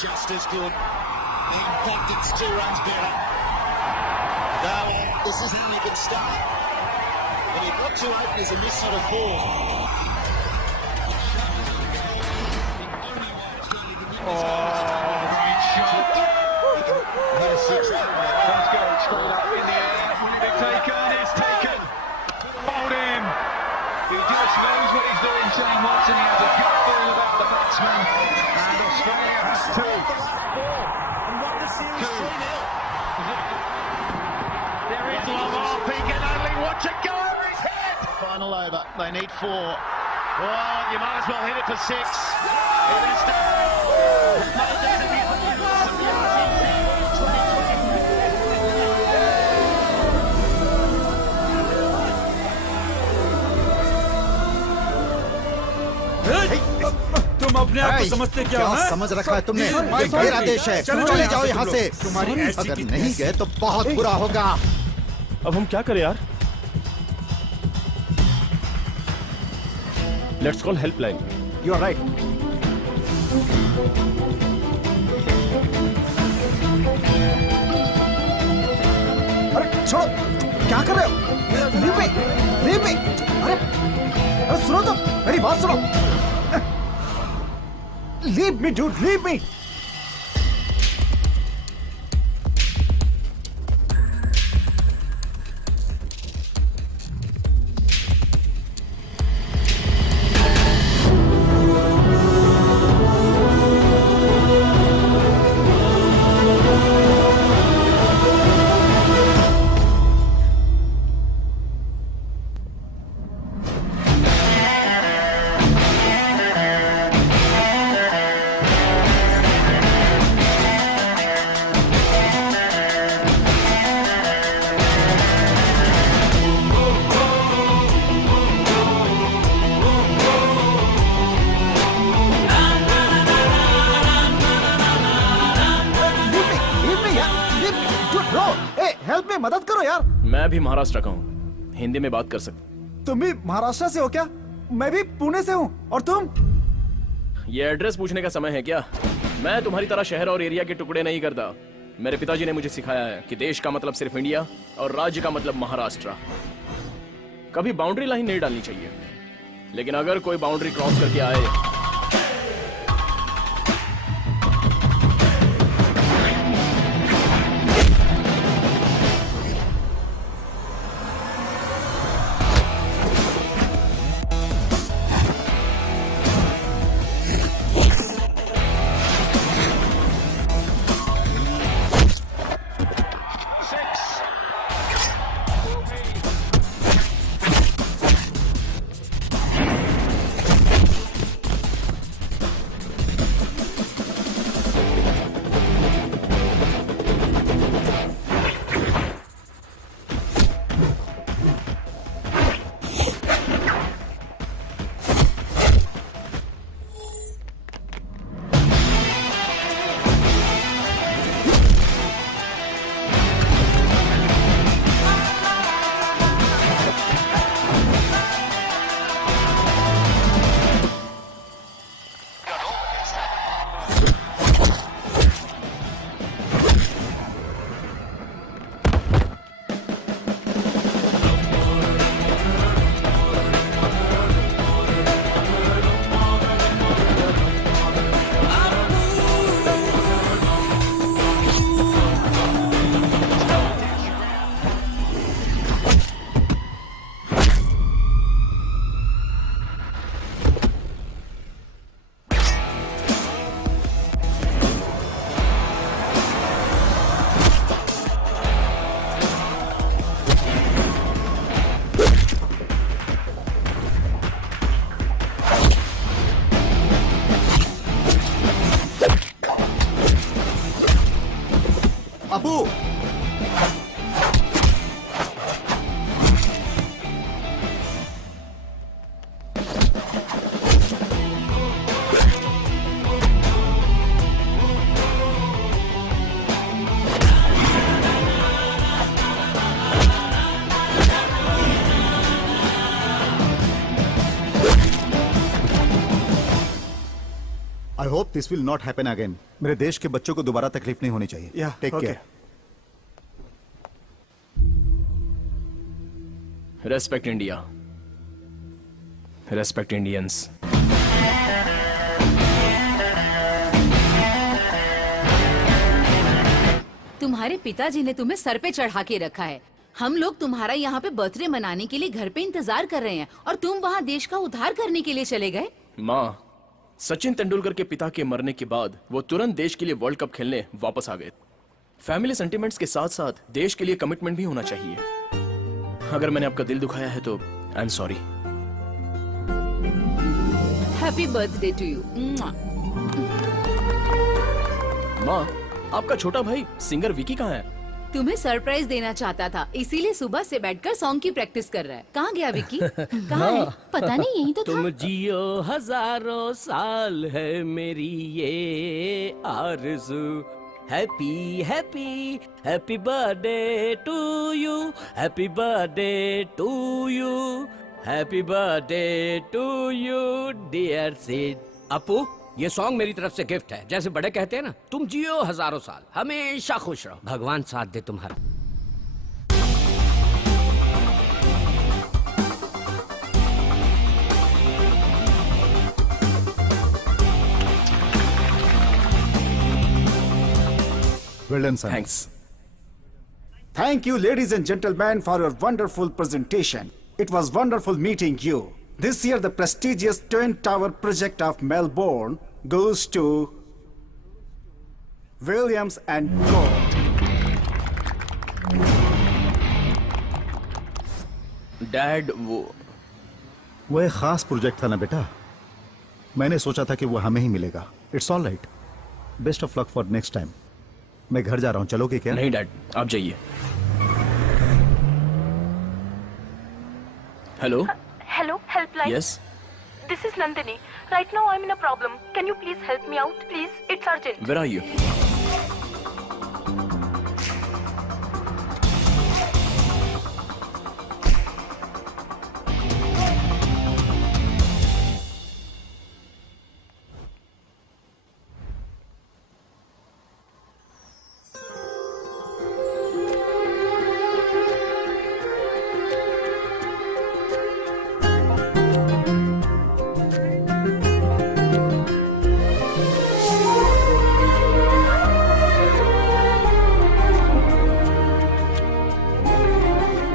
just as good. The impact, it's 2 runs better. No, this is how he can start. But he got 2 openers and missed on a 4. He's going straight up in the air. Will it be taken? It's taken. Hold him. He just knows what he's doing, Shane Watson. He has a good feel about the batsman. And Australia has 2. There is long off. He can only watch it go over his head. Final over. They need 4. Oh, you might as well hit it for 6. It is तुम अपने आप को समझते क्या हो? समझ रखा है तुमने? ये मेरा देश है। चले जाओ यहाँ से। अगर नहीं गए तो बहुत बुरा होगा। अब हम क्या करें यार? Let's call helpline. You are right. अरे छोड़ो, क्या कर रहे हो? Leave me, leave me. अरे सुनो तो, मेरी बात सुनो. Leave me, dude, leave me. मदद करो यार। मैं भी महाराष्ट्र का हूँ, हिंदी में बात कर सकते। तुम भी महाराष्ट्र से हो क्या? मैं भी पुणे से हूँ। और तुम? ये एड्रेस पूछने का समय है क्या? मैं तुम्हारी तरह शहर और एरिया के टुकड़े नहीं करता। मेरे पिताजी ने मुझे सिखाया है कि देश का मतलब सिर्फ इंडिया और राज्य का मतलब महाराष्ट्र। कभी बाउंड्री लाइन नहीं डालनी चाहिए, लेकिन अगर कोई बाउंड्री क्रॉस करके आए Abu, I hope this will not happen again. मेरे देश के बच्चों को दोबारा तकलीफ नहीं होनी चाहिए। Yeah, take okay. Care. Respect India, respect Indians. तुम्हारे पिताजी ने तुम्हें सर पे चढ़ा के रखा है। हम लोग तुम्हारा यहाँ पे बर्थडे मनाने के लिए घर पे इंतजार कर रहे हैं और तुम वहाँ देश का उद्धार करने के लिए चले गए। माँ, सचिन तेंदुलकर के पिता के मरने के बाद वो तुरंत देश के लिए वर्ल्ड कप खेलने वापस आ गए। फैमिली सेंटिमेंट्स के साथ साथ देश के लिए कमिटमेंट भी होना चाहिए। अगर मैंने आपका दिल दुखाया है तो I am sorry. Happy birthday to you. माँ, आपका छोटा भाई सिंगर विकी कहाँ है? तुम्हें सरप्राइज देना चाहता था, इसीलिए सुबह से बैठकर सॉन्ग की प्रैक्टिस कर रहा है। कहाँ गया विकी? कहाँ है? पता नहीं, यही तो तुम था। जियो हजारों साल है मेरी ये आरज़ू। Happy happy happy birthday to you, happy birthday to you, happy birthday to you dear Sid. Apu, ये सॉन्ग मेरी तरफ से गिफ्ट है। जैसे बड़े कहते हैं ना, तुम जियो हजारों साल, हमेशा खुश रहो, भगवान साथ दे तुम्हारा। Well done son. Thanks. Thank you, ladies and gentlemen, for your wonderful presentation. It was wonderful meeting you. This year, the prestigious Twin Tower project of Melbourne goes to Williams and Co. Dad, वो एक खास project था ना बेटा, मैंने सोचा था कि वो हमें ही मिलेगा। It's all right, best of luck for next time. मैं घर जा रहा हूँ, चलोगे क्या? नहीं डैड, आप जाइए। Hello. Hello, helpline. Yes. This is Nandini. Right now I'm in a problem. Can you please help me out, please? It's urgent. Where are you?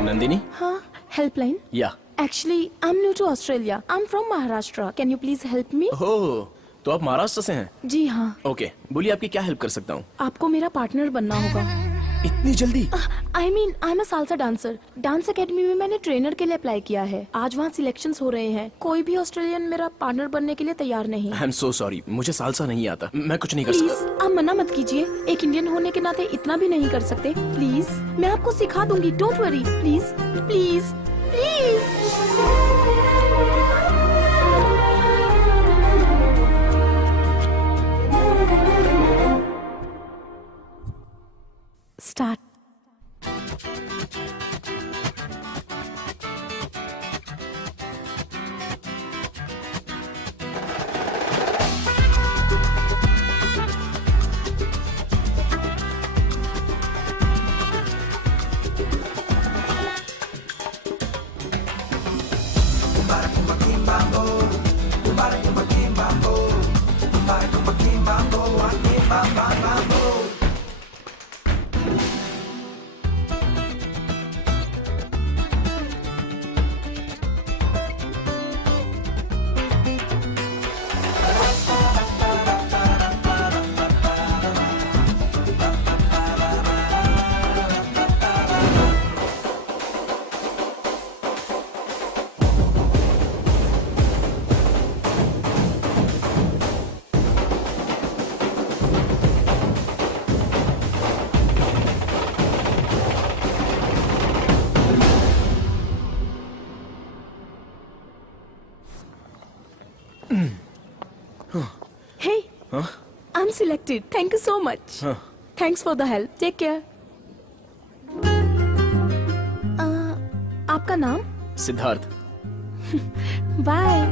Nandini? Huh? Helpline? या। Actually, I'm new to Australia. I'm from Maharashtra. Can you please help me? ओह, तो आप महाराष्ट्र से हैं? जी हाँ, okay, बोलिए आपकी क्या help कर सकता हूँ? आपको मेरा पार्टनर बनना होगा। इतनी जल्दी? I mean, I'm a salsa dancer. Dance academy में मैंने ट्रेनर के लिए अप्लाई किया है। आज वहाँ सिलेक्शंस हो रहे हैं। कोई भी ऑस्ट्रेलियन मेरा पार्टनर बनने के लिए तैयार नहीं। आई एम सो सॉरी, मुझे सालसा नहीं आता, मैं कुछ नहीं कर प्लीज, सकता। आप मना मत कीजिए। एक इंडियन होने के नाते इतना भी नहीं कर सकते। प्लीज, मैं आपको सिखा दूंगी। Don't worry, please please please. Start. Hey, I'm selected. Thank you so much. Thanks for the help. Take care. आपका नाम? सिद्धार्थ। Bye.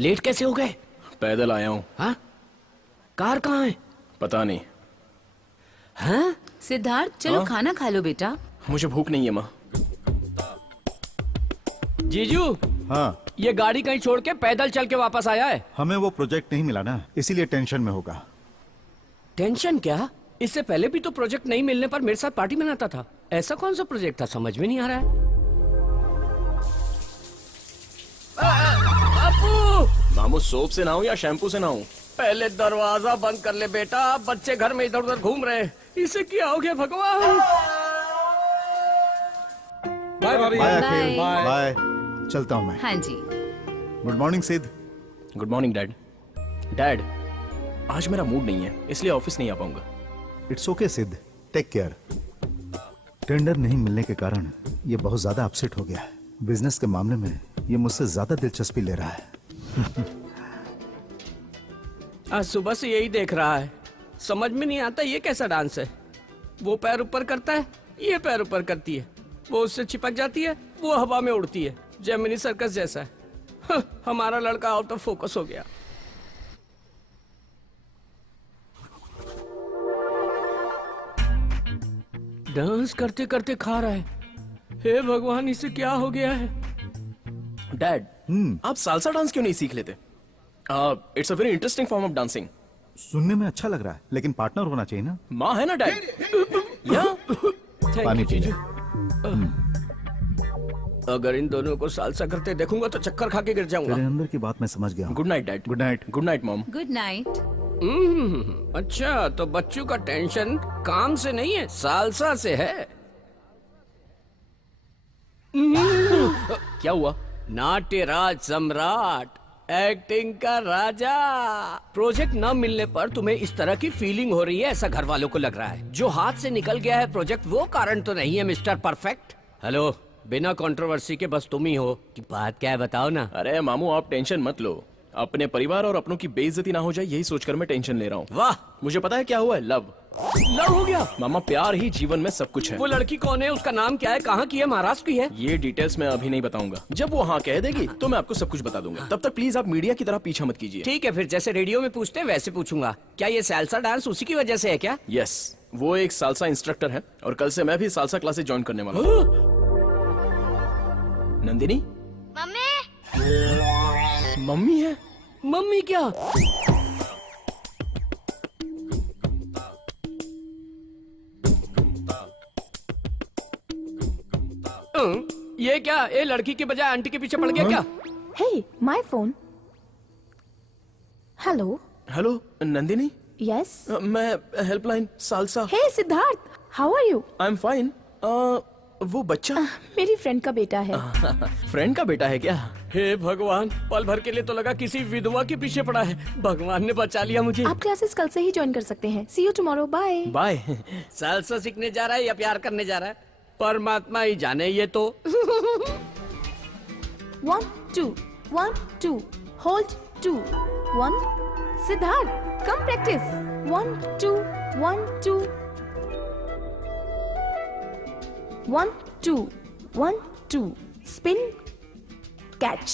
लेट कैसे हो गए? पैदल आया हूँ। हाँ? कार कहाँ है? पता नहीं। हाँ? सिद्धार्थ चलो हाँ? खाना खा लो बेटा। मुझे भूख नहीं है माँ। जीजू, हाँ, ये गाड़ी कहीं छोड़ के पैदल चल के वापस आया है। हमें वो प्रोजेक्ट नहीं मिला ना, इसीलिए टेंशन में होगा। टेंशन क्या? इससे पहले भी तो प्रोजेक्ट नहीं मिलने पर मेरे साथ पार्टी मनाता था। ऐसा कौन सा प्रोजेक्ट था, समझ में नहीं आ रहा है। बापू! मामू सोप से नहाऊं या शैम्पू से नहाऊं? पहले दरवाजा बंद कर ले बेटा, बच्चे घर में इधर उधर घूम रहे हैं। इसे क्या हो गया भगवान? बाय भाभी। Bye Bye. अखिल, बाय। चलता हूँ मैं। हाँ जी। Good morning Siddh. Good morning dad. Dad, आज मेरा मूड नहीं है, इसलिए ऑफिस नहीं आ पाऊंगा। इट्स ओके सिद्ध, टेक केयर। टेंडर नहीं मिलने के कारण ये बहुत ज्यादा अपसेट हो गया है। बिजनेस के मामले में ये मुझसे ज्यादा दिलचस्पी ले रहा है। आज सुबह से यही देख रहा है। समझ में नहीं आता ये कैसा डांस है। वो पैर ऊपर करता है, ये पैर ऊपर करती है। वो उससे चिपक जाती है, वो हवा में उड़ती है। जेमिनी सर्कस जैसा है। हमारा लड़का आउट ऑफ फोकस हो गया। डांस करते करते खा रहा है। हे भगवान, इसे क्या हो गया है? डैड, आप सालसा डांस क्यों नहीं सीख लेते? It's a very interesting form of dancing. सुनने में अच्छा लग रहा है, लेकिन पार्टनर होना चाहिए ना। माँ है ना डैड? या पानी पी ले। अगर इन दोनों को सालसा करते देखूंगा तो चक्कर खा के गिर जाऊंगा। तेरे अंदर की बात मैं समझ गया हूँ। Good night dad. Good night. Good night mom. Good night. अच्छा, तो बच्चों का टेंशन काम से नहीं है, सालसा से है। क्या हुआ? नाट्यराज सम्राट, एक्टिंग का राजा। प्रोजेक्ट न मिलने पर तुम्हें इस तरह की फीलिंग हो रही है, ऐसा घर वालों को लग रहा है। जो हाथ से निकल गया है प्रोजेक्ट, वो कारण तो नहीं है मिस्टर परफेक्ट। हेलो, बिना कंट्रोवर्सी के बस तुम ही हो कि बात क्या है, बताओ ना। अरे मामू, आप टेंशन मत लो। अपने परिवार और अपनों की बेइज्जती ना हो जाए, यही सोचकर मैं टेंशन ले रहा हूँ। वाह, मुझे पता है क्या हुआ है। लव हो गया। मामा, प्यार ही जीवन में सब कुछ है। वो लड़की कौन है, उसका नाम क्या है, कहाँ की है, महाराष्ट्र की है? ये डिटेल्स मैं अभी नहीं बताऊंगा। जब वो हाँ कह देगी तो मैं आपको सब कुछ बता दूंगा। तब तक प्लीज आप मीडिया की तरह पीछा मत कीजिए। ठीक है, फिर जैसे रेडियो में पूछते हैं वैसे पूछूंगा। क्या ये सालसा डांस उसी की वजह से है क्या? यस, वो एक सालसा इंस्ट्रक्टर है और कल से मैं भी सालसा क्लासेस ज्वाइन करने वाला हूँ। नंदिनी, मम्मी। मम्मी है? मम्मी क्या? ये क्या, ये लड़की के बजाय आंटी के पीछे पड़ गया क्या? Hey, my phone. Hello. Hello Nandini. Yes. मैं helpline salsa. Hey, Siddharth. How are you? I am fine. वो बच्चा मेरी फ्रेंड का बेटा है। फ्रेंड का बेटा है क्या? हे भगवान, पल भर के लिए तो लगा किसी विधवा के पीछे पड़ा है। भगवान ने बचा लिया मुझे। आप क्लासेस कल से ही ज्वाइन कर सकते हैं। See you tomorrow. Bye. Bye. Salsa सीखने जा रहा है या प्यार करने जा रहा है, परमात्मा ही जाने। ये तो 1, 2, 1, 2. Hold 2, 1. Siddharth, come practice. 1, 2, 1, 2. 1, 2, 1, 2. Spin, catch.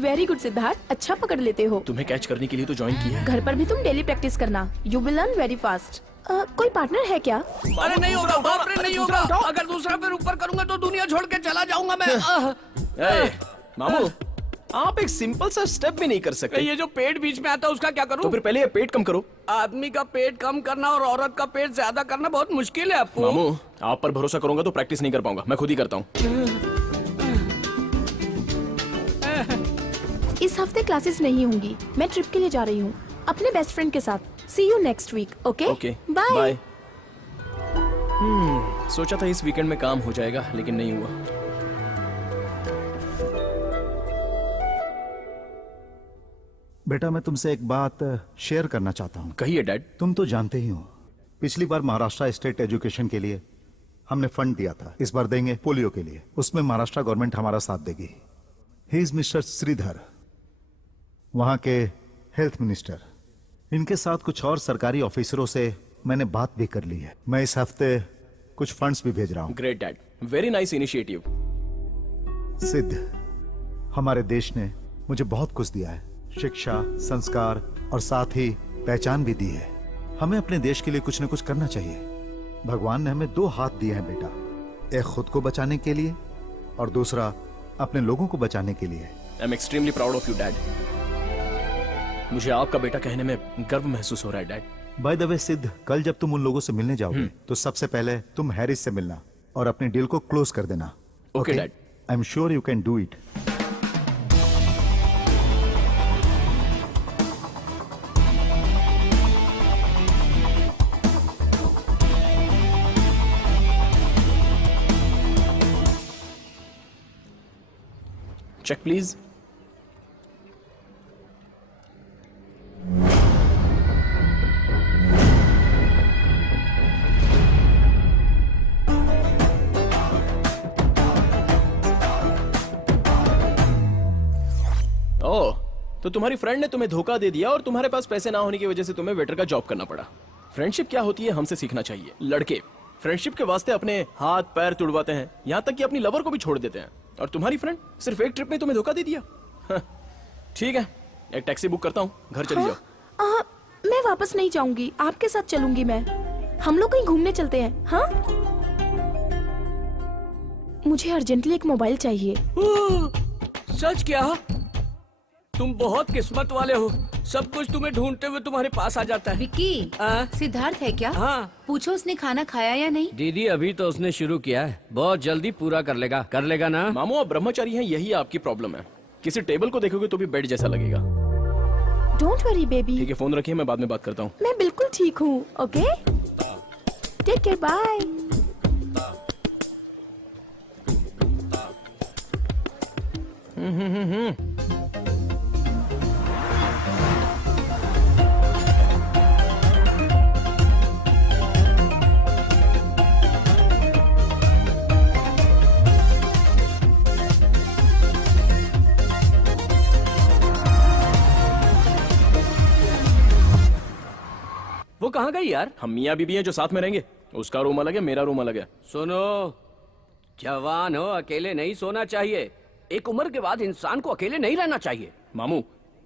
Very good Siddharth, अच्छा पकड़ लेते हो। तुम्हें कैच करने के लिए तो ज्वाइन किया है। घर पर भी तुम डेली प्रैक्टिस करना। You will learn very fast. कोई पार्टनर है क्या? अरे नहीं होगा, बाप रे नहीं होगा। अगर दूसरा पैर ऊपर करूंगा तो दुनिया छोड़ के चला जाऊंगा मैं। ए, मामू, आप एक सिंपल सा स्टेप भी नहीं कर सकते। ये जो पेट बीच में आता है उसका क्या करूं? तो फिर पहले ये पेट कम करो। आदमी का पेट कम करना और औरत का पेट ज्यादा करना बहुत मुश्किल है आपको। मामू, आप पर भरोसा करूंगा तो प्रैक्टिस नहीं कर पाऊंगा, मैं खुद ही करता हूँ। इस हफ्ते क्लासेस नहीं होंगी। मैं ट्रिप के लिए जा रही हूँ अपने बेस्ट फ्रेंड के साथ। See you next week. Okay okay, bye. Bye. सोचा था इस वीकेंड में काम हो जाएगा, लेकिन नहीं हुआ। बेटा, मैं तुमसे एक बात शेयर करना चाहता हूँ। कहिए डैड। तुम तो जानते ही हो, पिछली बार महाराष्ट्र स्टेट एजुकेशन के लिए हमने फंड दिया था। इस बार देंगे पोलियो के लिए। उसमें महाराष्ट्र गवर्नमेंट हमारा साथ देगी। ही इज मिस्टर श्रीधर, वहां के हेल्थ मिनिस्टर। इनके साथ कुछ और सरकारी ऑफिसरों से मैंने बात भी कर ली है। मैं इस हफ्ते कुछ फंड्स भी भेज रहा हूं। Great dad, very nice initiative. सिद्ध, हमारे देश ने मुझे बहुत कुछ दिया है, शिक्षा, संस्कार और साथ ही पहचान भी दी है। हमें अपने देश के लिए कुछ न कुछ करना चाहिए। भगवान ने हमें 2 हाथ दिए हैं बेटा, एक खुद को बचाने के लिए और दूसरा अपने लोगों को बचाने के लिए। I am extremely proud of you dad. मुझे आपका बेटा कहने में गर्व महसूस हो रहा है डैड। बाय द वे सिद्ध, कल जब तुम उन लोगों से मिलने जाओगे तो सबसे पहले तुम हैरिस से मिलना और अपनी डील को क्लोज कर देना। Okay dad. I am sure you can do it. Check please. Oh, तो तुम्हारी फ्रेंड ने तुम्हें धोखा दे दिया और तुम्हारे पास पैसे ना होने की वजह से तुम्हें वेटर का जॉब करना पड़ा। फ्रेंडशिप क्या होती है हमसे सीखना चाहिए। लड़के फ्रेंडशिप के वास्ते अपने हाथ पैर तुड़वाते हैं, यहाँ तक कि अपनी लवर को भी छोड़ देते हैं, और तुम्हारी फ्रेंड सिर्फ एक ट्रिप में तुम्हें धोखा दे दिया। ठीक है, एक टैक्सी बुक करता हूँ, घर चली जाओ। मैं वापस नहीं जाऊंगी, आपके साथ चलूंगी मैं। हम लोग कहीं घूमने चलते हैं। हाँ, मुझे अर्जेंटली एक मोबाइल चाहिए। सच क्या? तुम बहुत किस्मत वाले हो, सब कुछ तुम्हें ढूंढते हुए तुम्हारे पास आ जाता है। विक्की, सिद्धार्थ है क्या? हाँ। पूछो उसने खाना खाया या नहीं। दीदी अभी तो उसने शुरू किया है, बहुत जल्दी पूरा कर लेगा ना। मामू आप ब्रह्मचारी हैं, यही आपकी प्रॉब्लम है। किसी टेबल को देखोगे तो भी बेड जैसा लगेगा। Don't worry baby. ठीक है, फोन रखिए, मैं बाद में बात करता हूँ। मैं बिल्कुल ठीक हूँ। Okay, take care, bye. वो कहाँ गई यार? हम मियाँ बीबी हैं जो साथ में रहेंगे, उसका रूम अलग है, मेरा रूम अलग है। सुनो, जवान हो, अकेले नहीं सोना चाहिए। एक उम्र के बाद इंसान को अकेले नहीं रहना चाहिए। मामू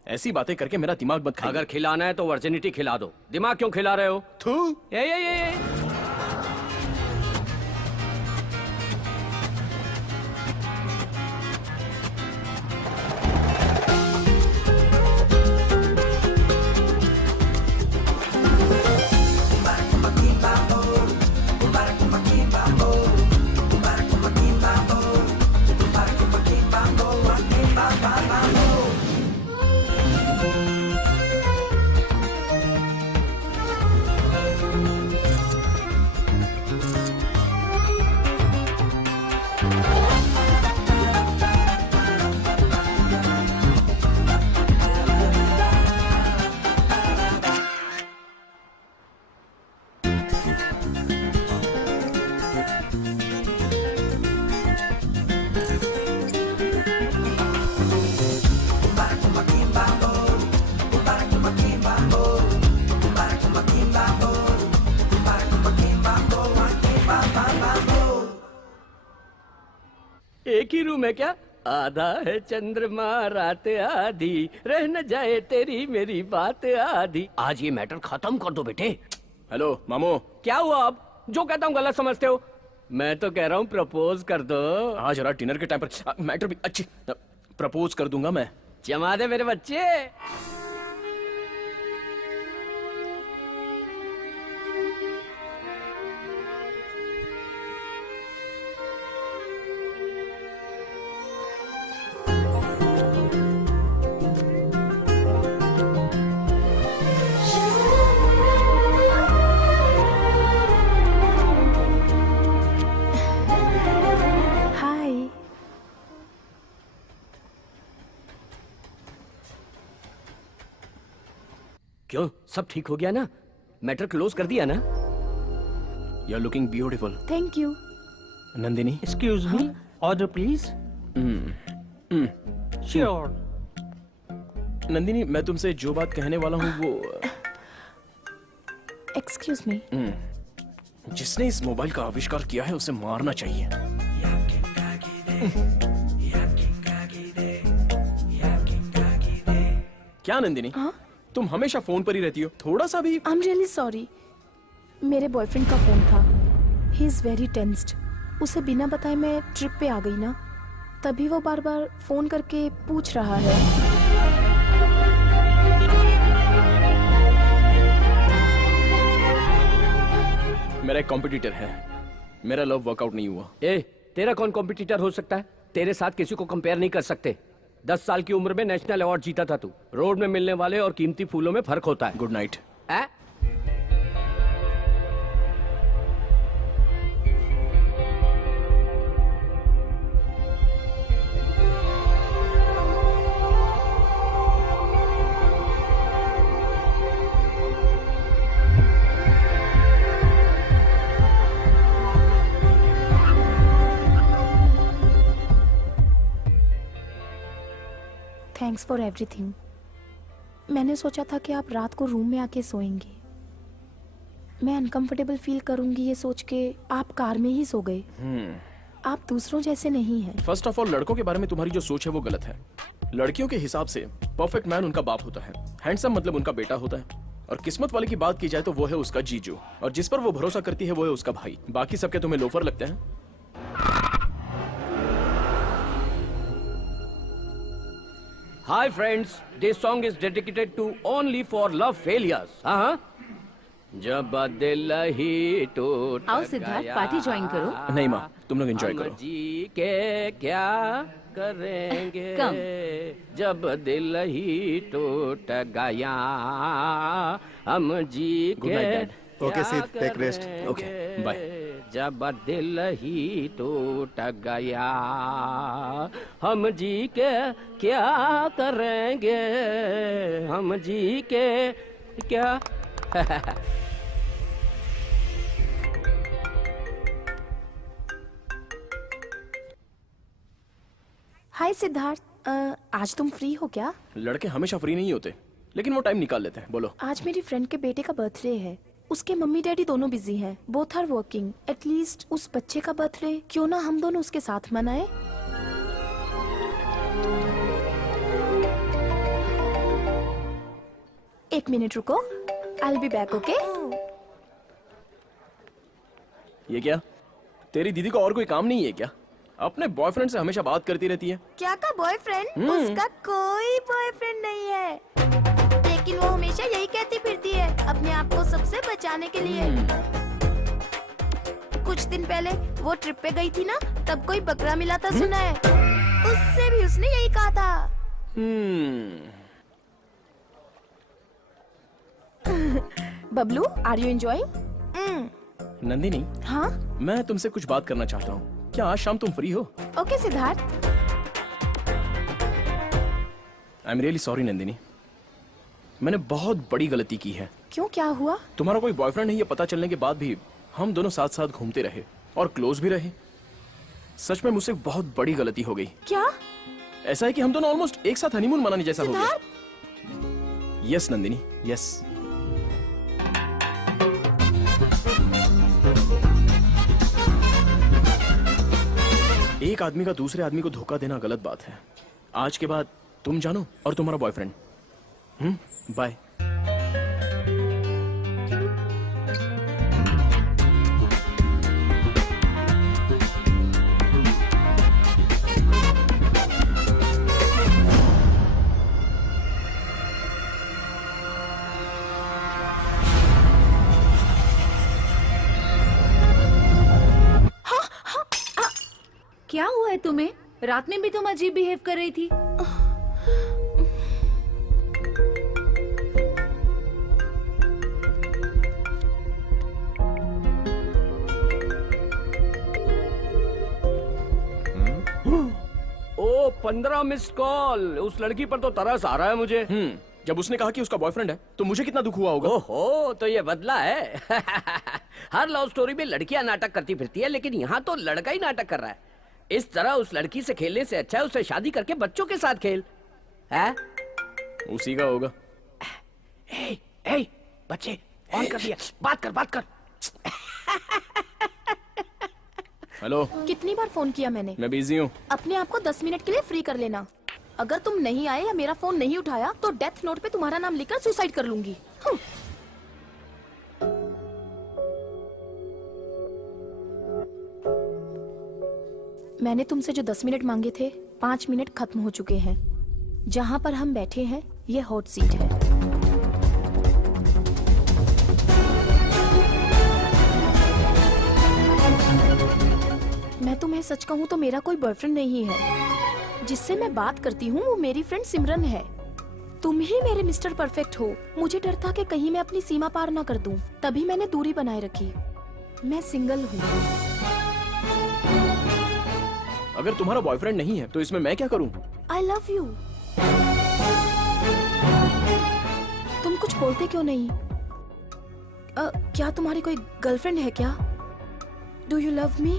ऐसी बातें करके मेरा दिमाग मत खाइए। अगर खिलाना है तो वर्जिनिटी खिला दो, दिमाग क्यों खिला रहे हो? थू। ये। एक ही रूम है क्या? आधा है चंद्रमा रात आधी, रह न जाए तेरी मेरी बात आधी। आज ये मैटर खत्म कर दो बेटे। हेलो मामू। क्या हुआ? अब जो कहता हूँ गलत समझते हो? मैं तो कह रहा हूँ प्रपोज कर दो। आज जरा डिनर के टाइम पर मैटर भी अच्छी प्रपोज कर दूंगा मैं। जमा दे मेरे बच्चे। क्यों, सब ठीक हो गया ना? मैटर क्लोज कर दिया ना? You are looking beautiful. Thank you. Nandini, excuse me, order please. Sure. Nandini, मैं तुमसे जो बात कहने वाला हूँ वो एक्सक्यूज मी। जिसने इस मोबाइल का आविष्कार किया है उसे मारना चाहिए। क्या नंदिनी? हाँ? तुम हमेशा फोन पर ही रहती हो, थोड़ा सा भी? I am really sorry. मेरे बॉयफ्रेंड का फोन था। He is very tensed. उसे बिना बताए मैं ट्रिप पे आ गई ना, तभी वो बार बार फोन करके पूछ रहा है। मेरा एक कॉम्पिटिटर है, मेरा लव वर्कआउट नहीं हुआ। ए, तेरा कौन कॉम्पिटिटर हो सकता है? तेरे साथ किसी को कंपेयर नहीं कर सकते। 10 साल की उम्र में नेशनल अवार्ड जीता था तू। रोड में मिलने वाले और कीमती फूलों में फर्क होता है। Good night. Thanks for everything. मैंने सोचा था कि आप रात को रूम में आके सोएंगे। मैं अनकंफर्टेबल फील करूंगी ये सोच के आप कार में ही सो गए। आप दूसरों जैसे नहीं हैं। फर्स्ट ऑफ ऑल, लड़कों के बारे में तुम्हारी जो सोच है वो गलत है। लड़कियों के हिसाब से परफेक्ट मैन उनका बाप होता है, हैंडसम मतलब उनका बेटा होता है, और किस्मत वाले की बात की जाए तो वो है उसका जीजू, और जिस पर वो भरोसा करती है वो है उसका भाई। बाकी सबके तुम्हें लोफर लगते हैं। Hi friends, this song is dedicated to only for love failures. जब दिल ही टूट आओ सिद्धार्थ, पार्टी ज्वाइन करो। नहीं माँ, तुम लोग एंजॉय करो। जी के क्या करेंगे कम। जब दिल ही टूट गया, हम जी Good के night, Dad. Okay, Sid, take rest. Okay, bye. जब दिल ही टूट गया, हम जी के क्या करेंगे, हम जी के क्या। हाय सिद्धार्थ, आज तुम फ्री हो क्या? लड़के हमेशा फ्री नहीं होते, लेकिन वो टाइम निकाल लेते हैं। बोलो। आज मेरी फ्रेंड के बेटे का बर्थडे है। उसके मम्मी डैडी दोनों बिजी हैं। Both are working. एटलीस्ट उस बच्चे का बर्थडे क्यों ना हम दोनों उसके साथ मनाएं? एक मिनट रुको, I will be back. Okay? ये क्या, तेरी दीदी को और कोई काम नहीं है क्या? अपने बॉयफ्रेंड से हमेशा बात करती रहती है। क्या का बॉयफ्रेंड? उसका कोई बॉयफ्रेंड नहीं है, लेकिन वो हमेशा यही कहती फिरती है अपने आप को सबसे बचाने के लिए। कुछ दिन पहले वो ट्रिप पे गई थी ना, तब कोई बकरा मिला था सुना है। उससे भी उसने यही कहा था। Bablu, are you enjoying? Nandini, हाँ? मैं तुमसे कुछ बात करना चाहता हूँ। क्या आज शाम तुम फ्री हो? Okay Siddharth. I am really sorry Nandini, मैंने बहुत बड़ी गलती की है। क्यों, क्या हुआ? तुम्हारा कोई बॉयफ्रेंड है ये पता चलने के बाद भी हम दोनों साथ साथ घूमते रहे और क्लोज भी रहे। सच में मुझसे बहुत बड़ी गलती हो गई। क्या? ऐसा है कि हम दोनों ऑलमोस्ट एक साथ हनीमून मनाने जैसा हो गया। Yes Nandini, yes. एक आदमी का दूसरे आदमी को धोखा देना गलत बात है। आज के बाद तुम जानो और तुम्हारा बॉयफ्रेंड। बाय। क्या हुआ है तुम्हें? रात में भी तुम अजीब बिहेव कर रही थी। ओ 15 मिस कॉल। उस लड़की पर तो तरस आ रहा है मुझे। जब उसने कहा कि उसका बॉयफ्रेंड है तो मुझे कितना दुख हुआ होगा। ओहो, तो ये बदला है। हर लव स्टोरी में लड़कियां नाटक करती फिरती है, लेकिन यहाँ तो लड़का ही नाटक कर रहा है। इस तरह उस लड़की से खेलने से अच्छा है उससे शादी करके बच्चों के साथ खेल। है? उसी का होगा। ए, ए, बच्चे ऑन कर दिया। बात कर। हेलो। कितनी बार फोन किया मैंने? मैं बिजी हूँ। अपने आप को 10 मिनट के लिए फ्री कर लेना। अगर तुम नहीं आए या मेरा फोन नहीं उठाया तो डेथ नोट पे तुम्हारा नाम लिखकर सुसाइड कर लूंगी। मैंने तुमसे जो 10 मिनट मांगे थे 5 मिनट खत्म हो चुके हैं। जहां पर हम बैठे हैं ये हॉट सीट है। मैं तुम्हें सच कहूं तो मेरा कोई बॉयफ्रेंड नहीं है। जिससे मैं बात करती हूँ वो मेरी फ्रेंड सिमरन है। तुम ही मेरे मिस्टर परफेक्ट हो। मुझे डर था कि कहीं मैं अपनी सीमा पार ना कर दूं, तभी मैंने दूरी बनाए रखी। मैं सिंगल हूँ। अगर तुम्हारा बॉयफ्रेंड नहीं है तो इसमें मैं क्या करूं? आई लव यू। तुम कुछ बोलते क्यों नहीं? क्या तुम्हारी कोई गर्लफ्रेंड है क्या? Do you love me?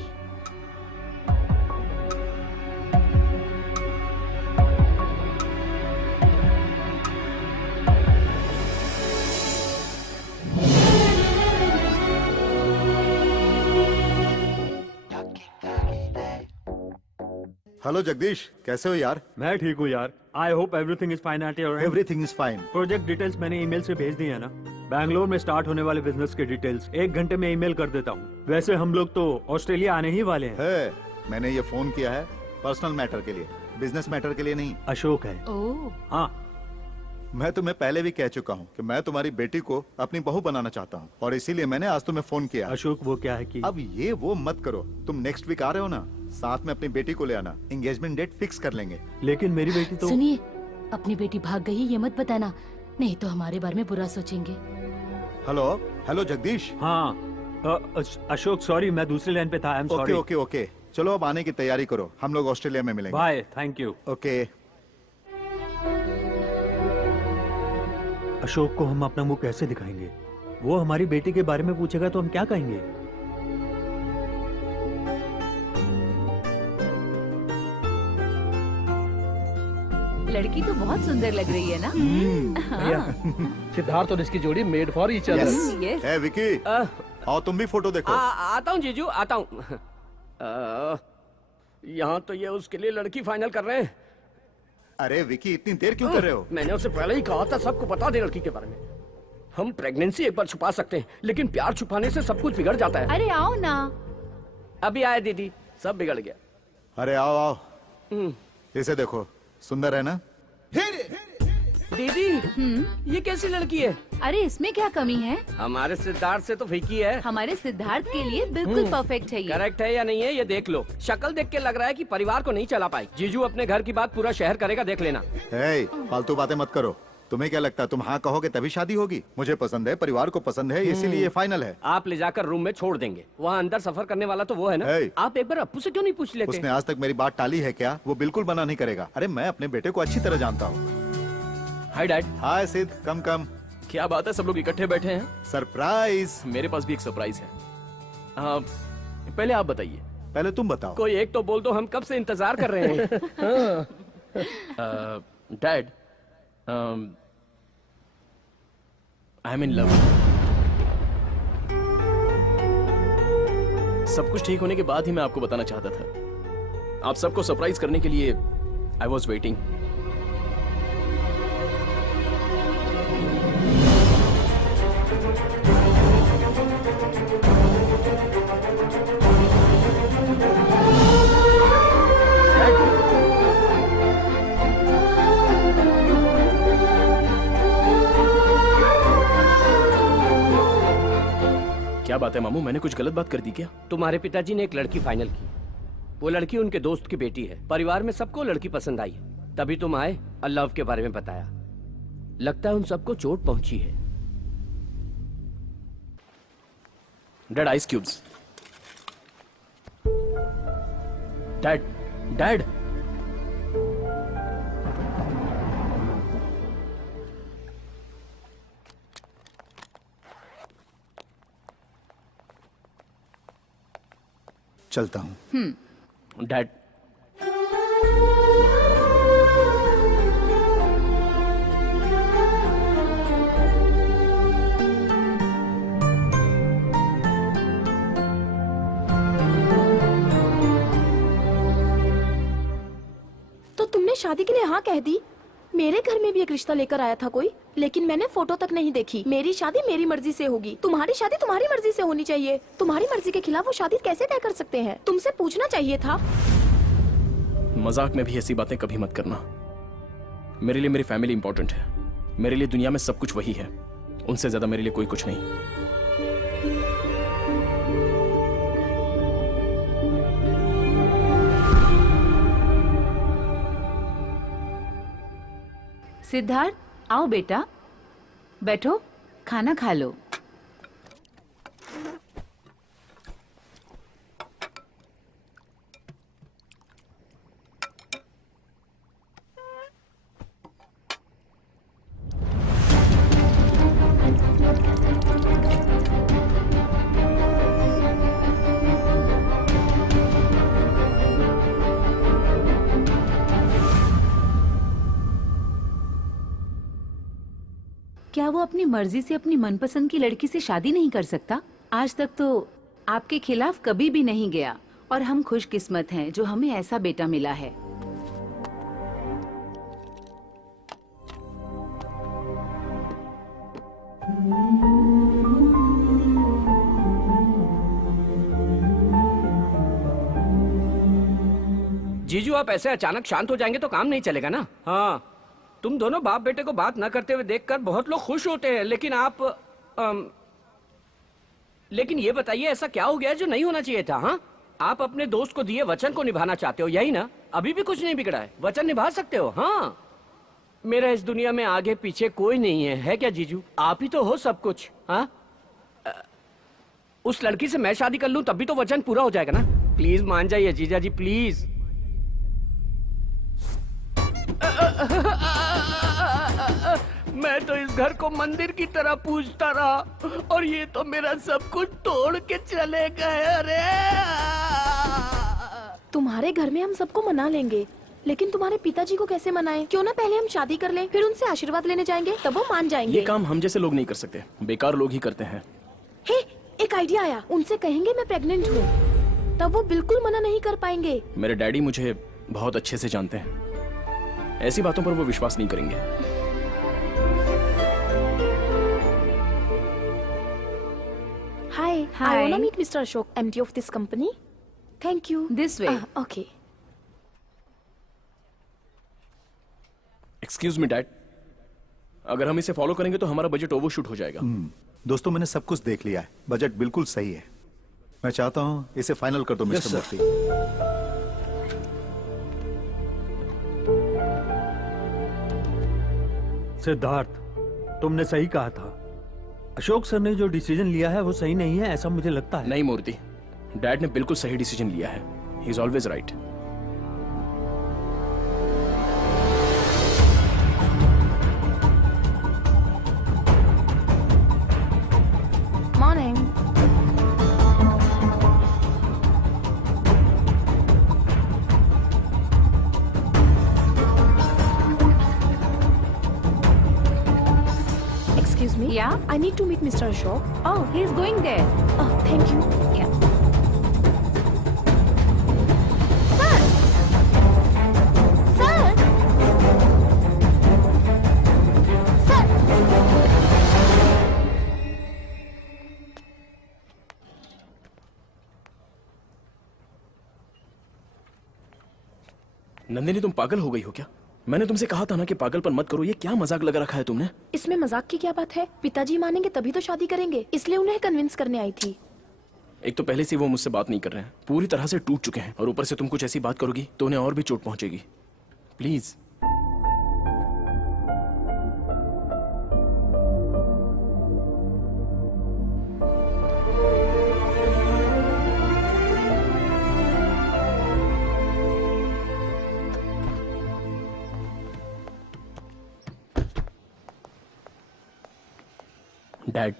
Hello Jagdish, कैसे हो यार? मैं ठीक हूँ यार। I hope everything is fine at your and. Everything is fine. Project details मैंने ईमेल से भेज दी है ना। बैंगलोर में स्टार्ट होने वाले बिजनेस के डिटेल्स 1 घंटे में ईमेल कर देता हूँ। वैसे हम लोग तो ऑस्ट्रेलिया आने ही वाले हैं। है, मैंने ये फोन किया है पर्सनल मैटर के लिए, बिजनेस मैटर के लिए नहीं। अशोक है। ओह, हाँ, मैं तुम्हें पहले भी कह चुका हूँ कि मैं तुम्हारी बेटी को अपनी बहू बनाना चाहता हूँ और इसीलिए मैंने आज तुम्हें फोन किया। अशोक वो क्या है कि अब ये वो मत करो। तुम नेक्स्ट वीक आ रहे हो ना, साथ में अपनी बेटी को ले आना। एंगेजमेंट डेट फिक्स कर लेंगे। लेकिन मेरी बेटी तो सुनिए, अपनी बेटी भाग गई ये मत बताना, नहीं तो हमारे बारे में बुरा सोचेंगे। Hello hello Jagdish. हाँ, अशोक सॉरी, मैं दूसरी लाइन पे था। I am okay sorry. Okay okay, चलो अब आने की तैयारी करो, हम लोग ऑस्ट्रेलिया में मिलेंगे। Bye, thank you. Okay. Ashok को हम अपना मुंह कैसे दिखाएंगे? वो हमारी बेटी के बारे में पूछेगा तो हम क्या कहेंगे? लड़की तो बहुत सुंदर लग रही है ना? सिद्धार्थ और इसकी जोड़ी made for each other. Yes. ए विकी, आओ तुम भी फोटो देखो। आता हूँ जीजू, आता हूँ। यहाँ तो ये उसके लिए लड़की फाइनल कर रहे हैं। अरे विकी, इतनी देर क्यों कर रहे हो? मैंने उसे पहले ही कहा था सबको बता दे लड़की के बारे में। हम प्रेगनेंसी एक बार छुपा सकते हैं, लेकिन प्यार छुपाने से सब कुछ बिगड़ जाता है। अरे आओ ना। अभी आए दीदी, सब बिगड़ गया। अरे आओ आओ, इसे देखो, सुंदर है ना? दीदी, ये कैसी लड़की है? अरे इसमें क्या कमी है? हमारे सिद्धार्थ से तो फीकी है। हमारे सिद्धार्थ के लिए बिल्कुल परफेक्ट है ये। करेक्ट है या नहीं है ये देख लो। शक्ल देख के लग रहा है कि परिवार को नहीं चला पाई। जीजू अपने घर की बात पूरा शहर करेगा, देख लेना। हे, फालतू बातें मत करो। तुम्हें क्या लगता है तुम हाँ कहोगे तभी शादी होगी? मुझे पसंद है, परिवार को पसंद है, इसीलिए ये फाइनल है। आप ले जाकर रूम में छोड़ देंगे। वहाँ अंदर सफर करने वाला तो वो है ना। आप एक बार अप्पू से क्यों नहीं पूछ लेते? उसने आज तक मेरी बात टाली है क्या? वो बिल्कुल मना नहीं करेगा। अरे मैं अपने बेटे को अच्छी तरह जानता हूँ। Hi dad. हाय सिद्ध, कम कम। क्या बात है, सब लोग इकट्ठे बैठे हैं? सरप्राइज। मेरे पास भी एक सरप्राइज है। पहले आप बताइए। पहले तुम बताओ। कोई एक तो बोल दो, हम कब से इंतजार कर रहे हैं। Dad, I M in love. सब कुछ ठीक होने के बाद ही मैं आपको बताना चाहता था। आप सबको सरप्राइज करने के लिए आई वॉज वेटिंग। क्या बात है मामू, मैंने कुछ गलत बात कर दी क्या? तुम्हारे पिताजी ने एक लड़की फाइनल की। वो लड़की उनके दोस्त की बेटी है। परिवार में सबको लड़की पसंद आई, तभी तुम आए और लव के बारे में बताया। लगता है उन सबको चोट पहुंची है। Dad, ice cubes. Dad, dad. चलता हूँ। डैड, तो तुमने मैंने शादी के लिए हाँ कह दी। मेरे घर में भी एक रिश्ता लेकर आया था कोई, लेकिन मैंने फोटो तक नहीं देखी। मेरी शादी मेरी मर्जी से होगी, तुम्हारी शादी तुम्हारी मर्जी से होनी चाहिए। तुम्हारी मर्जी के खिलाफ वो शादी कैसे तय कर सकते हैं? तुमसे पूछना चाहिए था। मजाक में भी ऐसी बातें कभी मत करना। मेरे लिए मेरी फैमिली इंपॉर्टेंट है। मेरे लिए दुनिया में सब कुछ वही है, उनसे ज्यादा मेरे लिए कोई कुछ नहीं। सिद्धार्थ, आओ बेटा, बैठो, खाना खा लो। क्या वो अपनी मर्जी से अपनी मनपसंद की लड़की से शादी नहीं कर सकता? आज तक तो आपके खिलाफ कभी भी नहीं गया और हम खुशकिस्मत हैं जो हमें ऐसा बेटा मिला है। जीजू, आप ऐसे अचानक शांत हो जाएंगे तो काम नहीं चलेगा ना। हाँ, तुम दोनों बाप बेटे को बात न करते हुए देखकर बहुत लोग खुश होते हैं, लेकिन आप लेकिन ये बताइए ऐसा क्या हो गया जो नहीं होना चाहिए था? हाँ, आप अपने दोस्त को दिए वचन को निभाना चाहते हो, यही ना? अभी भी कुछ नहीं बिगड़ा है, वचन निभा सकते हो। हाँ, मेरा इस दुनिया में आगे पीछे कोई नहीं है क्या जीजू? आप ही तो हो सब कुछ। हाँ, उस लड़की से मैं शादी कर लूं तभी तो वचन पूरा हो जाएगा ना। प्लीज मान जाइए जीजा जी, प्लीज। मैं तो इस घर को मंदिर की तरह पूजता रहा और ये तो मेरा सब कुछ तोड़ के चले गए। अरे तुम्हारे घर में हम सबको मना लेंगे, लेकिन तुम्हारे पिताजी को कैसे मनाएं? क्यों ना पहले हम शादी कर लें, फिर उनसे आशीर्वाद लेने जाएंगे, तब वो मान जाएंगे। ये काम हम जैसे लोग नहीं कर सकते, बेकार लोग ही करते हैं। हे, एक आइडिया आया। उनसे कहेंगे मैं प्रेग्नेंट हूँ, तब वो बिल्कुल मना नहीं कर पाएंगे। मेरे डैडी मुझे बहुत अच्छे से जानते हैं, ऐसी बातों पर वो विश्वास नहीं करेंगे। Hi, I wanna meet Mr. Ashok, MD of this company. Thank you. This way. Okay. Excuse me dad, अगर हम इसे फॉलो करेंगे तो हमारा बजट ओवरशूट हो जाएगा। दोस्तों, मैंने सब कुछ देख लिया है, बजट बिल्कुल सही है। मैं चाहता हूं इसे फाइनल कर दो मिस्टर मूर्ति। सिद्धार्थ, तुमने सही कहा था। अशोक सर ने जो डिसीजन लिया है वो सही नहीं है, ऐसा मुझे लगता है। नहीं मूर्ति, डैड ने बिल्कुल सही डिसीजन लिया है। He is always right. Morning. Excuse me? Yeah? I need to meet Mr. Ashok. Oh, he is going there. Oh, thank you. Yeah. Sir! Sir! Sir! Nandini, तुम पागल हो गई हो क्या? मैंने तुमसे कहा था ना कि पागलपन मत करो। ये क्या मजाक लगा रखा है तुमने? इसमें मजाक की क्या बात है? पिताजी मानेंगे तभी तो शादी करेंगे, इसलिए उन्हें कन्विंस करने आई थी। एक तो पहले से वो मुझसे बात नहीं कर रहे हैं, पूरी तरह से टूट चुके हैं, और ऊपर से तुम कुछ ऐसी बात करोगी तो उन्हें और भी चोट पहुंचेगी। प्लीज। डैड,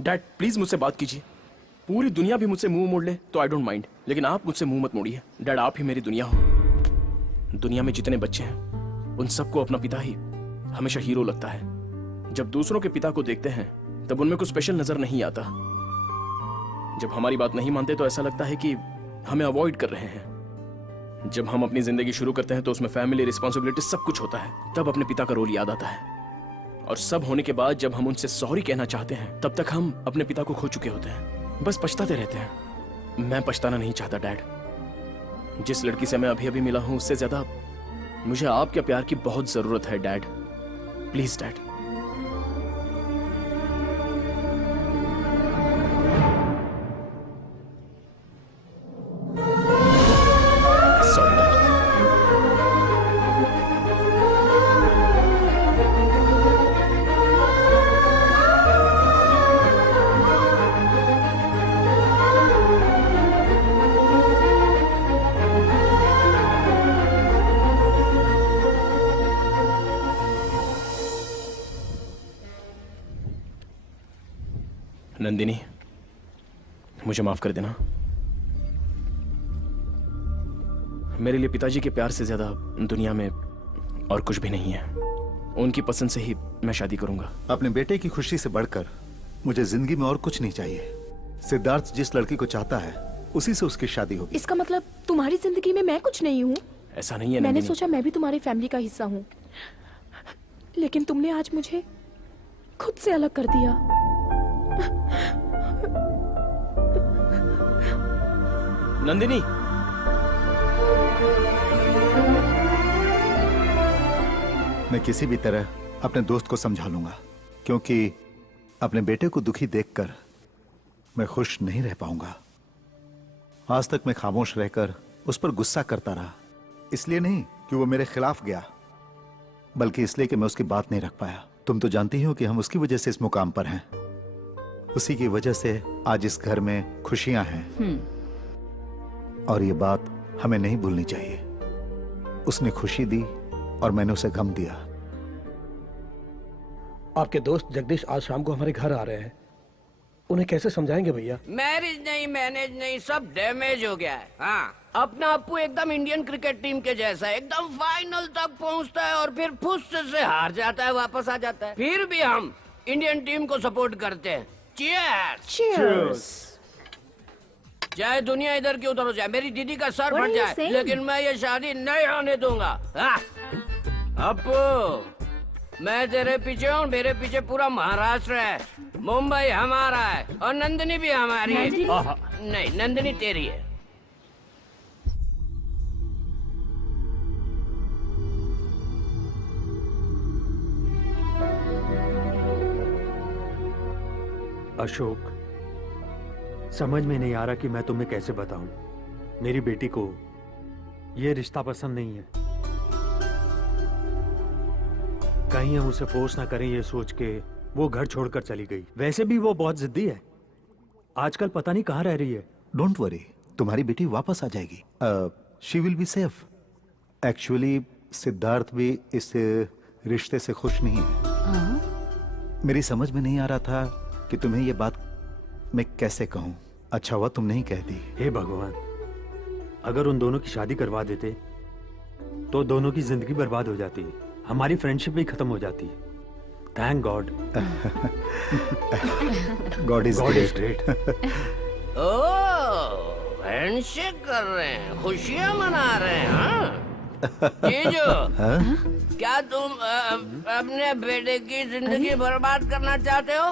डैड प्लीज मुझसे बात कीजिए। पूरी दुनिया भी मुझसे मुंह मोड़ ले तो आई डोंट माइंड, लेकिन आप मुझसे मुंह मत मोड़िए। डैड, आप ही मेरी दुनिया हो। दुनिया में जितने बच्चे हैं उन सबको अपना पिता ही हमेशा हीरो लगता है। जब दूसरों के पिता को देखते हैं तब उनमें कुछ स्पेशल नजर नहीं आता। जब हमारी बात नहीं मानते तो ऐसा लगता है कि हमें अवॉइड कर रहे हैं। जब हम अपनी जिंदगी शुरू करते हैं तो उसमें फैमिली, रिस्पॉन्सिबिलिटी सब कुछ होता है, तब अपने पिता का रोल याद आता है। और सब होने के बाद जब हम उनसे सॉरी कहना चाहते हैं तब तक हम अपने पिता को खो चुके होते हैं, बस पछताते रहते हैं। मैं पछताना नहीं चाहता डैड। जिस लड़की से मैं अभी अभी मिला हूं उससे ज्यादा मुझे आपके प्यार की बहुत जरूरत है dad. Please dad. Sorry dad. Nandini, मुझे माफ कर देना। मेरे लिए पिताजी के प्यार से ज्यादा दुनिया में और कुछ भी नहीं है। उनकी पसंद से ही मैं शादी करूंगा। अपने बेटे की खुशी से बढ़कर मुझे जिंदगी में और कुछ नहीं चाहिए। सिद्धार्थ जिस लड़की को चाहता है उसी से उसकी शादी होगी। इसका मतलब तुम्हारी जिंदगी में मैं कुछ नहीं हूँ? ऐसा नहीं है मैंने नंदिनी। सोचा मैं भी तुम्हारी फैमिली का हिस्सा हूँ, लेकिन तुमने आज मुझे खुद से अलग कर दिया। नंदिनी, मैं किसी भी तरह अपने दोस्त को समझा लूंगा, क्योंकि अपने बेटे को दुखी देखकर मैं खुश नहीं रह पाऊंगा। आज तक मैं खामोश रहकर उस पर गुस्सा करता रहा, इसलिए नहीं कि वो मेरे खिलाफ गया, बल्कि इसलिए कि मैं उसकी बात नहीं रख पाया। तुम तो जानती हो कि हम उसकी वजह से इस मुकाम पर हैं। उसी की वजह से आज इस घर में खुशियां हैं, और ये बात हमें नहीं भूलनी चाहिए। उसने खुशी दी और मैंने उसे गम दिया। आपके दोस्त जगदीश आज शाम को हमारे घर आ रहे हैं, उन्हें कैसे समझाएंगे भैया? मैरिज नहीं, मैनेज नहीं, सब डैमेज हो गया है। हाँ, अपना अप्पू एकदम इंडियन क्रिकेट टीम के जैसा है, एकदम फाइनल तक पहुंचता है और फिर फुस से हार जाता है, वापस आ जाता है। फिर भी हम इंडियन टीम को सपोर्ट करते हैं। चीयर्स। Cheers. चाहे दुनिया इधर की उधर हो जाए, मेरी दीदी का सर What फट are you जाए, saying? लेकिन मैं ये शादी नहीं होने दूंगा। हाँ। अप्पू, मैं तेरे पीछे हूँ, मेरे पीछे पूरा महाराष्ट्र है, मुंबई हमारा है और नंदिनी भी हमारी है। नहीं, नंदिनी तेरी है। अशोक, समझ में नहीं आ रहा कि मैं तुम्हें कैसे बताऊं। मेरी बेटी को ये रिश्ता पसंद नहीं है। कहीं हम उसे फोर्स ना करें ये सोच के वो घर छोड़कर चली गई। वैसे भी वो बहुत जिद्दी है, आजकल पता नहीं कहाँ रह रही है। डोंट वरी, तुम्हारी बेटी वापस आ जाएगी। She will be safe. Actually Siddharth भी इस रिश्ते से खुश नहीं है। मेरी समझ में नहीं आ रहा था कि तुम्हें ये बात मैं कैसे कहूं। अच्छा हुआ तुम नहीं कहती। हे भगवान, अगर उन दोनों की शादी करवा देते तो दोनों की जिंदगी बर्बाद हो जाती, हमारी फ्रेंडशिप भी खत्म हो जाती। Thank God. God is great. Oh, handshake कर रहे हैं, खुशियां मना रहे हैं। हाँ? जीजू, क्या तुम अपने बेटे की जिंदगी बर्बाद करना चाहते हो?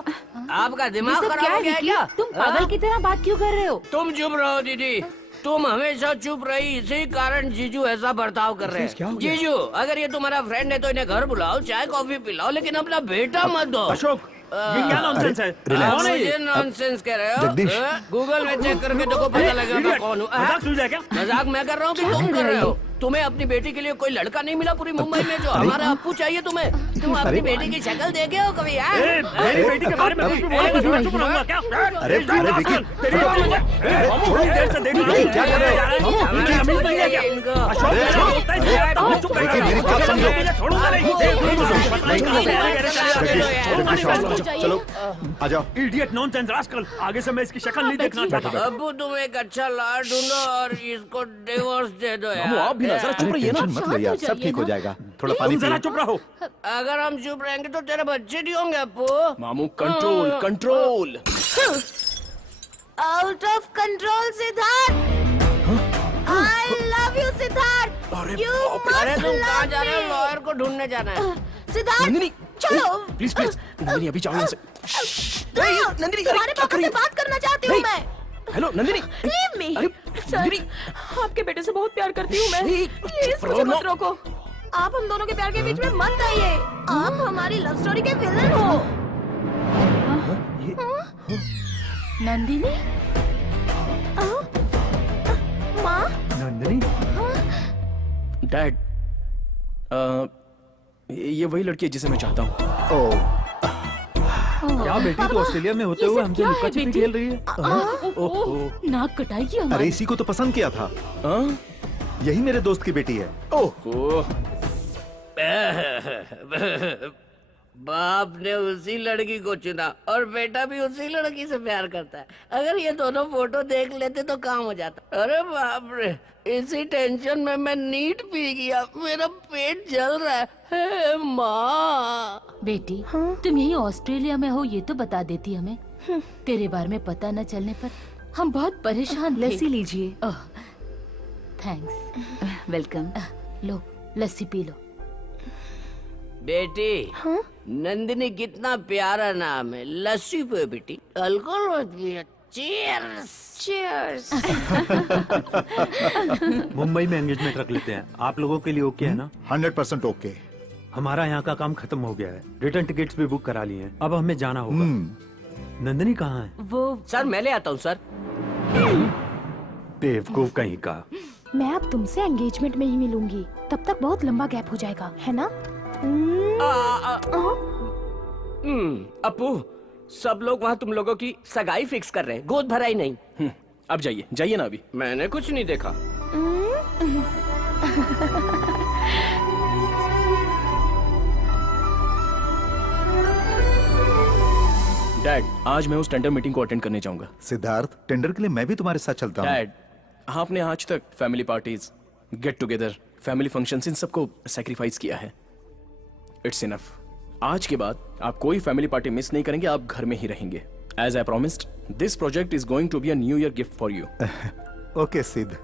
आपका दिमाग खराब हो गया है क्या? तुम पागल की तरह बात क्यों कर रहे हो? तुम चुप रहो दीदी, तुम हमेशा चुप रही, इसी कारण जीजू ऐसा बर्ताव कर रहे हैं। जीजू, अगर ये तुम्हारा फ्रेंड है तो इन्हें घर बुलाओ, चाय कॉफी पिलाओ, लेकिन अपना बेटा मत दो। अशोक, ये क्या नॉनसेंस है? कौन है ये नॉनसेंस कह रहे हो? जगदीश। गूगल में चेक करके देखो, पता लगेगा मैं कौन हूँ। मजाक सुन रहा है क्या? मजाक मैं कर रहा हूँ कि तुम कर रहे हो? तुम्हें अपनी बेटी के लिए कोई लड़का नहीं मिला पूरी मुंबई में जो हमारा अप्पू चाहिए तुम्हें? तुम अपनी बेटी की शक्ल देखे हो कभी? मेरी बेटी के बारे में कुछ भी बोला तो मैं चुप रहूंगा क्या? अरे विकी, तेरी थोड़ी देर से देख रहा हूं। क्या कर रहे हो? हमें अमीर नहीं है क्या? अशोक, विकी, मेरी बात समझो। छोड़ूंगा नहीं। चलो आ जाओ। Idiot, nonsense, rascal. आगे से मैं इसकी शक्ल नहीं देखना चाहता। अप्पू, तुम एक अच्छा लाड़ ढूंढो और इसको डिवोर्स दे दो यार। आप भी ना जरा चुप रहिए ना। टेंशन मत ले यार, सब ठीक हो जाएगा। थोड़ा पानी तुम जरा पियो। चुप रहो। अगर हम चुप रहेंगे तो तेरे बच्चे नहीं होंगे अप्पू। मामू, control control. Out of control Siddharth. I love you Siddharth. अरे तुम कहाँ जा रहे हो? लॉयर को ढूंढने जाना है। सिद्धार्थ नंदिनी चलो प्लीज प्लीज नंदिनी अभी जाओ यहाँ से। नंदिनी तुम्हारे पापा से बात करना चाहती हूँ मैं। Hello Nandini Leave me. अरे सर, नंदिनी आपके बेटे से बहुत प्यार करती हूँ मैं। प्लीज मुझे मत रोको। आप हम दोनों के प्यार के बीच में मत आइए। आप हमारी लव स्टोरी के विलन हो। नंदिनी माँ नंदिनी डैड ये वही लड़की है जिसे मैं चाहता हूँ। ओह क्या बेटी तो ऑस्ट्रेलिया में होते ये हुए सब हमसे क्या है लुक्का छिपी बेटी? खेल रही है। ओह नाक कटाइए अरे हमारी। इसी को तो पसंद किया था। हाँ? यही मेरे दोस्त की बेटी है। ओह बाप ने उसी लड़की को चुना और बेटा भी उसी लड़की से प्यार करता है। अगर ये दोनों फोटो देख लेते तो काम हो जाता। अरे बाप रे, इसी टेंशन में मैं नीट पी गया। मेरा पेट जल रहा है। हे माँ। बेटी तुम यही ऑस्ट्रेलिया में हो ये तो बता देती हमें। तेरे बारे में पता न चलने पर हम बहुत परेशान थे। लस्सी लीजिए। ओह थैंक्स। वेलकम। लो लस्सी पी लो। बेटी नंदिनी कितना प्यारा नाम है। लस्सी पे बेटी, अल्कोहल मत पियो। Cheers cheers. मुंबई में एंगेजमेंट रख लेते हैं। आप लोगों के लिए ओके है ना? 100% ओके। हमारा यहाँ का काम खत्म हो गया है। रिटर्न टिकट्स भी बुक करा लिए हैं। अब हमें जाना होगा। नंदिनी कहाँ है? वो सर मैं ले आता हूँ सर। बेवकूफ कहीं का। मैं अब तुमसे एंगेजमेंट में ही मिलूंगी। तब तक बहुत लंबा गैप हो जाएगा, है ना? अपू, सब लोग वहाँ तुम लोगों की सगाई फिक्स कर रहे हैं, गोद भराई नहीं। अब जाइए जाइए ना अभी। मैंने कुछ नहीं देखा। डैड आज मैं उस टेंडर मीटिंग को अटेंड करने जाऊंगा। सिद्धार्थ, टेंडर के लिए मैं भी तुम्हारे साथ चलता हूँ। डैड आपने आज तक family parties, get together, family functions in सबको सैक्रिफाइस किया है। It's enough. आज के बाद आप कोई फैमिली पार्टी मिस नहीं करेंगे। आप घर में ही रहेंगे। As I promised, this project is going to be a new year gift for you. Okay Siddh.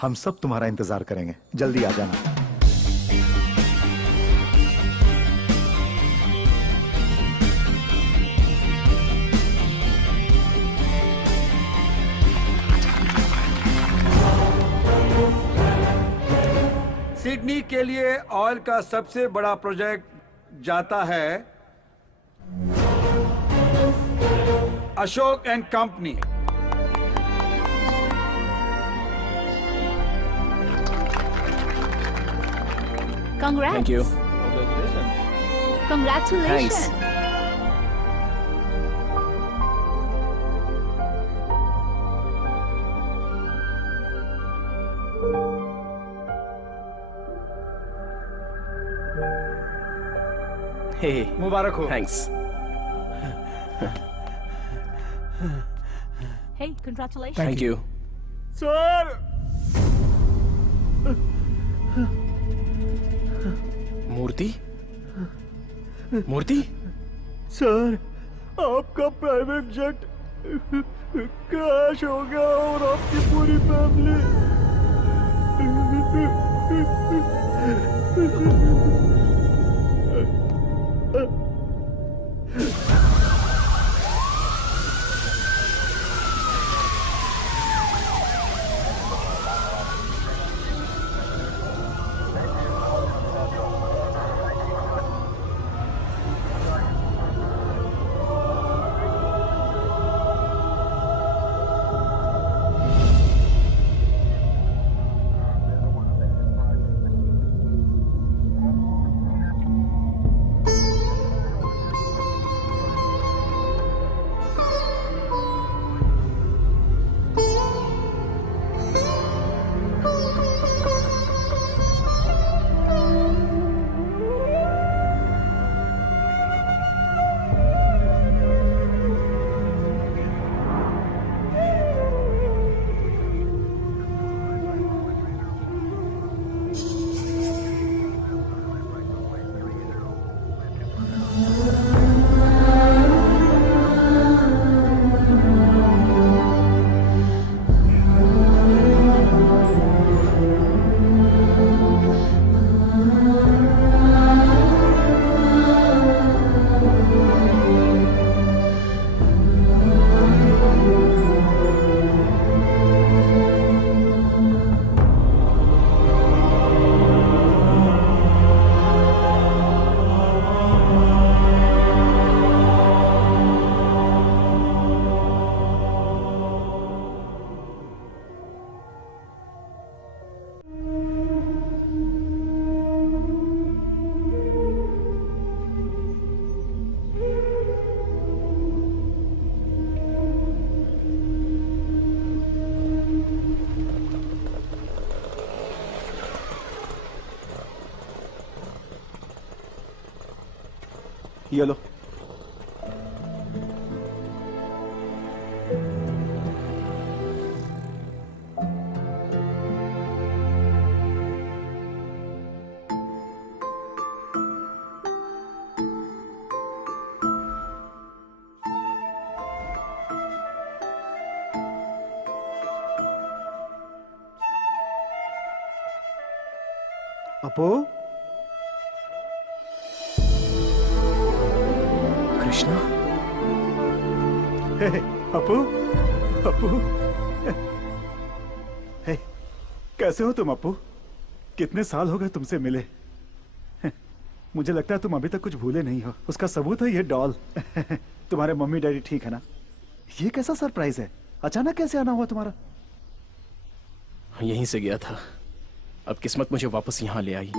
हम सब तुम्हारा इंतजार करेंगे। जल्दी आ जाना। सिडनी के लिए ऑयल का सबसे बड़ा प्रोजेक्ट जाता है Ashok and company. Congrats. Thank you. Congratulations. Thanks. Hey मुबारक हो। Thanks. Hey, congratulations. Thank you. Sir Murthy Murthy sir आपका प्राइवेट जेट क्रैश हो गया और आपकी पूरी फैमिली। ये लो। अपू, कृष्णा, हे, अपू, अपू, हे, कैसे हो तुम अपू? कितने साल हो गए तुमसे मिले। मुझे लगता है तुम अभी तक कुछ भूले नहीं हो। उसका सबूत है ये डॉल। तुम्हारे मम्मी डैडी ठीक है ना? ये कैसा सरप्राइज है? अचानक कैसे आना हुआ तुम्हारा? यहीं से गया था, अब किस्मत मुझे वापस यहां ले आई।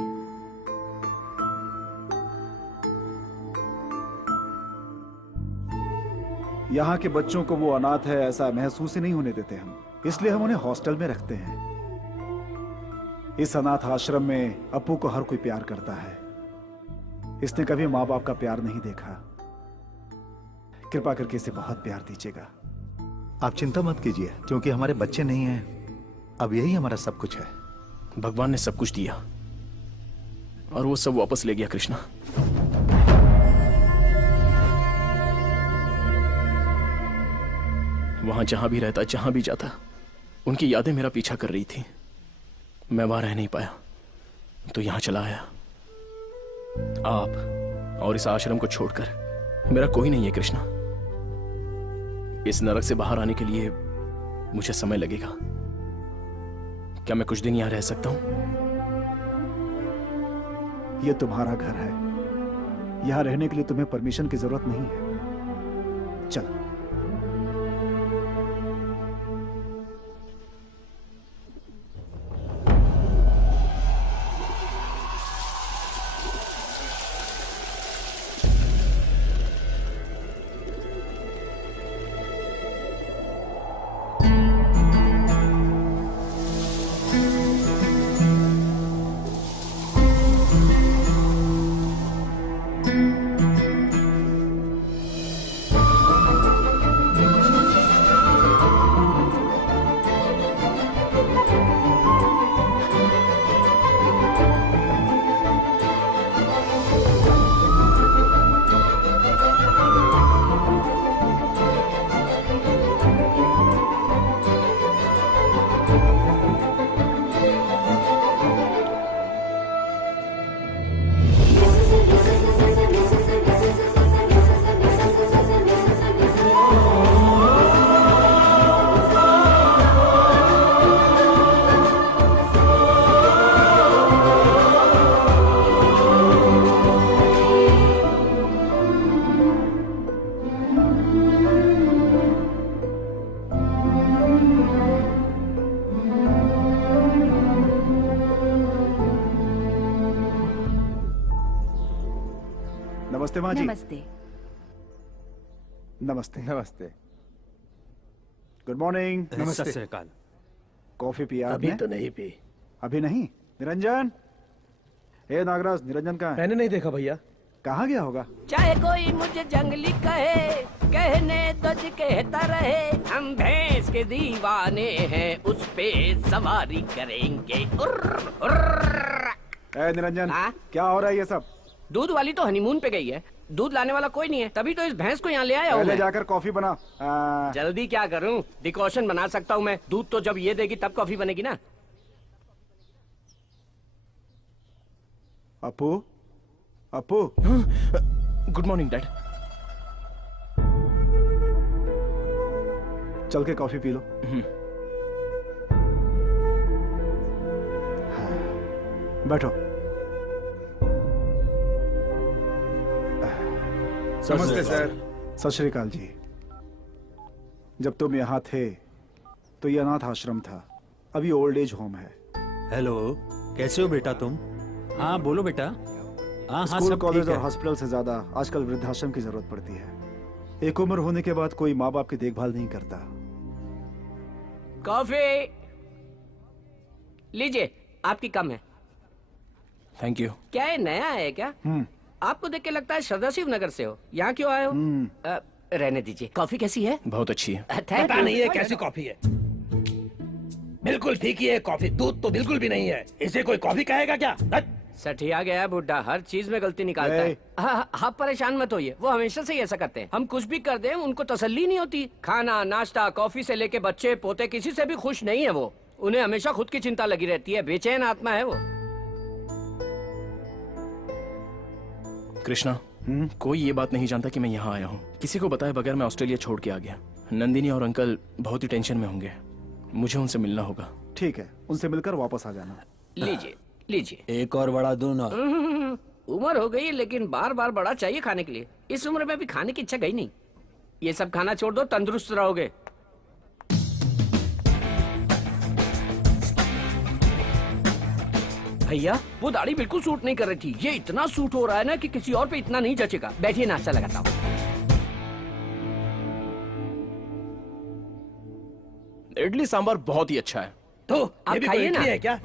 यहाँ के बच्चों को वो अनाथ है ऐसा महसूस ही नहीं होने देते हम, इसलिए हम उन्हें हॉस्टल में रखते हैं। इस अनाथ आश्रम में अपू को हर कोई प्यार करता है। इसने कभी माँ बाप का प्यार नहीं देखा। कृपा करके इसे बहुत प्यार दीजिएगा। आप चिंता मत कीजिए, क्योंकि हमारे बच्चे नहीं हैं, अब यही हमारा सब कुछ है। भगवान ने सब कुछ दिया और वो सब वापस ले गया कृष्णा। वहां जहां भी रहता, जहां भी जाता, उनकी यादें मेरा पीछा कर रही थी। मैं वहां रह नहीं पाया तो यहां चला आया। आप और इस आश्रम को छोड़कर मेरा कोई नहीं है कृष्णा। इस नरक से बाहर आने के लिए मुझे समय लगेगा। क्या मैं कुछ दिन यहां रह सकता हूं? यह तुम्हारा घर है। यहां रहने के लिए तुम्हें परमिशन की जरूरत नहीं है। चलो। नमस्ते माँ जी। नमस्ते। नमस्ते। नमस्ते। Good morning. नमस्ते। सत श्री अकाल। कॉफी पिया अभी आपने? तो नहीं पी। अभी नहीं? निरंजन, ए नागराज, निरंजन कहाँ है? मैंने नहीं देखा भैया। कहाँ गया होगा? चाहे कोई मुझे जंगली कहे, कहने दज कहता रहे, हम भैंस के दीवाने हैं, उस पे सवारी करेंगे। उर्र, उर्र। ए निरंजन, हाँ? क्या हो रहा है ये सब? दूध वाली तो हनीमून पे गई है, दूध लाने वाला कोई नहीं है, तभी तो इस भैंस को यहाँ ले आया हूँ पहले मैं। जाकर कॉफी बना। जल्दी क्या करूँ, डिकॉशन बना सकता हूँ मैं। दूध तो जब ये देगी तब कॉफी बनेगी ना। Apu, Apu. Good morning dad. चल के कॉफी पी लो। हाँ, बैठो। नमस्ते सर। सत श्री अकाल जी। जब तुम यहाँ थे तो ये अनाथ आश्रम था, अभी ओल्ड एज होम है। हेलो, कैसे हो बेटा तुम? हाँ बोलो बेटा। हाँ हाँ, स्कूल, सब कॉलेज ठीक और है। हॉस्पिटल से ज्यादा आजकल वृद्धाश्रम की जरूरत पड़ती है। एक उम्र होने के बाद कोई माँ बाप की देखभाल नहीं करता। कॉफी लीजिए, आपकी कम है। Thank you. क्या ये नया है क्या? आपको देख के लगता है श्रद्धा शिवनगर से हो। यहाँ क्यों आए हो? रहने दीजिए। कॉफी कैसी है? बहुत अच्छी है। पता नहीं है कैसी कॉफी है, बिल्कुल फीकी है कॉफी, दूध तो बिल्कुल भी नहीं है। इसे कोई कॉफी कहेगा क्या? सठिया गया बुड्ढा, हर चीज में गलती निकालता है। आप परेशान मत होइए, वो हमेशा से ही ऐसा करते हैं। हम कुछ भी कर दें उनको तसल्ली नहीं होती। खाना, नाश्ता, कॉफी से लेके बच्चे पोते किसी से भी खुश नहीं है वो। उन्हें हमेशा खुद की चिंता लगी रहती है, बेचैन आत्मा है वो। कृष्णा, कोई ये बात नहीं जानता कि मैं यहाँ आया हूँ। किसी को बताए बगैर मैं ऑस्ट्रेलिया छोड़ के आ गया। नंदिनी और अंकल बहुत ही टेंशन में होंगे, मुझे उनसे मिलना होगा। ठीक है, उनसे मिलकर वापस आ जाना। लीजिए लीजिए। एक और बड़ा दूं ना। उम्र हो गई लेकिन बार बार बड़ा चाहिए खाने के लिए। इस उम्र में भी खाने की इच्छा गई नहीं। ये सब खाना छोड़ दो, तंदुरुस्त रहोगे। भैया वो दाढ़ी बिल्कुल सूट नहीं कर रही थी, ये इतना सूट हो रहा है ना कि किसी और पे इतना नहीं जचेगा। बैठिए, नाश्ता लगाता हूँ। इडली सांभर बहुत ही अच्छा है। तो आप ये भी खाइए कोई इडली ना। है क्या?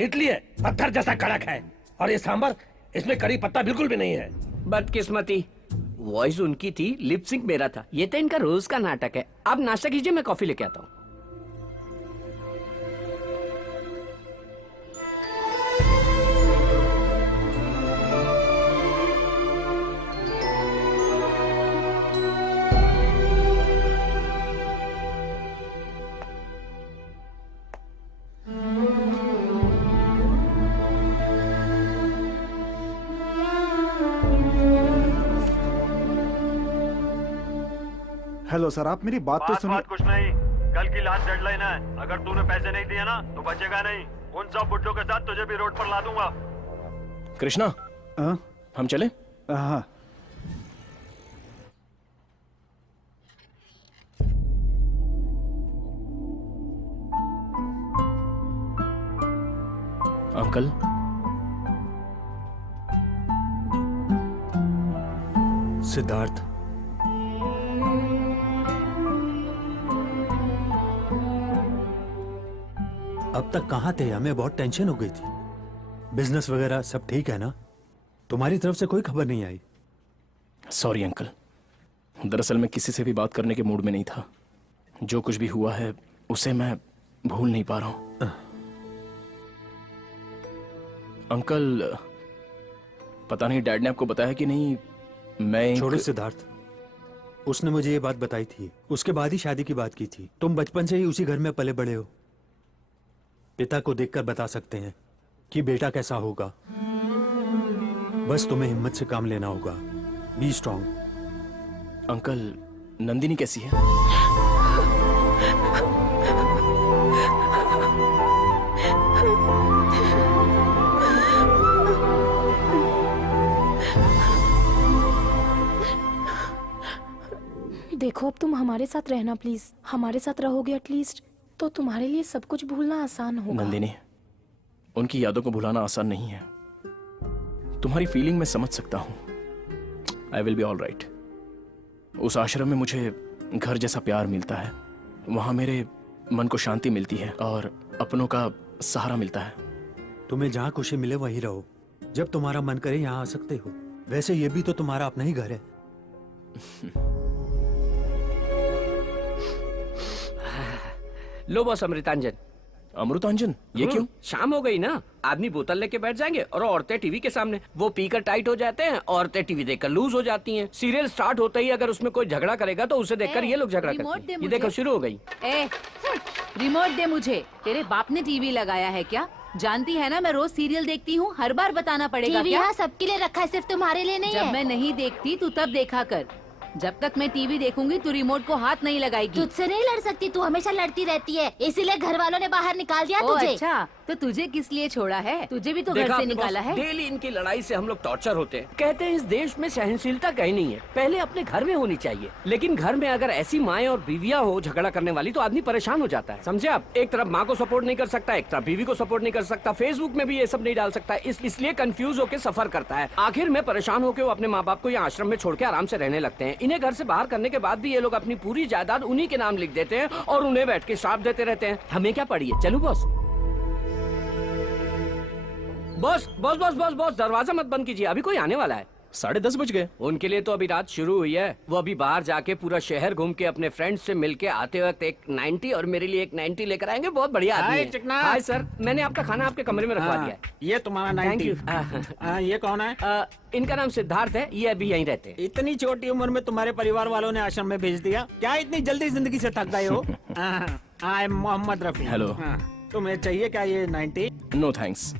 इडली है, पत्थर जैसा कड़क है। और ये सांबर, इसमें करी पत्ता बिल्कुल भी नहीं है। बदकिस्मती, वॉइस उनकी थी, लिप सिंक मेरा था। ये तो इनका रोज का नाटक है। आप नाश्ता कीजिए, मैं कॉफी लेके आता हूँ। हेलो सर, आप मेरी बात तो सुनिए। कुछ नहीं, कल की लास्ट डेडलाइन है। अगर तूने पैसे नहीं दिए ना तो बचेगा नहीं। उन सब बुड्ढों के साथ तुझे भी रोड पर ला दूंगा। कृष्णा, हम चले? हाँ। अंकल, सिद्धार्थ, अब तक कहाँ थे? हमें बहुत टेंशन हो गई थी। बिजनेस वगैरह सब ठीक है ना? तुम्हारी तरफ से कोई खबर नहीं आई? सॉरी अंकल, दरअसल मैं किसी से भी बात करने के मूड में नहीं था। जो कुछ भी हुआ है उसे मैं भूल नहीं पा रहा हूं। अंकल, पता नहीं डैड ने आपको बताया कि नहीं, मैं छोड़ो सिद्धार्थ, उसने मुझे ये बात बताई थी। उसके बाद ही शादी की बात की थी। तुम बचपन से ही उसी घर में पले बड़े हो। पिता को देखकर बता सकते हैं कि बेटा कैसा होगा। बस तुम्हें हिम्मत से काम लेना होगा। Be strong. अंकल, नंदिनी कैसी है? देखो, अब तुम हमारे साथ रहना प्लीज। हमारे साथ रहोगे एटलीस्ट तो तुम्हारे लिए सब कुछ भूलना आसान होगा। नंदिनी, उनकी यादों को भुलाना आसान नहीं है। तुम्हारी फीलिंग मैं समझ सकता हूं। I will be all right. उस आश्रम में मुझे घर जैसा प्यार मिलता है। वहां मेरे मन को शांति मिलती है और अपनों का सहारा मिलता है। तुम्हें जहाँ खुशी मिले वहीं रहो। जब तुम्हारा मन करे यहाँ आ सकते हो। वैसे ये भी तो तुम्हारा अपना ही घर है। लो बॉस, अमृतांजन। अमृतांजन? ये क्यों? शाम हो गई ना, आदमी बोतल लेके बैठ जाएंगे और औरतें टीवी के सामने। वो पीकर टाइट हो जाते हैं, औरतें टीवी देखकर लूज हो जाती हैं। सीरियल स्टार्ट होते ही अगर उसमें कोई झगड़ा करेगा तो उसे देखकर ये लोग झगड़ा करते हैं। ये देखो, शुरू हो गई। रिमोट दे मुझे। तेरे बाप ने टीवी लगाया है क्या? जानती है ना मैं रोज सीरियल देखती हूँ। हर बार बताना पड़ेगा टीवी क्या? यहाँ सबके लिए रखा है, सिर्फ तुम्हारे लिए नहीं जब है। मैं नहीं देखती तू तब देखा कर। जब तक मैं टीवी देखूंगी तू रिमोट को हाथ नहीं लगाएगी। तुझसे नहीं लड़ सकती, तू हमेशा लड़ती रहती है, इसीलिए घर वालों ने बाहर निकाल दिया ओ तुझे। अच्छा, तो तुझे किस लिए छोड़ा है? तुझे भी तो घर देखा से आपने निकाला बॉस, है। डेली इनकी लड़ाई से हम लोग टॉर्चर होते हैं। कहते हैं इस देश में सहनशीलता कहीं नहीं है, पहले अपने घर में होनी चाहिए। लेकिन घर में अगर ऐसी माएं और बीवियां हो झगड़ा करने वाली तो आदमी परेशान हो जाता है। समझे आप? एक तरफ माँ को सपोर्ट नहीं कर सकता, एक तरफ बीवी को सपोर्ट नहीं कर सकता, फेसबुक में भी ये सब नहीं डाल सकता, इसलिए कंफ्यूज होकर सफर करता है। आखिर में परेशान होकर वो अपने माँ बाप को यहाँ आश्रम में छोड़ के आराम से रहने लगते हैं। इन्हें घर से बाहर करने के बाद भी ये लोग अपनी पूरी जायदाद उन्हीं के नाम लिख देते हैं और उन्हें बैठ के श्राप देते रहते हैं। हमें क्या पड़ी है? चलूं boss? Boss boss boss boss boss दरवाजा मत बंद कीजिए, अभी कोई आने वाला है। 10:30 बज गए। उनके लिए तो अभी रात शुरू हुई है। वो अभी बाहर जाके पूरा शहर घूम के अपने फ्रेंड्स से मिलके आते वक्त एक 90 और मेरे लिए एक 90 लेकर आएंगे। बहुत बढ़िया आदमी है। चिकना। हाय सर, मैंने आपका खाना आपके कमरे में रखवा दिया है। ये तुम्हारा थैंक 90। यू। ये कौन है? इनका नाम सिद्धार्थ है, ये अभी यहीं रहते हैं। इतनी छोटी उम्र में तुम्हारे परिवार वालों ने आश्रम में भेज दिया? क्या इतनी जल्दी जिंदगी से थक गए हो? I am Mohammed Rafi. Hello. तुम्हें चाहिए क्या ये 90? No thanks.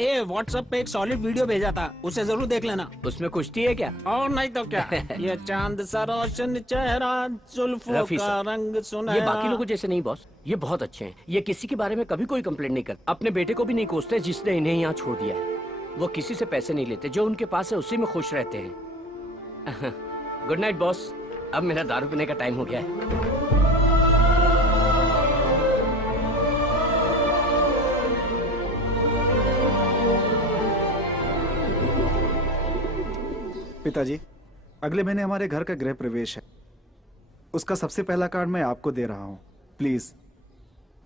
ए व्हाट्सएप पे एक सॉलिड वीडियो भेजा था, उसे जरूर देख लेना। उसमें कुश्ती है क्या? और नहीं तो क्या। ये चांद सा रोशन चेहरा, जुल्फों रफी का सर, रंग ये सुनहरा। बाकी लोगों जैसे नहीं बॉस, ये बहुत अच्छे हैं। ये किसी के बारे में कभी कोई कंप्लेंट नहीं करते, अपने बेटे को भी नहीं कोसते जिसने इन्हें यहाँ छोड़ दिया है। वो किसी से पैसे नहीं लेते, जो उनके पास है उसी में खुश रहते हैं। गुड नाइट बॉस, अब मेरा दारू पीने का टाइम हो गया है। पिताजी, अगले महीने हमारे घर का गृह प्रवेश है। उसका सबसे पहला कार्ड मैं आपको दे रहा हूँ। प्लीज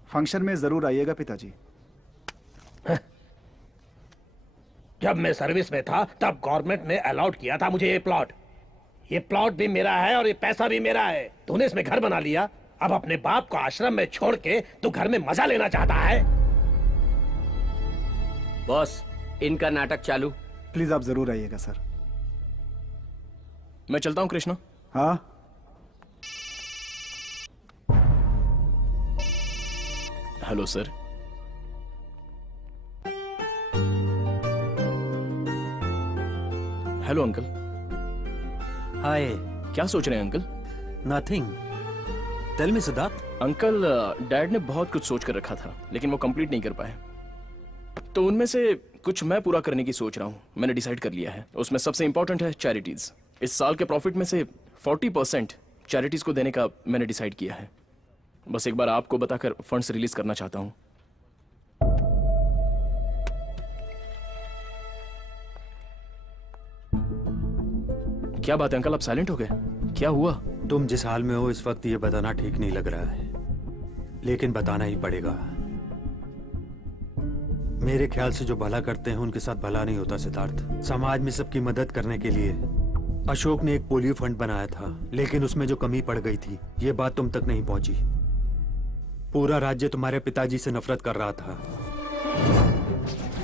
फंक्शन में जरूर आइएगा पिताजी। जब मैं सर्विस में था तब गवर्नमेंट ने अलाउड किया था मुझे ये प्लॉट। ये प्लॉट भी मेरा है और ये पैसा भी मेरा है। तूने इसमें घर बना लिया, अब अपने बाप को आश्रम में छोड़ के तू घर में मजा लेना चाहता है। बॉस, इनका नाटक चालू। प्लीज आप जरूर आइएगा सर। मैं चलता हूँ कृष्णा। हाँ, hello sir. Hello uncle. Hi. क्या सोच रहे हैं uncle? Nothing. Tell me Siddharth. Uncle, dad ने बहुत कुछ सोच कर रखा था लेकिन वो कंप्लीट नहीं कर पाए, तो उनमें से कुछ मैं पूरा करने की सोच रहा हूँ। मैंने डिसाइड कर लिया है, उसमें सबसे इंपॉर्टेंट है चैरिटीज। इस साल के प्रॉफिट में से 40% चैरिटीज को देने का मैंने डिसाइड किया है। बस एक बार आपको बताकर फंड्स रिलीज करना चाहता हूँ। क्या बात है अंकल, आप साइलेंट हो गए? क्या हुआ? तुम जिस हाल में हो इस वक्त ये बताना ठीक नहीं लग रहा है, लेकिन बताना ही पड़ेगा। मेरे ख्याल से जो भला करते हैं उनके साथ भला नहीं होता सिद्धार्थ। समाज में सबकी मदद करने के लिए अशोक ने एक पोलियो फंड बनाया था, लेकिन उसमें जो कमी पड़ गई थी ये बात तुम तक नहीं पहुंची। पूरा राज्य तुम्हारे पिताजी से नफरत कर रहा था।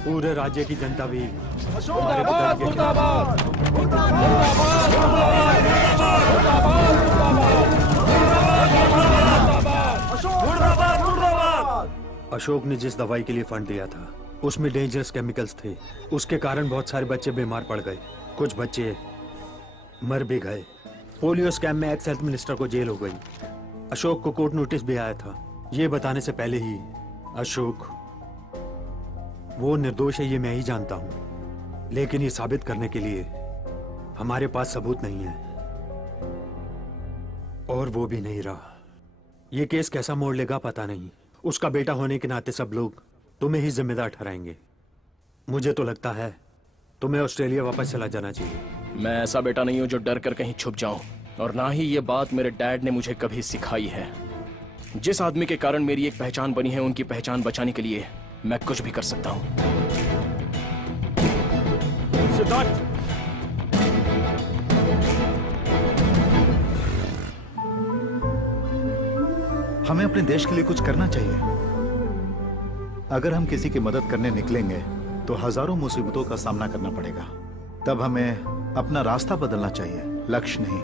पूरे राज्य की जनता भी तुम्हारे पिताजी के खिलाफ। अशोक ने जिस दवाई के लिए फंड दिया था उसमें डेंजरस केमिकल्स थे। उसके कारण बहुत सारे बच्चे बीमार पड़ गए, कुछ बच्चे मर भी गए। पोलियो स्कैम में एक्स हेल्थ मिनिस्टर को जेल हो गई। अशोक को कोर्ट नोटिस भी आया था। ये बताने से पहले ही अशोक वो निर्दोष है ये मैं ही जानता हूं, लेकिन ये साबित करने के लिए हमारे पास सबूत नहीं है, और वो भी नहीं रहा। ये केस कैसा मोड़ लेगा पता नहीं। उसका बेटा होने के नाते सब लोग तुम्हें ही जिम्मेदार ठहराएंगे। मुझे तो लगता है तुम्हें ऑस्ट्रेलिया वापस चला जाना चाहिए। मैं ऐसा बेटा नहीं हूं जो डर कर कहीं छुप जाऊं, और ना ही ये बात मेरे डैड ने मुझे कभी सिखाई है। जिस आदमी के कारण मेरी एक पहचान बनी है, उनकी पहचान बचाने के लिए मैं कुछ भी कर सकता हूं। सिद्धार्थ, हमें अपने देश के लिए कुछ करना चाहिए। अगर हम किसी की मदद करने निकलेंगे तो हजारों मुसीबतों का सामना करना पड़ेगा। तब हमें अपना रास्ता बदलना चाहिए, लक्ष्य नहीं।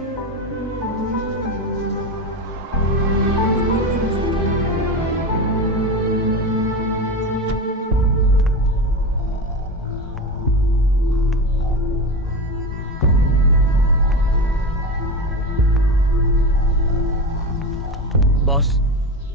बॉस,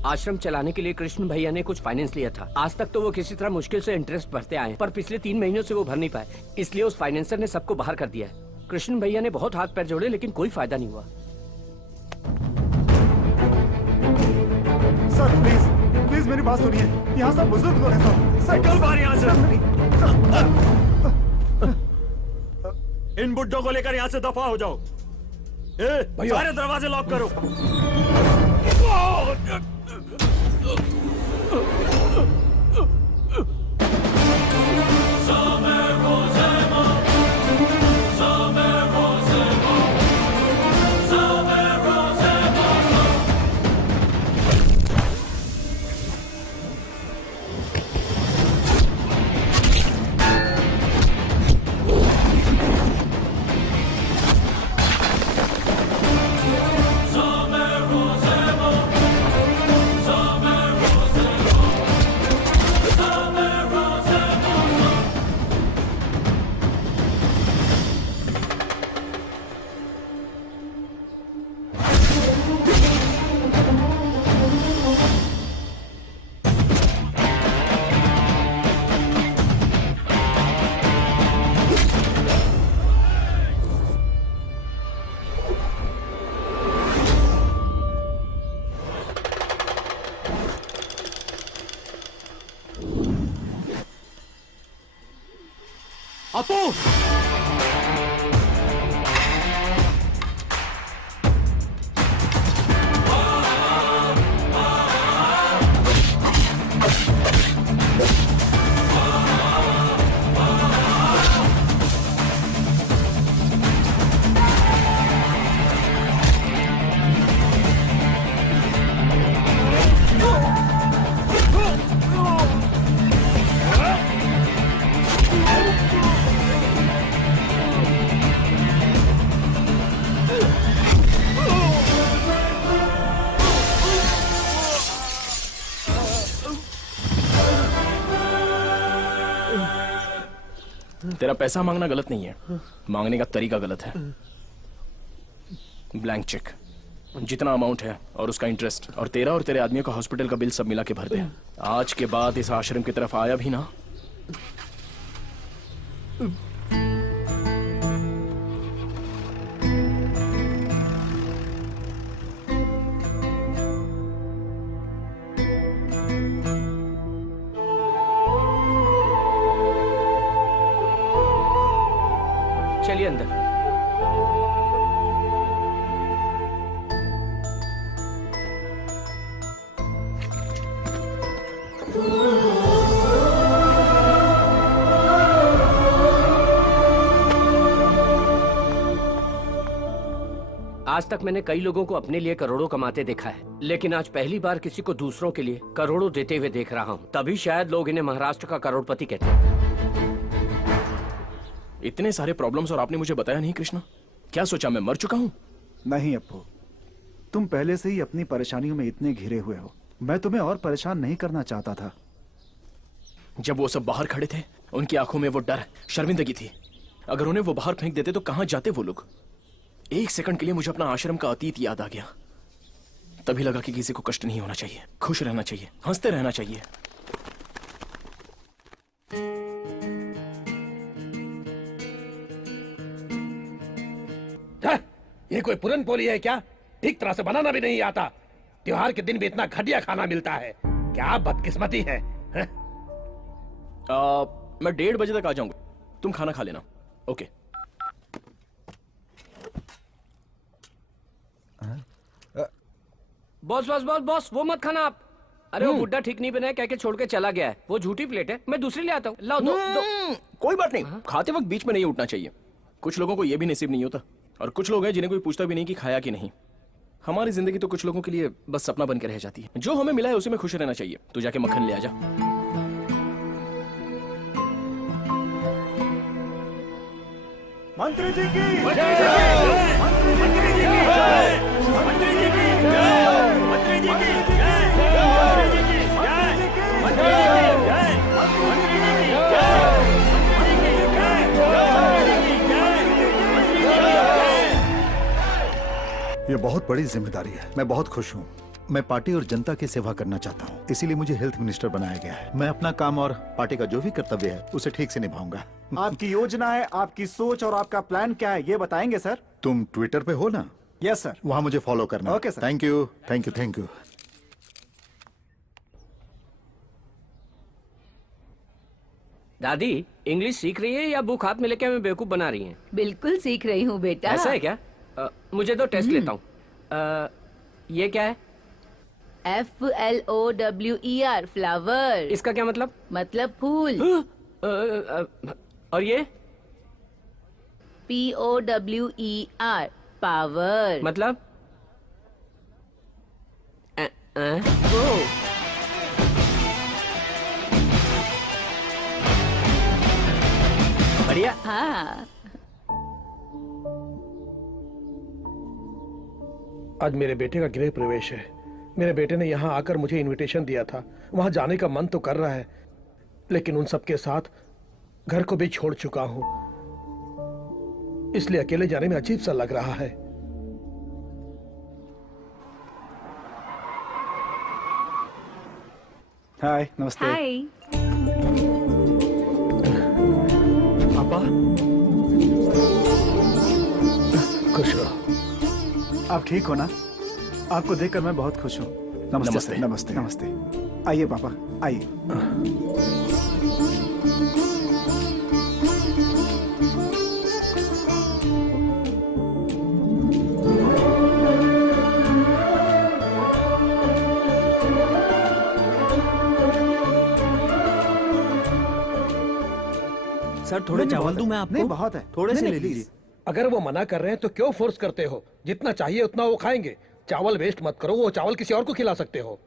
आश्रम चलाने के लिए कृष्ण भैया ने कुछ फाइनेंस लिया था। आज तक तो वो किसी तरह मुश्किल से इंटरेस्ट भरते आए, पर पिछले 3 महीनों से वो भर नहीं पाए, इसलिए उस फाइनेंसर ने सबको बाहर कर दिया। कृष्ण भैया ने बहुत हाथ पैर जोड़े लेकिन कोई फायदा नहीं हुआ। सर प्लीज प्लीज मेरी बात सुनिए। यहाँ सब बुजुर्ग लोग हैं सर। निकल बाहर यहाँ से। इन बुड्ढों को लेकर यहाँ से दफा हो जाओ। सारे दरवाजे लॉक करो। अपू! तेरा पैसा मांगना गलत नहीं है, मांगने का तरीका गलत है। ब्लैंक चेक, जितना अमाउंट है और उसका इंटरेस्ट, और तेरा और तेरे आदमियों का हॉस्पिटल का बिल सब मिला के भर दे। आज के बाद इस आश्रम की तरफ आया भी ना। चलिए अंदर। आज तक मैंने कई लोगों को अपने लिए करोड़ों कमाते देखा है, लेकिन आज पहली बार किसी को दूसरों के लिए करोड़ों देते हुए देख रहा हूँ। तभी शायद लोग इन्हें महाराष्ट्र का करोड़पति कहते हैं। इतने सारे प्रॉब्लम्स और आपने मुझे बताया नहीं कृष्णा। क्या सोचा मैं मर चुका हूँ? नहीं अप्पू, तुम पहले से ही अपनी परेशानियों में इतने घिरे हुए हो। मैं तुम्हें और परेशान नहीं करना चाहता था। जब वो सब बाहर खड़े थे, उनकी आंखों में वो डर, शर्मिंदगी थी। अगर उन्हें वो बाहर फेंक देते तो कहां जाते वो लोग? एक सेकंड के लिए मुझे अपना आश्रम का अतीत याद आ गया। तभी लगा कि किसी को कष्ट नहीं होना चाहिए, खुश रहना चाहिए, हंसते रहना चाहिए। ये कोई पुरन पोली है क्या? ठीक तरह से बनाना भी नहीं आता। त्योहार के दिन भी इतना घटिया खाना मिलता है। क्या बदकिस्मती है? मैं 1:30 बजे तक आ जाऊंगा, तुम खाना खा लेना। Okay. Boss boss boss boss, वो मत खाना आप। अरे वो बुड्ढा ठीक नहीं बना है, कह के छोड़ के चला गया है। वो झूठी प्लेट है, मैं दूसरी ले आता हूँ। लाओ दो। कोई बात नहीं, खाते वक्त बीच में नहीं उठना चाहिए। कुछ लोगों को यह भी नसीब नहीं होता, और कुछ लोग हैं जिन्हें कोई पूछता भी नहीं कि खाया कि नहीं। हमारी जिंदगी तो कुछ लोगों के लिए बस सपना बन के रह जाती है। जो हमें मिला है उसी में खुश रहना चाहिए। तू जाके मक्खन ले आ जा। मंत्री जी की ये बहुत बड़ी जिम्मेदारी है। मैं बहुत खुश हूँ। मैं पार्टी और जनता की सेवा करना चाहता हूँ, इसीलिए मुझे हेल्थ मिनिस्टर बनाया गया है। मैं अपना काम और पार्टी का जो भी कर्तव्य है उसे ठीक से निभाऊंगा। आपकी योजना है, आपकी सोच और आपका प्लान क्या है, ये बताएंगे सर? तुम ट्विटर पे हो ना? Yes sir. वहाँ मुझे फॉलो करना। Okay sir. Thank you, thank you, thank you. दादी इंग्लिश सीख रही है या बुक हाथ में लेके हमें बेवकूफ बना रही हैं? बिल्कुल सीख रही हूँ बेटा। ऐसा है क्या? मुझे तो टेस्ट लेता हूँ। ये क्या है? FLOWER, flower. इसका क्या मतलब? मतलब फूल। और ये? POWER, power. मतलब? वो बढ़िया। हाँ। आज मेरे बेटे का गृह प्रवेश है। मेरे बेटे ने यहाँ आकर मुझे इनविटेशन दिया था। वहां जाने का मन तो कर रहा है, लेकिन उन सबके साथ घर को भी छोड़ चुका हूं, इसलिए अकेले जाने में अजीब सा लग रहा है। हाय, नमस्ते। हाय। पापा, खुश रहो। आप ठीक हो ना? आपको देखकर मैं बहुत खुश हूँ। नमस्ते नमस्ते। सर, नमस्ते नमस्ते। आइए पापा, आइए। थोड़े नहीं, चावल बहुत दूं है। मैं आपको? नहीं, बहुत है। थोड़े नहीं, से नहीं, ले लीजिए। please। अगर वो मना कर रहे हैं तो क्यों फोर्स करते हो? जितना चाहिए उतना वो खाएंगे। चावल वेस्ट मत करो, वो चावल किसी और को खिला सकते हो।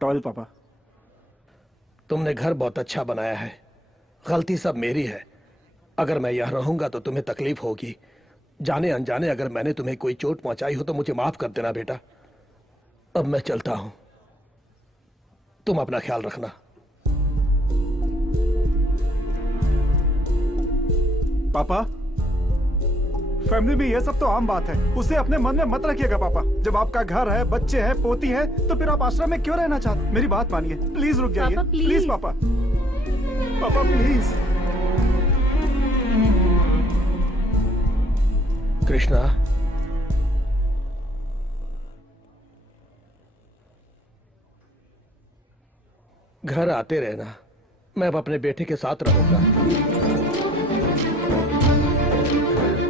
टॉयल पापा। तुमने घर बहुत अच्छा बनाया है, गलती सब मेरी है। अगर मैं यहाँ रहूंगा तो तुम्हें तकलीफ होगी। जाने अनजाने अगर मैंने तुम्हें कोई चोट पहुंचाई हो तो मुझे माफ कर देना बेटा। अब मैं चलता हूं, तुम अपना ख्याल रखना। पापा, फैमिली में ये सब तो आम बात है, उसे अपने मन में मत रखिएगा पापा। जब आपका घर है, बच्चे हैं, पोती है, तो फिर आप आश्रम में क्यों रहना चाहते? मेरी बात मानिए, प्लीज रुक जाइए। पापा, प्लीज। प्लीज पापा, पापा प्लीज। कृष्णा, घर आते रहना, मैं अब अपने बेटे के साथ रहूंगा।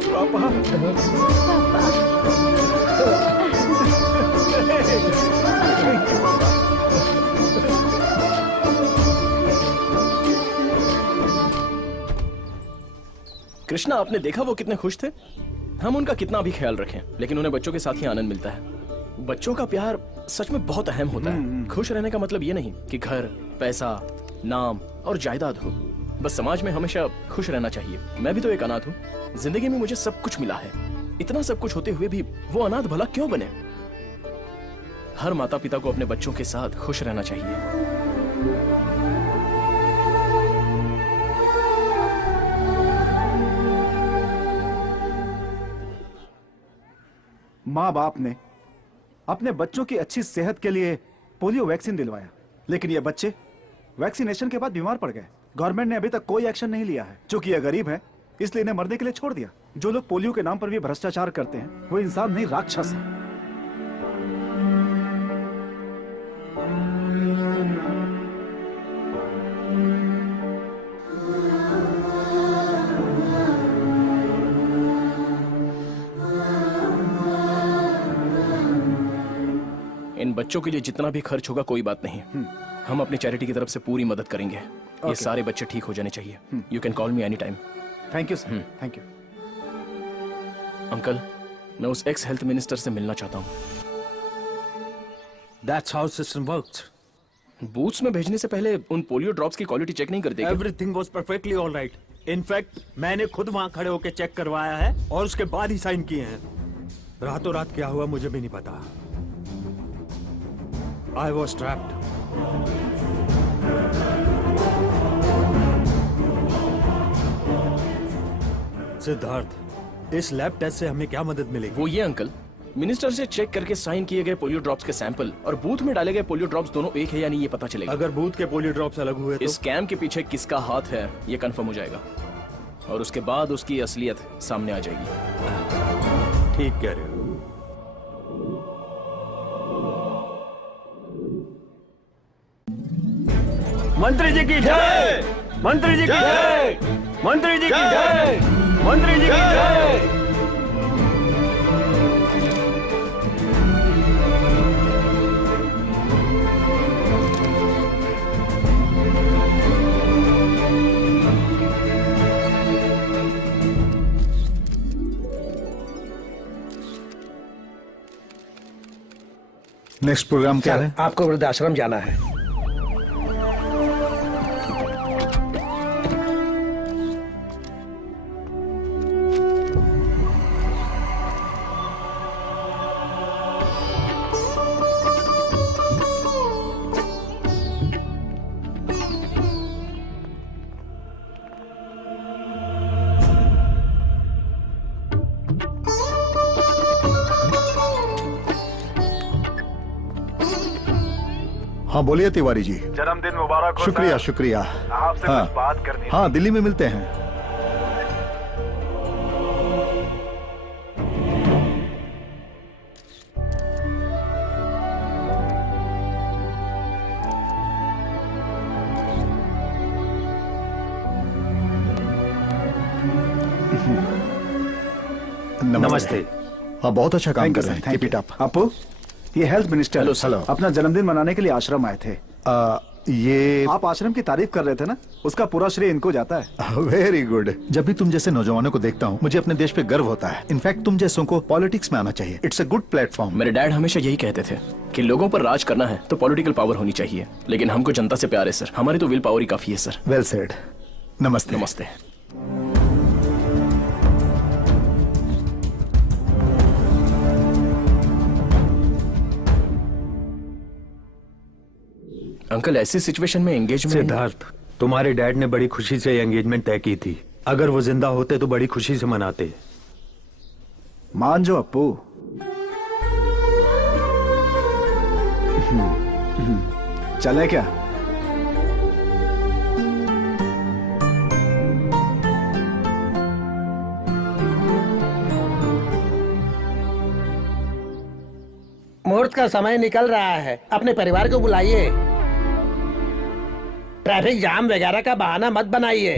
पापा, कृष्णा, आपने देखा वो कितने खुश थे? हम उनका कितना भी ख्याल रखें, लेकिन उन्हें बच्चों के साथ ही आनंद मिलता है। बच्चों का प्यार सच में बहुत अहम होता है। खुश रहने का मतलब ये नहीं कि घर, पैसा, नाम और जायदाद हो। बस समाज में हमेशा खुश रहना चाहिए। मैं भी तो एक अनाथ हूँ। जिंदगी में मुझे सब कुछ मिला है, इतना सब कुछ होते हुए भी वो अनाथ भला क्यों बने? हर माता पिता को अपने बच्चों के साथ खुश रहना चाहिए। माँ बाप ने अपने बच्चों की अच्छी सेहत के लिए पोलियो वैक्सीन दिलवाया, लेकिन ये बच्चे वैक्सीनेशन के बाद बीमार पड़ गए। गवर्नमेंट ने अभी तक कोई एक्शन नहीं लिया है। क्योंकि ये गरीब है, इसलिए इन्हें मरने के लिए छोड़ दिया। जो लोग पोलियो के नाम पर भी भ्रष्टाचार करते हैं, वो इंसान नहीं, राक्षस है। इन बच्चों के लिए जितना भी खर्च होगा कोई बात नहीं, हम अपनी चैरिटी की तरफ से पूरी मदद करेंगे। ये सारे बच्चे ठीक हो जाने चाहिए। You can call me any time. Thank you sir, thank you. Uncle, मैं उस एक्स हेल्थ मिनिस्टर से मिलना चाहता हूँ। That's how system works. Booths में भेजने से पहले उन पोलियो ड्रॉप्स की क्वालिटी चेक नहीं करते क्या? Everything was perfectly all right. In fact, मैंने खुद वहाँ खड़े होकर चेक करवाया है और उसके बाद ही साइन किए हैं। रातों रात क्या हुआ मुझे भी नहीं पता। I was trapped. सिद्धार्थ, इस लैब टेस्ट से हमें क्या मदद मिलेगी? वो ये अंकल, मिनिस्टर से चेक करके साइन किए गए पोलियो ड्रॉप्स के सैंपल और बूथ में डाले गए पोलियो ड्रॉप्स दोनों एक है या नहीं ये पता चलेगा। अगर बूथ के पोलियो ड्रॉप्स अलग हुए तो? इस स्कैम के पीछे किसका हाथ है ये कंफर्म हो जाएगा और उसके बाद उसकी असलियत सामने आ जाएगी। ठीक कह रहे हो। मंत्री जी की जय, मंत्री जी की जय, मंत्री जी की जय, मंत्री जी की जय। नेक्स्ट प्रोग्राम क्या है? आपको वृद्धाश्रम जाना है। हाँ बोलिए तिवारी जी। जन्मदिन मुबारक हो। शुक्रिया शुक्रिया। आपसे हाँ, कुछ बात करनी थी। हाँ दिल्ली में मिलते हैं। नमस्ते। हाँ बहुत अच्छा काम थैंक कर यू रहे सर, हैं। Thank Keep it you. up। अपू, ये हेल्थ मिनिस्टर Hello, sir. अपना जन्मदिन मनाने के लिए आश्रम आए थे। ये आप आश्रम की तारीफ कर रहे थे ना, उसका पूरा श्रेय इनको जाता है। Very good. जब भी तुम जैसे नौजवानों को देखता हूँ मुझे अपने देश पे गर्व होता है। इनफैक्ट तुम जैसों को पॉलिटिक्स में आना चाहिए। It's a good platform. मेरे डैड हमेशा यही कहते थे कि लोगों पर राज करना है तो पॉलिटिकल पावर होनी चाहिए, लेकिन हमको जनता से प्यार है सर, हमारी तो विल पावर ही काफी है सर। Well said. नमस्ते। नमस्ते। अंकल ऐसी सिचुएशन में एंगेजमेंट। सिद्धार्थ, तुम्हारे डैड ने बड़ी खुशी से एंगेजमेंट तय की थी। अगर वो जिंदा होते तो बड़ी खुशी से मनाते। मान जो अप्पू। चले क्या? मुहूर्त का समय निकल रहा है, अपने परिवार को बुलाइए। ट्रैफिक जाम वगैरह का बहाना मत बनाइए।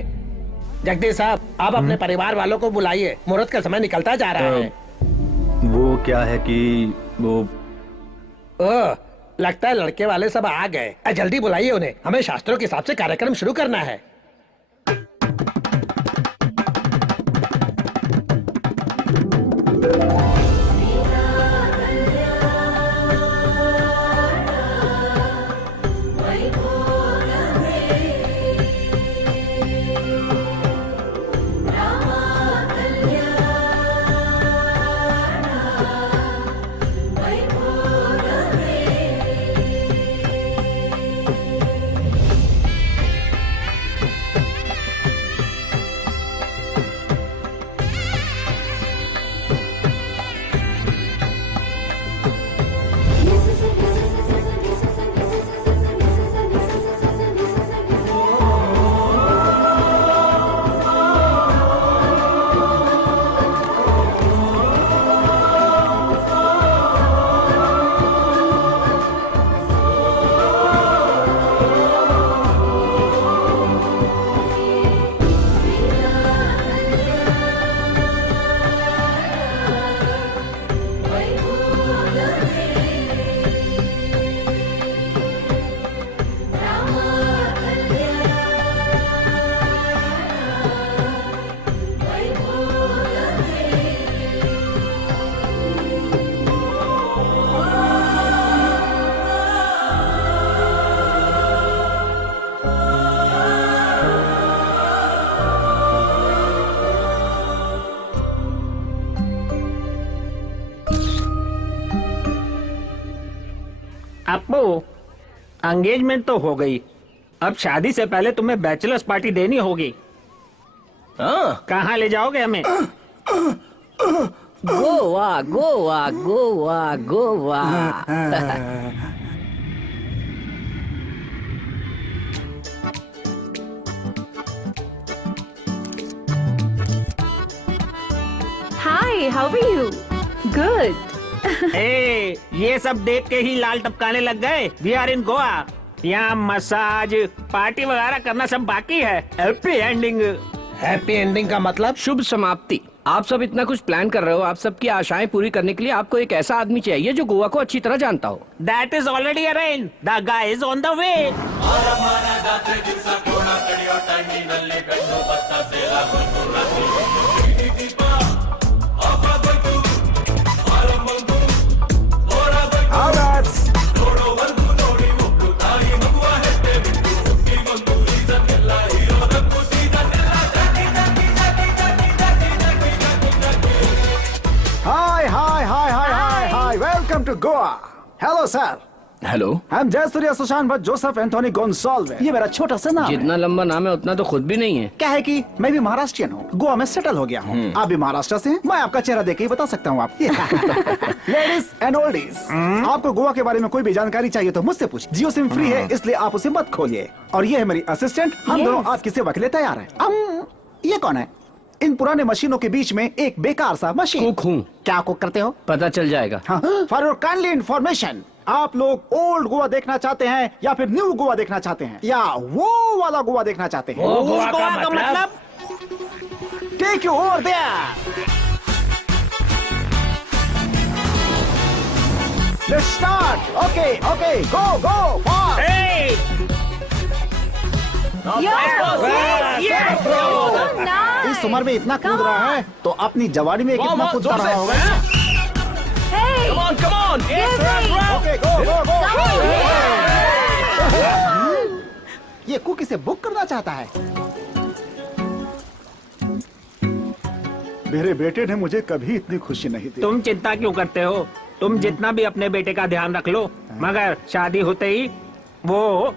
जगदीश साहब, आप अपने परिवार वालों को बुलाइए, मुहूर्त का समय निकलता जा रहा है। वो क्या है कि वो ओह, लगता है लड़के वाले सब आ गए। जल्दी बुलाइए उन्हें, हमें शास्त्रों के हिसाब से कार्यक्रम शुरू करना है। अप्पू, एंगेजमेंट तो हो गई, अब शादी से पहले तुम्हें बैचलर्स पार्टी देनी होगी। हाँ, कहाँ ले जाओगे हमें? Goa Goa Goa Goa. Hi, how are you? Good. ए, ये सब देख के ही लाल टपकाने लग गए। We are in Goa. यहाँ मसाज पार्टी वगैरह करना सब बाकी है। Happy ending. हैप्पी एंडिंग का मतलब? शुभ समाप्ति। आप सब इतना कुछ प्लान कर रहे हो, आप सबकी आशाएं पूरी करने के लिए आपको एक ऐसा आदमी चाहिए जो गोवा को अच्छी तरह जानता हो। That is already arranged. The guy is on the way. Hi, welcome to Goa. Hello, sir. Hello. I'm Jayasuriya Sushan Bhatt Joseph Anthony Gonsalves. ये मेरा छोटा सा नाम है। जितना लंबा नाम है उतना तो खुद भी नहीं है। क्या है कि मैं भी महाराष्ट्रियन हूँ, गोवा में सेटल हो गया हूँ। आप भी महाराष्ट्र से हैं? मैं आपका चेहरा देख के ही बता सकता हूँ आप। लेडीज एंड ओल्डीज, आपको गोवा के बारे में कोई भी जानकारी चाहिए तो मुझसे पूछ। जियो सिम फ्री है, इसलिए आप उसे मत खोलिए। और ये है मेरी असिस्टेंट, हम दोनों आपकी सेवा के लिए तैयार हैं। ये कौन है? इन पुराने मशीनों के बीच में एक बेकार सा मशीन। कुक हूँ। क्या कुक करते हो? पता चल जाएगा। फॉर योर काइंडली इन्फॉर्मेशन, आप लोग ओल्ड गोवा देखना चाहते हैं या फिर न्यू गोवा देखना चाहते हैं या वो वाला गोवा देखना चाहते हैं? वो गोवा का मतलब? Take you over there. Let's start. Okay, okay, go, go, fast. इस उम्र में इतना कूद रहा है तो अपनी जवानी में कितना कूदता रहा होगा। Come on, come on! Okay, go, go, go. ये कुकी से बुक करना चाहता है। मेरे बेटे ने मुझे कभी इतनी खुशी नहीं दी। तुम चिंता क्यों करते हो? तुम जितना भी अपने बेटे का ध्यान रख लो, मगर शादी होते ही वो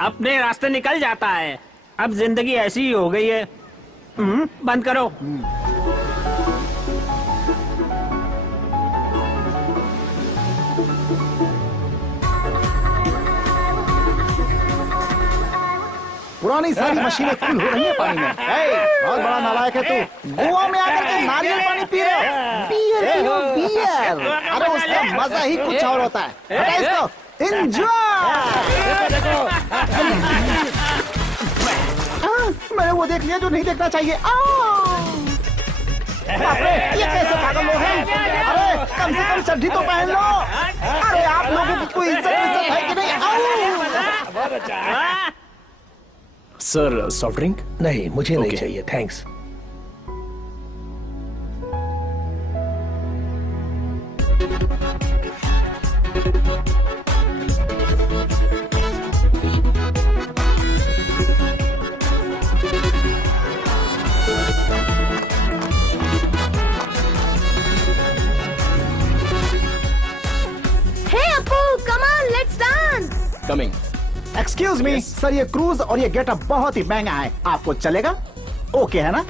अपने रास्ते निकल जाता है। अब जिंदगी ऐसी ही हो गई है। बंद करो। पुरानी सारी मशीनें फुल हो रही हैं पानी में। बहुत बड़ा नालायक है तू। गोवा में आकर के नारियल पानी पी रहे हो। बियर पियो, बियर। अरे उसका मजा ही कुछ और होता है। हटा इसको। मैंने वो देख लिया जो नहीं देखना चाहिए। अरे ये कैसे पागल लोग हैं? अरे कम से कम चड्ढी तो पहन लो। अरे आप लोगों की कोई इज्जत है कि नहीं? Sir, soft drink? नहीं, मुझे नहीं चाहिए, thanks. Hey Appu, come on, let's dance. Coming. Excuse me sir, ये क्रूज और ये गेटअप बहुत ही महंगा है। आपको चलेगा? ओके है ना?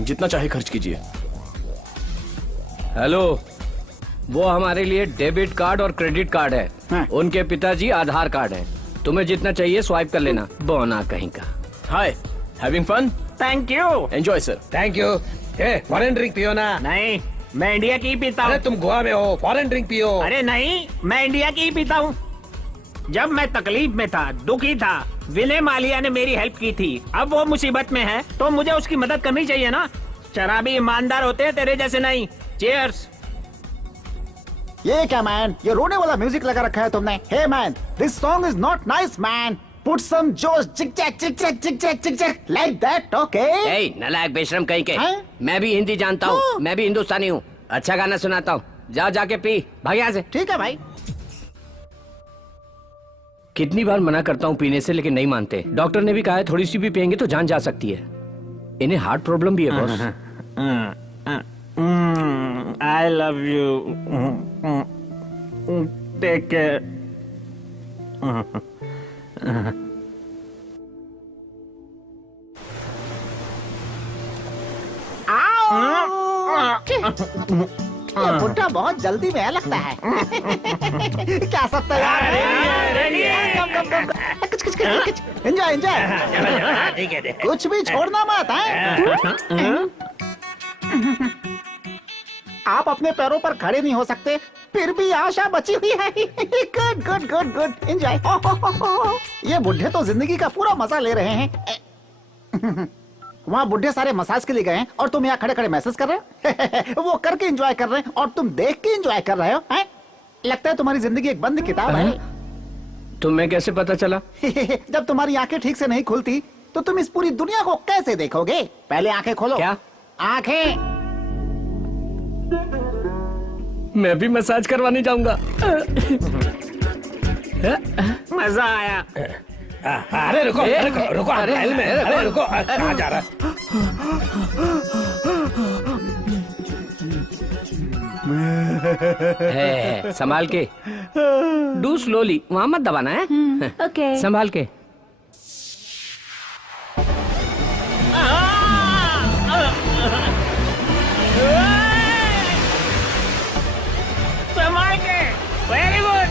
जितना चाहे खर्च कीजिए। हेलो, वो हमारे लिए डेबिट कार्ड और क्रेडिट कार्ड है। हाँ। उनके पिताजी आधार कार्ड है। तुम्हें जितना चाहिए स्वाइप कर लेना। बोना कहीं का। Hi, having fun? Thank you. Enjoy sir. Thank you. Foreign drink पियो ना। नहीं, मैं इंडिया की ही पीता अरे हूँ। तुम गोवा में हो, फॉरेन ड्रिंक पियो। अरे नहीं, मैं इंडिया की ही पीता हूँ। जब मैं तकलीफ में था, दुखी था, विनय मालिया ने मेरी हेल्प की थी। अब वो मुसीबत में है तो मुझे उसकी मदद करनी चाहिए ना। शराबी ईमानदार होते हैं, तेरे जैसे नहीं। चीयर्स। ये क्या मैन, ये रोने वाला म्यूजिक लगा रखा है तुमने। Hey man, this song is not nice man. Put some जोश, चिक चैक चिक चैक चिक चैक चिक चैक लाइक दैट, ओके? ए, नालायक बेशरम कहीं के। हैं? मैं भी हिंदी जानता हूँ, मैं भी हिंदुस्तानी हूँ। अच्छा गाना सुनाता हूँ, जा जाके पी। भाग यहाँ से। ठीक है भाई। कितनी बार मना करता हूँ पीने से, लेकिन नहीं मानते। डॉक्टर ने भी कहा है थोड़ी सी भी पियेंगे तो जान जा सकती है। इन्हें हार्ट प्रॉब्लम भी है boss. I love you, take care. ये बुड्ढा बहुत जल्दी में है लगता है। क्या सब तैयार है? एंजॉय एंजॉय, कुछ भी छोड़ना मत है। आप अपने पैरों पर खड़े नहीं हो सकते, फिर भी आशा बची हुई है। Good good good good, enjoy. ये बुड्ढे तो जिंदगी का पूरा मजा ले रहे हैं। वहाँ बुड्ढे सारे मसाज के लिए गए हैं और तुम यहाँ खड़े खड़े मैसेज कर रहे हो। वो करके एंजॉय कर रहे हैं और तुम देख के एंजॉय कर रहे हो। हैं? लगता है तुम्हारी जिंदगी एक बंद किताब है। तुम्हें कैसे पता चला? जब तुम्हारी आंखें ठीक से नहीं खुलती तो तुम इस पूरी दुनिया को कैसे देखोगे? पहले आंखें खोलो। क्या? आंखें। मैं भी मसाज करवाने जाऊंगा। मजा आया। अरे रुको, रुको, रुको, अरे रुको, कहाँ जा रहा है? संभाल के। डू स्लोली, वहां मत दबाना है। ओके। संभाल के। संभाल के। Very good.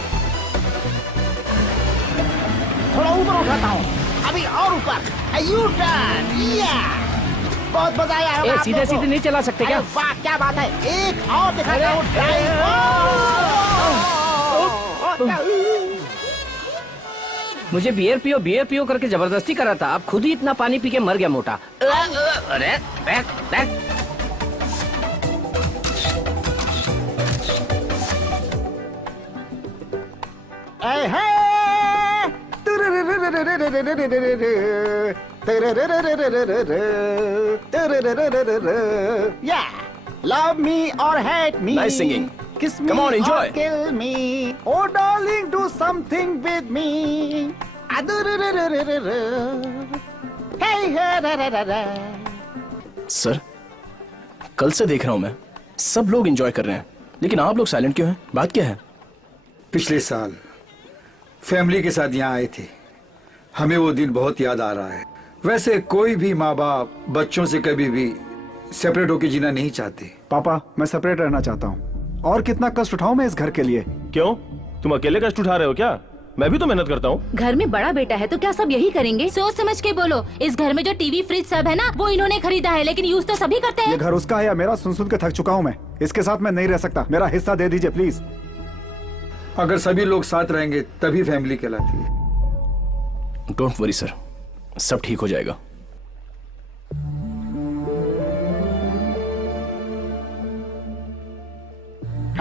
थोड़ा ऊपर उठाता हूँ, अभी और ऊपर। यू टर्न, या बहुत मजा आया होगा आप सीधे लोगों को। सीधे नहीं चला सकते क्या? अरे वाह, क्या बात है। एक और दिखाता हूँ ड्राइव। मुझे बियर पियो करके जबरदस्ती करा था। अब खुद ही इतना पानी पी के मर गया मोटा। अरे back back. Yeah, love me or hate me. Nice singing. Kiss me Come on, enjoy. or kill me. Oh, darling, do something with me. Hey, hey, da, da, da, da. Sir, कल से देख रहा हूं मैं, सब लोग enjoy कर रहे हैं, लेकिन आप लोग साइलेंट क्यों हैं? बात क्या है? पिछले साल फैमिली के साथ यहाँ आए थे, हमें वो दिन बहुत याद आ रहा है। वैसे कोई भी माँ बाप बच्चों से कभी भी सेपरेट होकर जीना नहीं चाहते। पापा, मैं सेपरेट रहना चाहता हूँ। और कितना कष्ट उठाऊं मैं इस घर के लिए? क्यों, तुम अकेले कष्ट उठा रहे हो क्या? मैं भी तो मेहनत करता हूँ। घर में बड़ा बेटा है तो क्या सब यही करेंगे? सोच समझ के बोलो। इस घर में जो टीवी फ्रिज सब है ना, वो इन्होंने खरीदा है, लेकिन यूज तो सभी करते ये हैं। घर उसका है या मेरा? सुन सुन के थक चुका हूँ मैं। इसके साथ मैं नहीं रह सकता। मेरा हिस्सा दे दीजिए प्लीज। अगर सभी लोग साथ रहेंगे तभी फैमिली कहलाती है। डोंट वरी सर, सब ठीक हो जाएगा।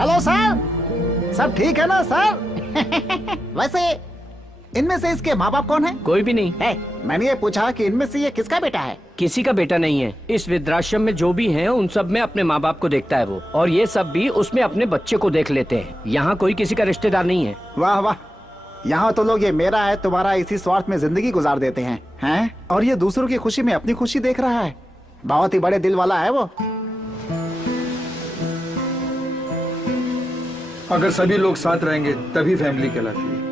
हेलो सर, सब ठीक है ना सर? वैसे इनमें से इसके माँ बाप कौन है? कोई भी नहीं है। मैंने ये पूछा कि इनमें से ये किसका बेटा है? किसी का बेटा नहीं है। इस वृद्धाश्रम में जो भी हैं, उन सब में अपने माँ बाप को देखता है वो, और ये सब भी उसमें अपने बच्चे को देख लेते हैं। यहाँ कोई किसी का रिश्तेदार नहीं है। वाह वाह, यहाँ तो लोग ये मेरा है तुम्हारा इसी स्वार्थ में जिंदगी गुजार देते हैं, हैं? और ये दूसरों की खुशी में अपनी खुशी देख रहा है। बहुत ही बड़े दिल वाला है वो। अगर सभी लोग साथ रहेंगे तभी फैमिली कहलाती है।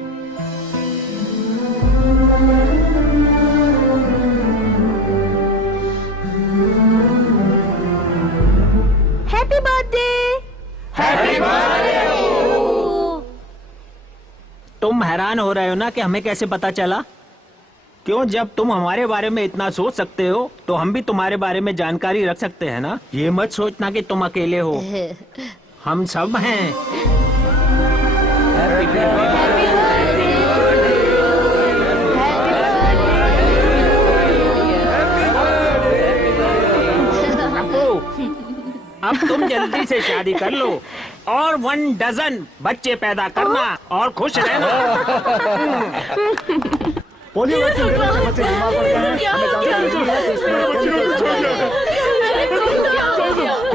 Happy birthday. Happy birthday. तुम हैरान हो रहे हो ना कि हमें कैसे पता चला? क्यों, जब तुम हमारे बारे में इतना सोच सकते हो तो हम भी तुम्हारे बारे में जानकारी रख सकते हैं ना। ये मत सोचना कि तुम अकेले हो, हम सब हैं। अब तुम जल्दी से शादी कर लो और 1 डजन बच्चे पैदा करना और खुश रहना। पोलियो वैक्सीन देने से बच्चे बीमार पड़ गए हैं।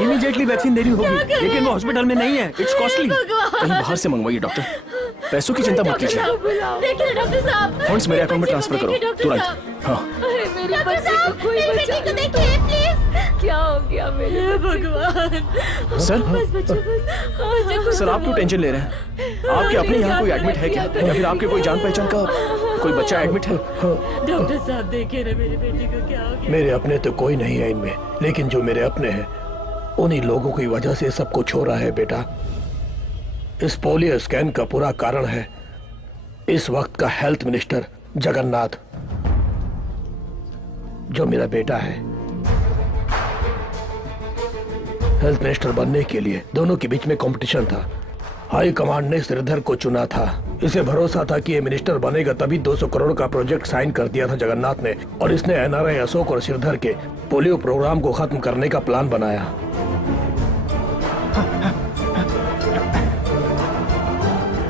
इमीडिएटली वैक्सीन देनी होगी, लेकिन वो हॉस्पिटल में नहीं है। It's costly. कहीं बाहर से मंगवाइए डॉक्टर। पैसों की चिंता मत कीजिए। देखिए डॉक्टर साहब, फंड्स मेरे अकाउंट में ट्रांसफर करो तुरंत। हाँ, मेरे बच्चे को कोई बचा। देखिए प्लीज, क्या हो गया मेरे भगवान? सर, सर आप क्यों टेंशन ले रहे हैं? आपके अपने यहाँ कोई एडमिट है क्या, या फिर आपके कोई जान पहचान का कोई बच्चा एडमिट है? डॉक्टर साहब देखिए ना, मेरे बेटे को क्या हो गया? मेरे अपने तो कोई नहीं है इनमें, लेकिन जो मेरे अपने हैं उन्हीं लोगों की वजह से सब कुछ हो रहा है बेटा। इस पोलियो स्कैन का पूरा कारण है इस वक्त का हेल्थ मिनिस्टर जगन्नाथ, जो मेरा बेटा है। हेल्थ मिनिस्टर बनने के लिए दोनों के बीच में कंपटीशन था। हाई कमांड ने श्रीधर को चुना था। इसे भरोसा था कि ये मिनिस्टर बनेगा, तभी 200 करोड़ का प्रोजेक्ट साइन कर दिया था जगन्नाथ ने, और इसने एनआरआई अशोक और श्रीधर के पोलियो प्रोग्राम को खत्म करने का प्लान बनाया।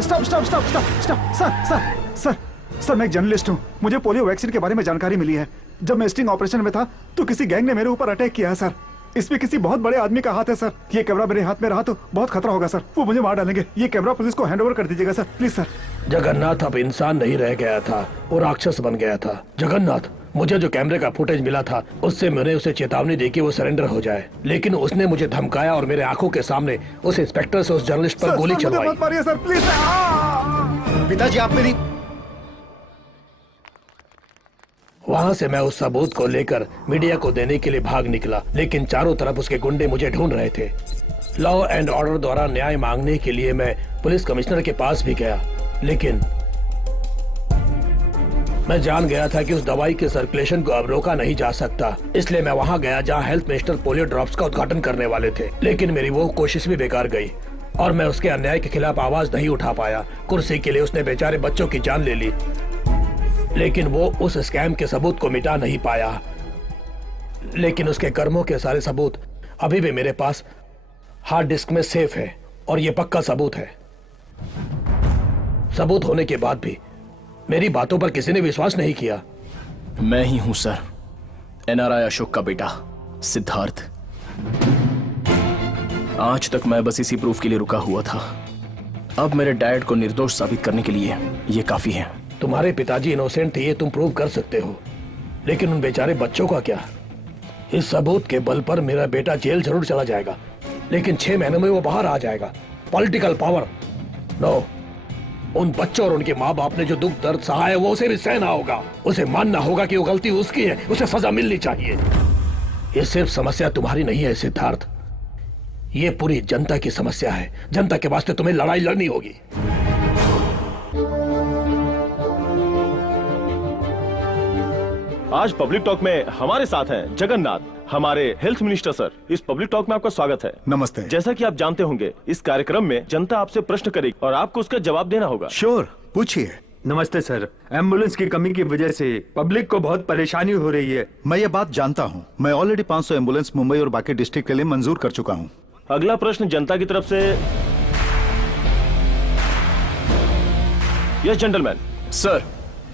Stop stop stop stop stop. Sir, मैं एक जर्नलिस्ट हूँ। मुझे पोलियो वैक्सीन के बारे में जानकारी मिली है। जब मैं स्टिंग ऑपरेशन में था तो किसी गैंग ने मेरे ऊपर अटैक किया है सर। इसमें किसी बहुत बड़े आदमी का हाथ है सर। ये कैमरा मेरे हाथ में रहा तो बहुत खतरा होगा सर। वो मुझे मार डालेंगे। ये कैमरा पुलिस को हैंड ओवर कर दीजिएगा सर, प्लीज सर। जगन्नाथ अब इंसान नहीं रह गया था, वो राक्षस बन गया था। जगन्नाथ, मुझे जो कैमरे का फुटेज मिला था उससे मैंने उसे चेतावनी दी कि वो सरेंडर हो जाए, लेकिन उसने मुझे धमकाया और मेरे आंखों के सामने उस इंस्पेक्टर से उस जर्नलिस्ट पर गोली चलवाई। मत मारिए सर, प्लीज। पिताजी, आप मेरी वहां से मैं उस सबूत को लेकर मीडिया को देने के लिए भाग निकला, लेकिन चारों तरफ उसके गुंडे मुझे ढूंढ रहे थे। लॉ एंड ऑर्डर द्वारा न्याय मांगने के लिए मैं पुलिस कमिश्नर के पास भी गया, लेकिन मैं जान गया था कि उस दवाई के सर्कुलेशन को अब रोका नहीं जा सकता। इसलिए मैं वहां गया जहां हेल्थ मिनिस्टर पोलियो ड्रॉप्स का उद्घाटन करने वाले थे, लेकिन मेरी वो कोशिश भी बेकार गई और मैं उसके अन्याय के खिलाफ आवाज नहीं उठा पाया। कुर्सी के लिए उसने बेचारे बच्चों की जान ले ली, लेकिन वो उस स्कैम के सबूत को मिटा नहीं पाया। लेकिन उसके कर्मों के सारे सबूत अभी भी मेरे पास हार्ड डिस्क में सेफ है, और ये पक्का सबूत है। सबूत होने के बाद भी मेरी बातों पर किसी ने विश्वास नहीं किया। मैं ही हूं सर, एनआरआई अशोक का बेटा सिद्धार्थ। आज तक मैं बस इसी प्रूफ के लिए रुका हुआ था। अब मेरे डैड को निर्दोष साबित करने के लिए ये काफी है। तुम्हारे पिताजी इनोसेंट थे, ये तुम प्रूव कर सकते हो, लेकिन उन बेचारे बच्चों का क्या? इस सबूत के बल पर मेरा बेटा जेल जरूर चला जाएगा, लेकिन 6 महीनों में वो बाहर आ जाएगा। Political power no. उन बच्चों और उनके माँ बाप ने जो दुख दर्द सहा है वो उसे भी सहना होगा। उसे मानना होगा कि वो गलती उसकी है, उसे सजा मिलनी चाहिए। ये सिर्फ समस्या तुम्हारी नहीं है सिद्धार्थ, ये पूरी जनता की समस्या है। जनता के वास्ते तुम्हें लड़ाई लड़नी होगी। आज पब्लिक टॉक में हमारे साथ हैं जगन्नाथ, हमारे हेल्थ मिनिस्टर। सर, इस पब्लिक टॉक में आपका स्वागत है। नमस्ते। जैसा कि आप जानते होंगे, इस कार्यक्रम में जनता आपसे प्रश्न करेगी और आपको उसका जवाब देना होगा। श्योर, पूछिए। नमस्ते सर, एम्बुलेंस की कमी की वजह से पब्लिक को बहुत परेशानी हो रही है। मैं ये बात जानता हूँ। मैं ऑलरेडी 500 एम्बुलेंस मुंबई और बाकी डिस्ट्रिक्ट के लिए मंजूर कर चुका हूँ। अगला प्रश्न जनता की तरफ से। Yes gentleman. सर,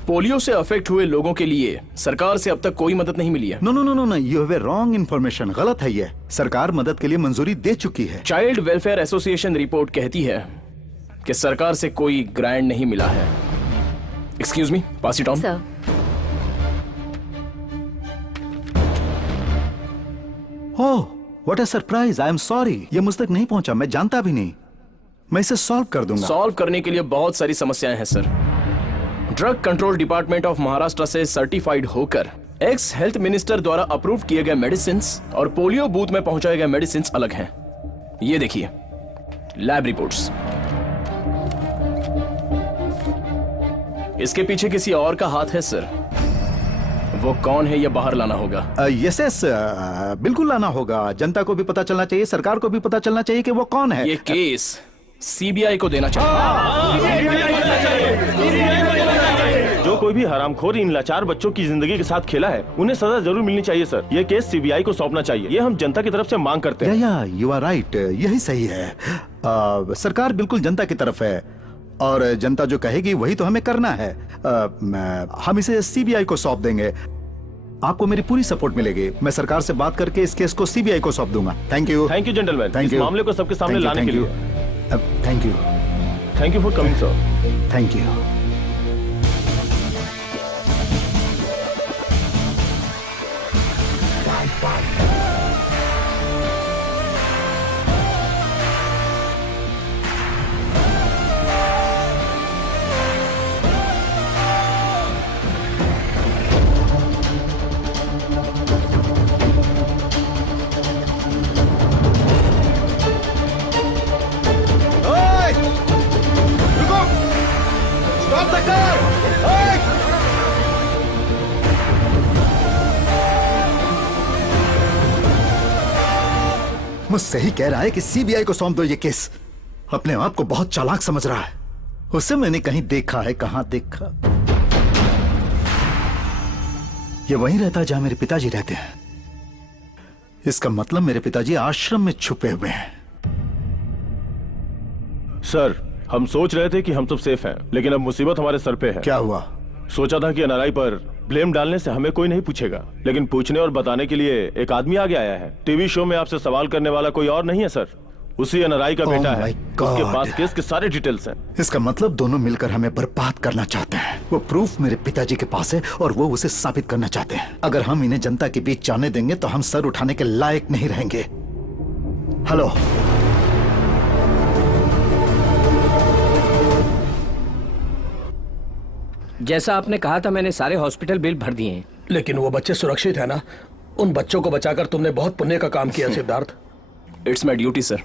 पोलियो से अफेक्ट हुए लोगों के लिए सरकार से अब तक कोई मदद नहीं मिली है। No no no no no, you have a wrong information. गलत है ये। सरकार मदद के लिए मंजूरी दे चुकी है। चाइल्ड वेलफेयर एसोसिएशन रिपोर्ट कहती है कि सरकार से कोई ग्रांट नहीं मिला है। Excuse me, pass it on. Sir, oh, what a surprise. I am sorry, ये मुझ तक नहीं पहुंचा। मैं जानता भी नहीं। मैं इसे सॉल्व कर दूंगा। सॉल्व करने के लिए बहुत सारी समस्याएं हैं sir. Drug control department of Maharashtra से सर्टिफाइड होकर एक्स हेल्थ मिनिस्टर द्वारा अप्रूव किए गए मेडिसिन और पोलियो बूथ में पहुंचाए गए मेडिसिन अलग हैं। ये देखिए लैब रिपोर्ट्स। इसके पीछे किसी और का हाथ है सर। वो कौन है ये बाहर लाना होगा। यस यस, बिल्कुल लाना होगा। जनता को भी पता चलना चाहिए, सरकार को भी पता चलना चाहिए कि वो कौन है। ये केस सीबीआई को देना चाहिए। जो कोई भी हरामखोर इन लाचार बच्चों की जिंदगी के साथ खेला है, उन्हें सजा जरूर मिलनी चाहिए सर। ये केस सीबीआई को सौंपना चाहिए। ये हम जनता की तरफ से मांग करते हैं। या यू आर राइट, यही सही है। सरकार बिल्कुल जनता की तरफ है और जनता जो कहेगी वही तो हमें करना है। हम इसे सीबीआई को सौंप देंगे। आपको मेरी पूरी सपोर्ट मिलेगी। मैं सरकार से बात करके इस केस को सीबीआई को सौंप दूंगा। Thank you. Thank you gentleman, thank इस यू। मामले को सबके सामने लाने के लिए। Thank you. Thank you for coming sir. Thank you. मुझसे ही कह रहा है कि सीबीआई को सौंप दो ये केस। अपने आप को बहुत चालाक समझ रहा है। उसे मैंने कहीं देखा है। कहां देखा? ये वहीं रहता है जहां मेरे पिताजी रहते हैं। इसका मतलब मेरे पिताजी आश्रम में छुपे हुए हैं। सर, हम सोच रहे थे कि हम सब सेफ हैं, लेकिन अब मुसीबत हमारे सर पे है। क्या हुआ? सोचा था कि एनआरआई पर ब्लेम डालने से हमें कोई नहीं पूछेगा, लेकिन पूछने और बताने के लिए एक आदमी आगे आया है। टीवी शो में आपसे सवाल करने वाला कोई और नहीं है सर, उसी एनआरआई का बेटा है। उसके पास केस के सारे डिटेल्स हैं। इसका मतलब दोनों मिलकर हमें बर्बाद करना चाहते हैं। वो प्रूफ मेरे पिताजी के पास है और वो उसे साबित करना चाहते हैं। अगर हम इन्हें जनता के बीच जाने देंगे तो हम सर उठाने के लायक नहीं रहेंगे। हेलो, जैसा आपने कहा था, मैंने सारे हॉस्पिटल बिल भर दिए हैं। लेकिन वो बच्चे सुरक्षित है ना? उन बच्चों को बचाकर तुमने बहुत पुण्य का काम किया Siddharth. It's my duty sir.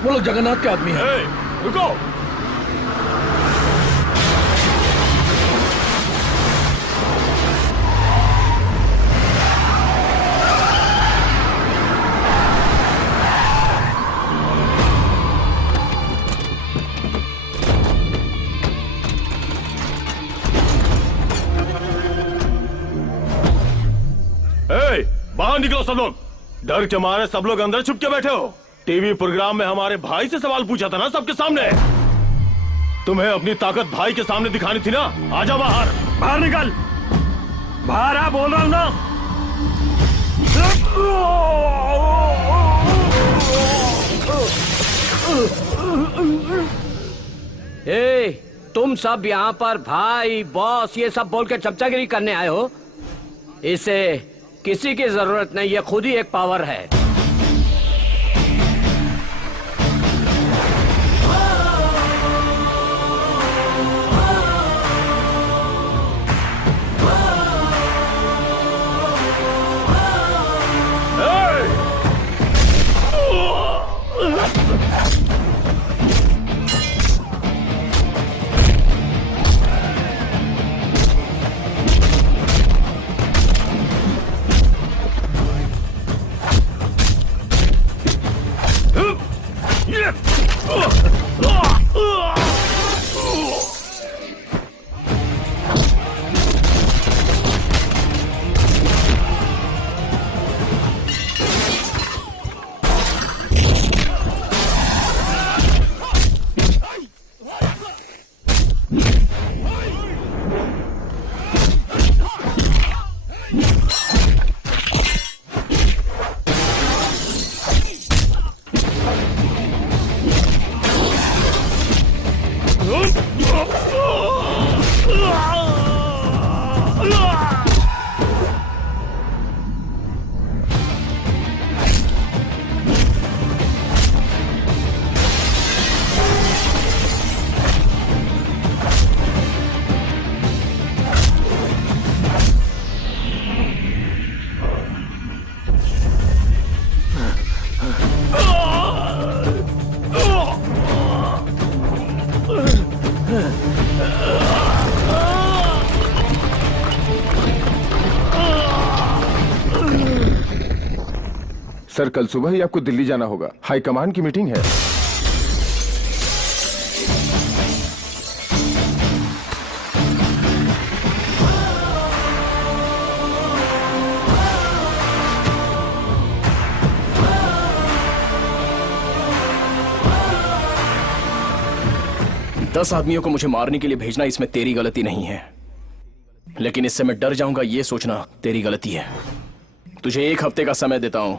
वो लोग जगन्नाथ के आदमी हैं। रुको। निकलो सब लोग। डर के मारे सब लोग अंदर छुप के बैठे हो। टीवी प्रोग्राम में हमारे भाई से सवाल पूछा था ना सबके सामने। तुम्हें अपनी ताकत भाई के सामने दिखानी थी ना। आजा बाहर। बाहर निकल, बाहर आ, बोल रहा हूं ना। ए, तुम सब यहाँ पर भाई बॉस ये सब बोल के चमचागिरी करने आए हो? इसे किसी की जरूरत नहीं, ये खुद ही एक पावर है। सर कल सुबह ही आपको दिल्ली जाना होगा, हाई कमान की मीटिंग है। दस आदमियों को मुझे मारने के लिए भेजना इसमें तेरी गलती नहीं है, लेकिन इससे मैं डर जाऊंगा ये सोचना तेरी गलती है। तुझे 1 हफ्ते का समय देता हूं,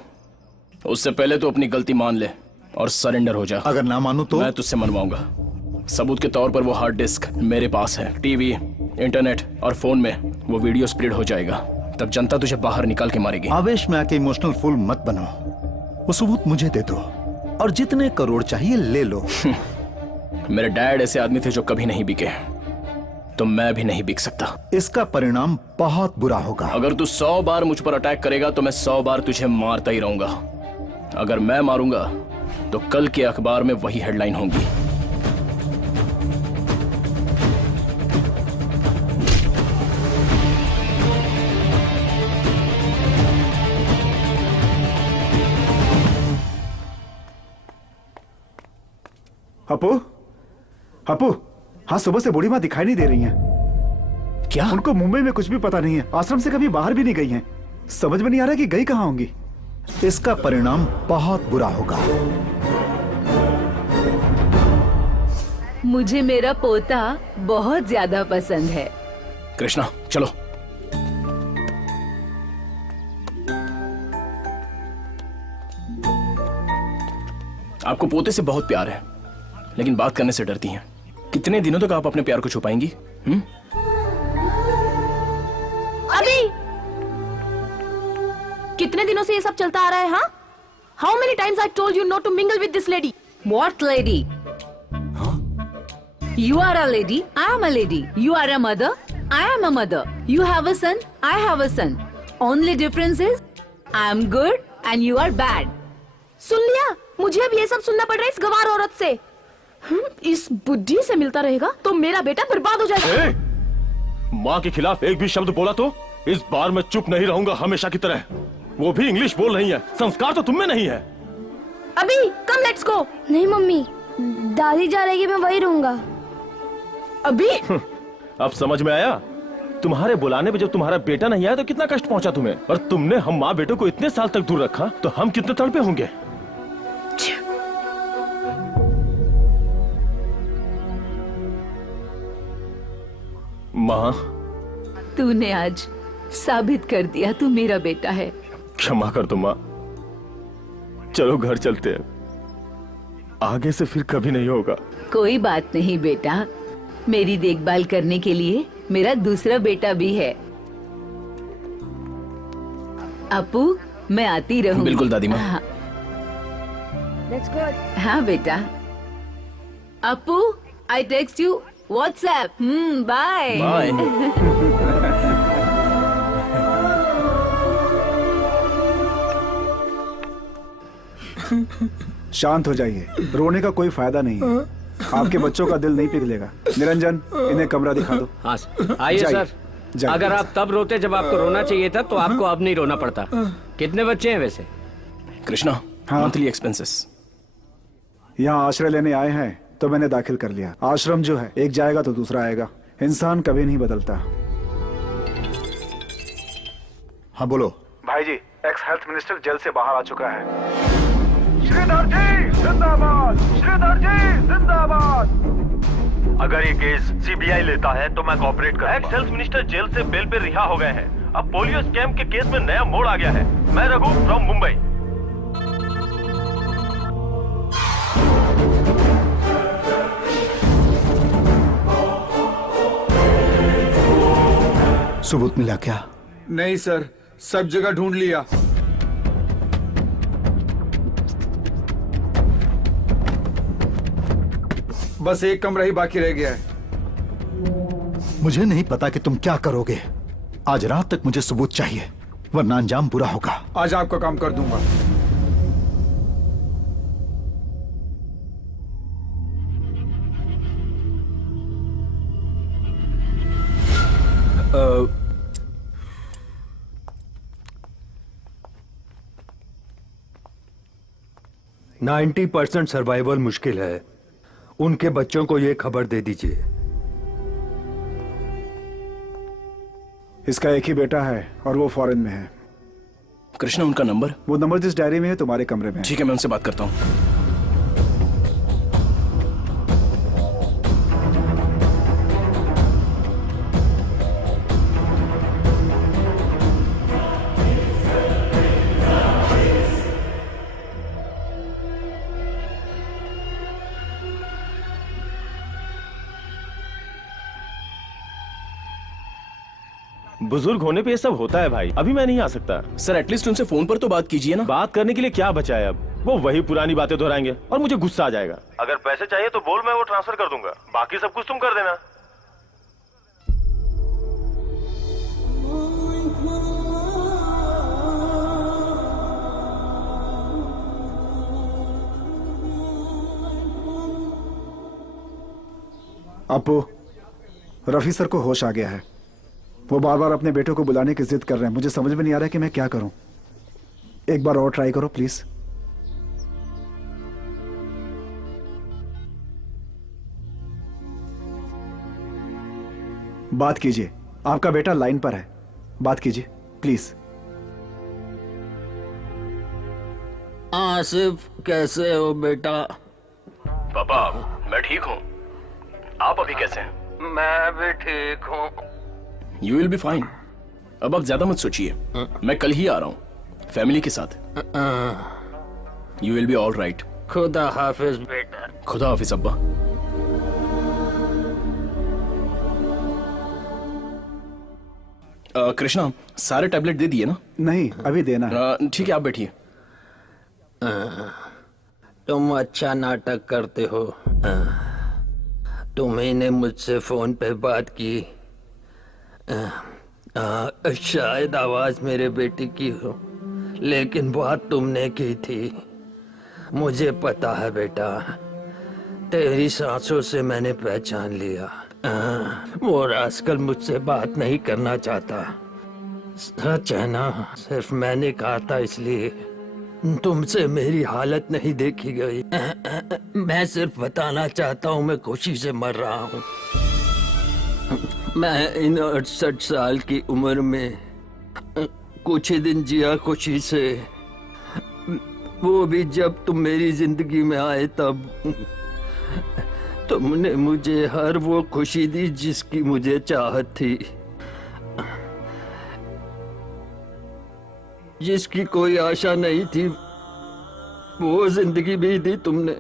उससे पहले तो अपनी गलती मान ले और सरेंडर हो जा। अगर ना मानूं तो मैं तुझसे मनवाऊंगा। सबूत के तौर पर वो हार्ड डिस्क मेरे पास है। टीवी, इंटरनेट और फोन में वो वीडियो स्प्लिट हो जाएगा, तब जनता तुझे बाहर निकाल के मारेगी। आवेश में आके इमोशनल फूल मत बनो, वो सबूत मुझे दे दो और जितने करोड़ चाहिए ले लो। मेरे डैड ऐसे आदमी थे जो कभी नहीं बिके, तो मैं भी नहीं बिक सकता। इसका परिणाम बहुत बुरा होगा। अगर तू 100 बार मुझ पर अटैक करेगा तो मैं 100 बार तुझे मारता ही रहूंगा। अगर मैं मारूंगा तो कल के अखबार में वही हेडलाइन होगी। अपू, अपू, हाँ सुबह से बूढ़ी माँ दिखाई नहीं दे रही हैं। क्या? उनको मुंबई में कुछ भी पता नहीं है, आश्रम से कभी बाहर भी नहीं गई हैं। समझ में नहीं आ रहा कि गई कहाँ होंगी। इसका परिणाम बहुत बुरा होगा। मुझे मेरा पोता बहुत ज्यादा पसंद है। कृष्णा चलो। आपको पोते से बहुत प्यार है, लेकिन बात करने से डरती हैं। कितने दिनों तक आप अपने प्यार को छुपाएंगी? अभी कितने दिनों से ये सब चलता आ रहा है? हाँ, how many times I told you not to mingle with this lady? What lady? You are a lady. I am a lady. You are a mother. I am a mother. You have a son. I have a son. Only difference is I am good and you are bad. सुन लिया? मुझे अब ये सब सुनना पड़ रहा है इस गवार औरत से। इस बुद्धि से मिलता रहेगा तो मेरा बेटा बर्बाद हो जाएगा। माँ के खिलाफ एक भी शब्द बोला तो इस बार मैं चुप नहीं रहूंगा हमेशा की तरह। वो भी इंग्लिश बोल रही है, संस्कार तो तुम में नहीं है। अभी कम, लेट्स गो। नहीं मम्मी, दादी जा रहेगी, मैं वही रहूंगा। अभी अब समझ में आया? तुम्हारे बुलाने पे जब तुम्हारा बेटा नहीं आया तो कितना कष्ट पहुंचा तुम्हें, और तुमने हम माँ बेटों को इतने साल तक दूर रखा तो हम कितने तड़पे होंगे। माँ, तूने आज साबित कर दिया तू मेरा बेटा है। क्षमा कर दो माँ, चलो घर चलते हैं, आगे से फिर कभी नहीं होगा। कोई बात नहीं बेटा, मेरी देखभाल करने के लिए मेरा दूसरा बेटा भी है। अपू, मैं आती रहूं। बिल्कुल दादी माँ। हाँ। हाँ बेटा। Apu, I text you WhatsApp. Bye bye. शांत हो जाइए, रोने का कोई फायदा नहीं है। आपके बच्चों का दिल नहीं पिघलेगा। निरंजन, इन्हें कमरा दिखा दो। हाँ आइए सर। अगर आप तब रोते जब आपको रोना चाहिए था तो आपको अब नहीं रोना पड़ता। कितने बच्चे हैं वैसे? Krishna, monthly expenses. यहाँ आश्रय लेने आए हैं तो मैंने दाखिल कर लिया। आश्रम जो है, एक जाएगा तो दूसरा आएगा। इंसान कभी नहीं बदलता। हाँ बोलो। भाई जी, एक्स हेल्थ मिनिस्टर जेल से बाहर आ चुका है। श्रीधर जी जिंदाबाद, श्रीधर जी जिंदाबाद। अगर ये केस सीबीआई लेता है तो मैं कोऑपरेट करूंगा। एक्स हेल्थ मिनिस्टर जेल से बेल पे रिहा हो गए हैं। अब पोलियो स्कैम के केस में नया मोड़ आ गया है। मैं रघु फ्रॉम मुंबई। सबूत मिला क्या? नहीं सर, सब जगह ढूंढ लिया। बस एक कमरा ही बाकी रह गया है। मुझे नहीं पता कि तुम क्या करोगे। आज रात तक मुझे सबूत चाहिए, वरना अंजाम बुरा होगा। आज आपका काम कर दूंगा। Uh, 90% सर्वाइवल मुश्किल है। उनके बच्चों को ये खबर दे दीजिए। इसका एक ही बेटा है और वो फॉरेन में है। कृष्णा, उनका नंबर? वो नंबर जिस डायरी में है तुम्हारे कमरे में। ठीक है, मैं उनसे बात करता हूँ। बुजुर्ग होने पे ये सब होता है भाई। अभी मैं नहीं आ सकता। सर, एटलीस्ट उनसे फोन पर तो बात कीजिए ना। बात करने के लिए क्या बचा है अब? वो वही पुरानी बातें दोहराएंगे और मुझे गुस्सा आ जाएगा। अगर पैसे चाहिए तो बोल, मैं वो ट्रांसफर कर दूंगा। बाकी सब कुछ तुम कर देना। अपू, रफी सर को होश आ गया है। वो बार बार अपने बेटों को बुलाने की जिद कर रहे हैं। मुझे समझ में नहीं आ रहा है कि मैं क्या करूं। एक बार और ट्राई करो प्लीज। बात कीजिए, आपका बेटा लाइन पर है। बात कीजिए प्लीज। आसिफ, कैसे हो बेटा? पापा, मैं ठीक हूँ। आप अभी कैसे हैं? मैं भी ठीक हूँ। You will be fine. अब आप ज्यादा मत सोचिए, मैं कल ही आ रहा हूँ फैमिली के साथ। You will be all right. खुदा हाफिज बेटा। खुदा हाफिज अब्बा। कृष्णा, सारे टैबलेट दे दिए ना? नहीं, अभी देना है। ठीक है, आप बैठिए। तुम अच्छा नाटक करते हो। तुम्ही ने मुझसे फोन पे बात की। शायद आवाज मेरे बेटे की हो, लेकिन बात तुमने की थी। मुझे पता है बेटा, तेरी सांसों से मैंने पहचान लिया। वो रास्कल मुझसे बात नहीं करना चाहता। सच है ना? सिर्फ मैंने कहा था इसलिए तुमसे मेरी हालत नहीं देखी गई। मैं सिर्फ बताना चाहता हूँ मैं खुशी से मर रहा हूँ। मैं इन 68 साल की उम्र में कुछ ही दिन जिया खुशी से, वो भी जब तुम मेरी जिंदगी में आए तब। तुमने मुझे हर वो खुशी दी जिसकी मुझे चाहत थी, जिसकी कोई आशा नहीं थी, वो जिंदगी भी दी तुमने।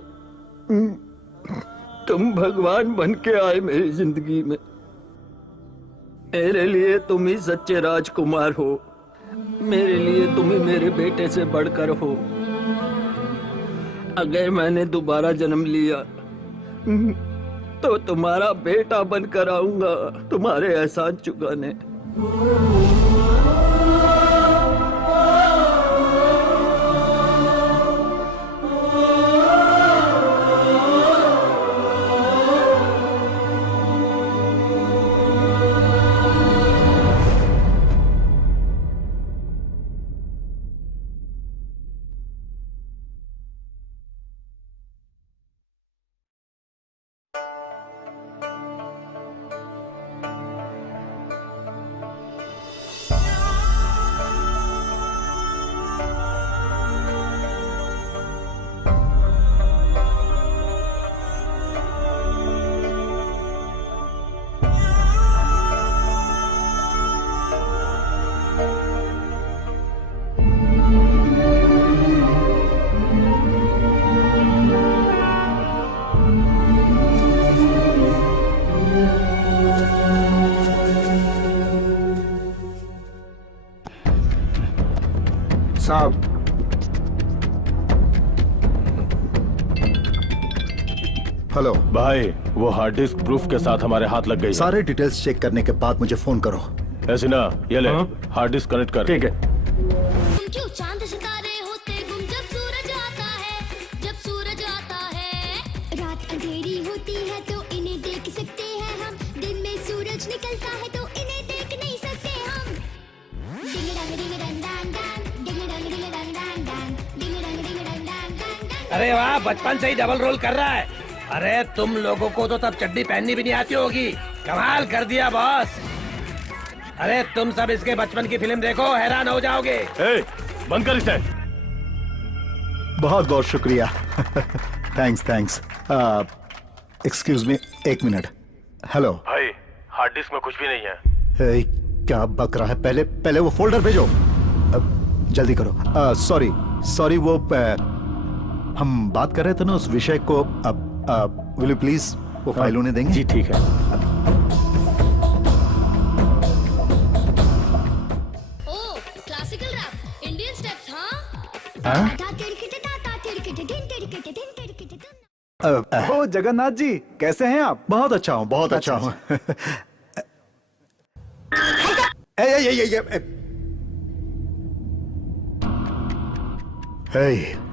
तुम भगवान बन के आए मेरी जिंदगी में। मेरे लिए तुम ही सच्चे राजकुमार हो, मेरे लिए तुम ही मेरे बेटे से बढ़कर हो। अगर मैंने दोबारा जन्म लिया तो तुम्हारा बेटा बनकर आऊंगा तुम्हारे एहसान चुकाने। साहब, हेलो भाई, वो हार्ड डिस्क प्रूफ के साथ हमारे हाथ लग गई है। सारे डिटेल्स चेक करने के बाद मुझे फोन करो। ऐसे ना, ये ले हार्ड डिस्क कनेक्ट कर। ठीक है। क्यों चांद सितारे होते गुम जब सूरज आता है, जब सूरज आता है। रात अंधेरी होती है तो इन्हें देख सकते हैं हम, दिन में सूरज निकलता है तो इन्हें देख नहीं सकते हम। डिंग डंग डिंग डंग डंग डंग, डिंग डंग डिंग डंग डंग डंग, डिंग डंग डिंग डंग डंग डंग। अरे वाह, बचपन से ही डबल रोल कर रहा है। अरे तुम लोगों को तो तब चड्डी पहननी भी नहीं आती होगी। कमाल कर दिया बॉस। अरे तुम सब इसके बचपन की फिल्म देखो, हैरान हो जाओगे। बंद कर इसे। बहुत बहुत शुक्रिया। Thanks thanks. एक्सक्यूज मी, एक मिनट। हेलो भाई, हार्ड डिस्क में कुछ भी नहीं है। क्या बक रहा है? पहले वो फोल्डर भेजो। जल्दी करो। सॉरी वो हम बात कर रहे थे ना उस विषय को। विल यू प्लीज वो फाइल उन्हें देंगे? जी ठीक है। ओ, क्लासिकल रैप, इंडियन स्टेप्स, हाँ? ओ जगन्नाथ जी, कैसे हैं आप? बहुत अच्छा हूँ, बहुत अच्छा हूँ।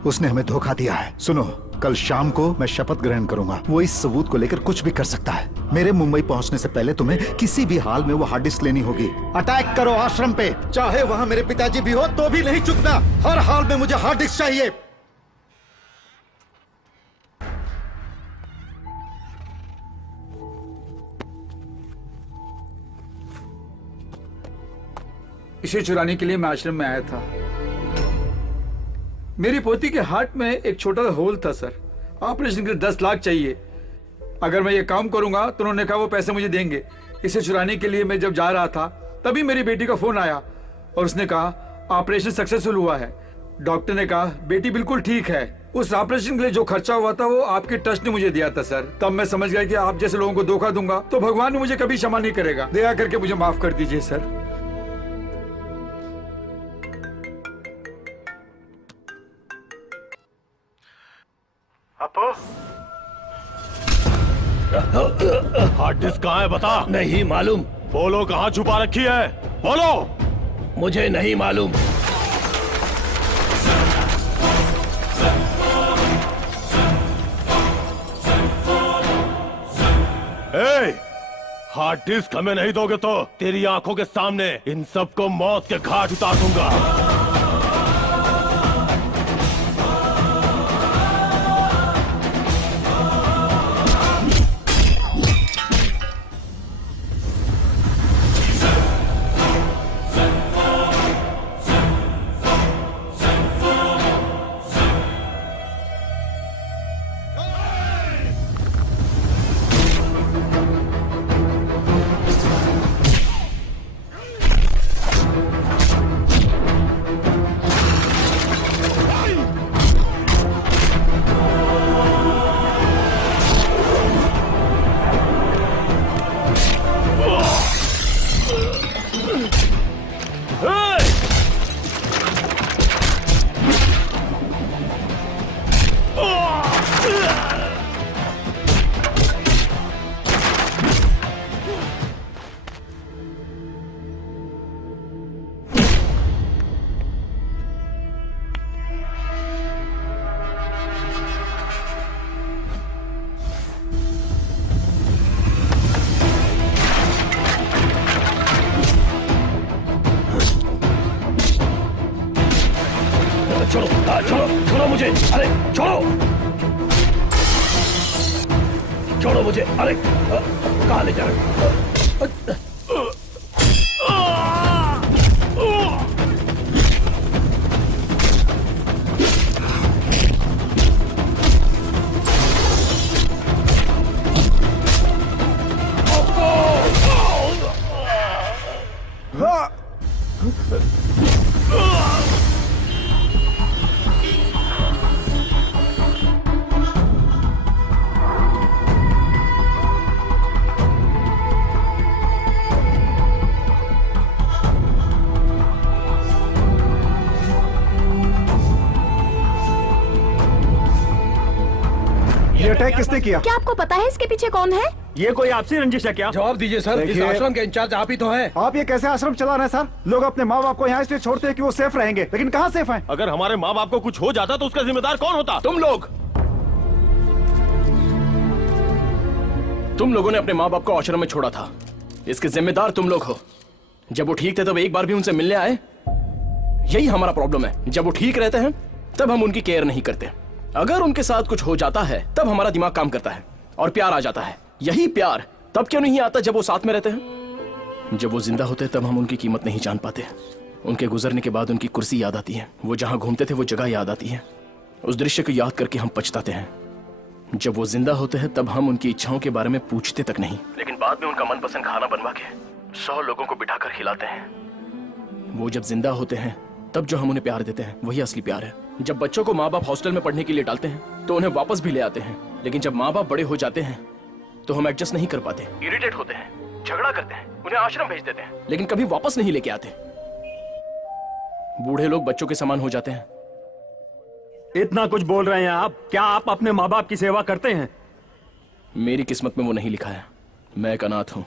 उसने हमें धोखा दिया है। सुनो, कल शाम को मैं शपथ ग्रहण करूंगा। वो इस सबूत को लेकर कुछ भी कर सकता है। मेरे मुंबई पहुंचने से पहले तुम्हें किसी भी हाल में वो हार्ड डिस्क लेनी होगी। अटैक करो आश्रम पे, चाहे वहां मेरे पिताजी भी हो तो भी नहीं चुकना। हर हाल में मुझे हार्ड डिस्क चाहिए। इसे चुराने के लिए मैं आश्रम में आया था। मेरी पोती के हार्ट में एक छोटा सा होल था सर। ऑपरेशन के लिए 10 लाख चाहिए। अगर मैं ये काम करूंगा तो उन्होंने कहा वो पैसे मुझे देंगे। इसे चुराने के लिए मैं जब जा रहा था तभी मेरी बेटी का फोन आया और उसने कहा ऑपरेशन सक्सेसफुल हुआ है। डॉक्टर ने कहा बेटी बिल्कुल ठीक है। उस ऑपरेशन के लिए जो खर्चा हुआ था वो आपके ट्रस्ट ने मुझे दिया था सर। तब मैं समझ गया कि आप जैसे लोगों को धोखा दूंगा तो भगवान ने मुझे कभी क्षमा नहीं करेगा। दया करके मुझे माफ कर दीजिए सर। हार्ड डिस्क कहाँ है बता। नहीं मालूम। बोलो कहाँ छुपा रखी है, बोलो। मुझे नहीं मालूम। हार्ड डिस्क हमें नहीं दोगे तो तेरी आंखों के सामने इन सबको मौत के घाट उतार दूंगा। जाओ। छोड़ो मुझे। अरे कहाँ ले जा रहे हो? ये अटैक किसने किया? क्या आपको पता है इसके पीछे कौन है? ये कोई आपसी रंजिश है क्या? जवाब दीजिए सर। इस देखिए- आश्रम के इंचार्ज आप ही तो हैं। आप ये कैसे आश्रम चला रहे हैं सर? लोग अपने माँ बाप को यहाँ इसलिए छोड़ते हैं कि वो सेफ रहेंगे, लेकिन कहाँ सेफ हैं? अगर हमारे माँ बाप को कुछ हो जाता तो उसका जिम्मेदार कौन होता? तुम लोग। तुम लोगों ने अपने माँ बाप को आश्रम में छोड़ा था, इसके जिम्मेदार तुम लोग हो। जब वो ठीक थे तब एक बार भी उनसे मिलने आए? यही हमारा प्रॉब्लम है, जब वो ठीक रहते हैं तब हम उनकी केयर नहीं करते। अगर उनके साथ कुछ हो जाता है तब हमारा दिमाग काम करता है और प्यार आ जाता है। यही प्यार तब क्यों नहीं आता जब वो साथ में रहते हैं? जब वो जिंदा होते हैं तब हम उनकी कीमत नहीं जान पाते। उनके गुजरने के बाद उनकी कुर्सी याद आती है, वो जहां घूमते थे वो जगह याद आती है। उस दृश्य को याद करके हम पछताते हैं। जब वो जिंदा होते हैं तब हम उनकी इच्छाओं के बारे में पूछते तक नहीं, लेकिन बाद में उनका मनपसंद खाना बनवा के 100 लोगों को बिठाकर खिलाते हैं। वो जब जिंदा होते हैं तब जो हम उन्हें प्यार देते हैं वही असली प्यार है। जब बच्चों को माँ बाप हॉस्टल में पढ़ने के लिए डालते हैं तो उन्हें वापस भी ले आते हैं, लेकिन जब माँ बाप बड़े हो जाते हैं तो हम एडजस्ट नहीं कर पाते, इरिटेट होते हैं, झगड़ा करते हैं, उन्हें आश्रम भेज देते हैं, लेकिन कभी वापस नहीं लेके आते। बूढ़े लोग बच्चों के समान हो जाते हैं। इतना कुछ बोल रहे हैं आप, क्या आप अपने माँ बाप की सेवा करते हैं? मेरी किस्मत में वो नहीं लिखा है। मैं एक अनाथ हूं।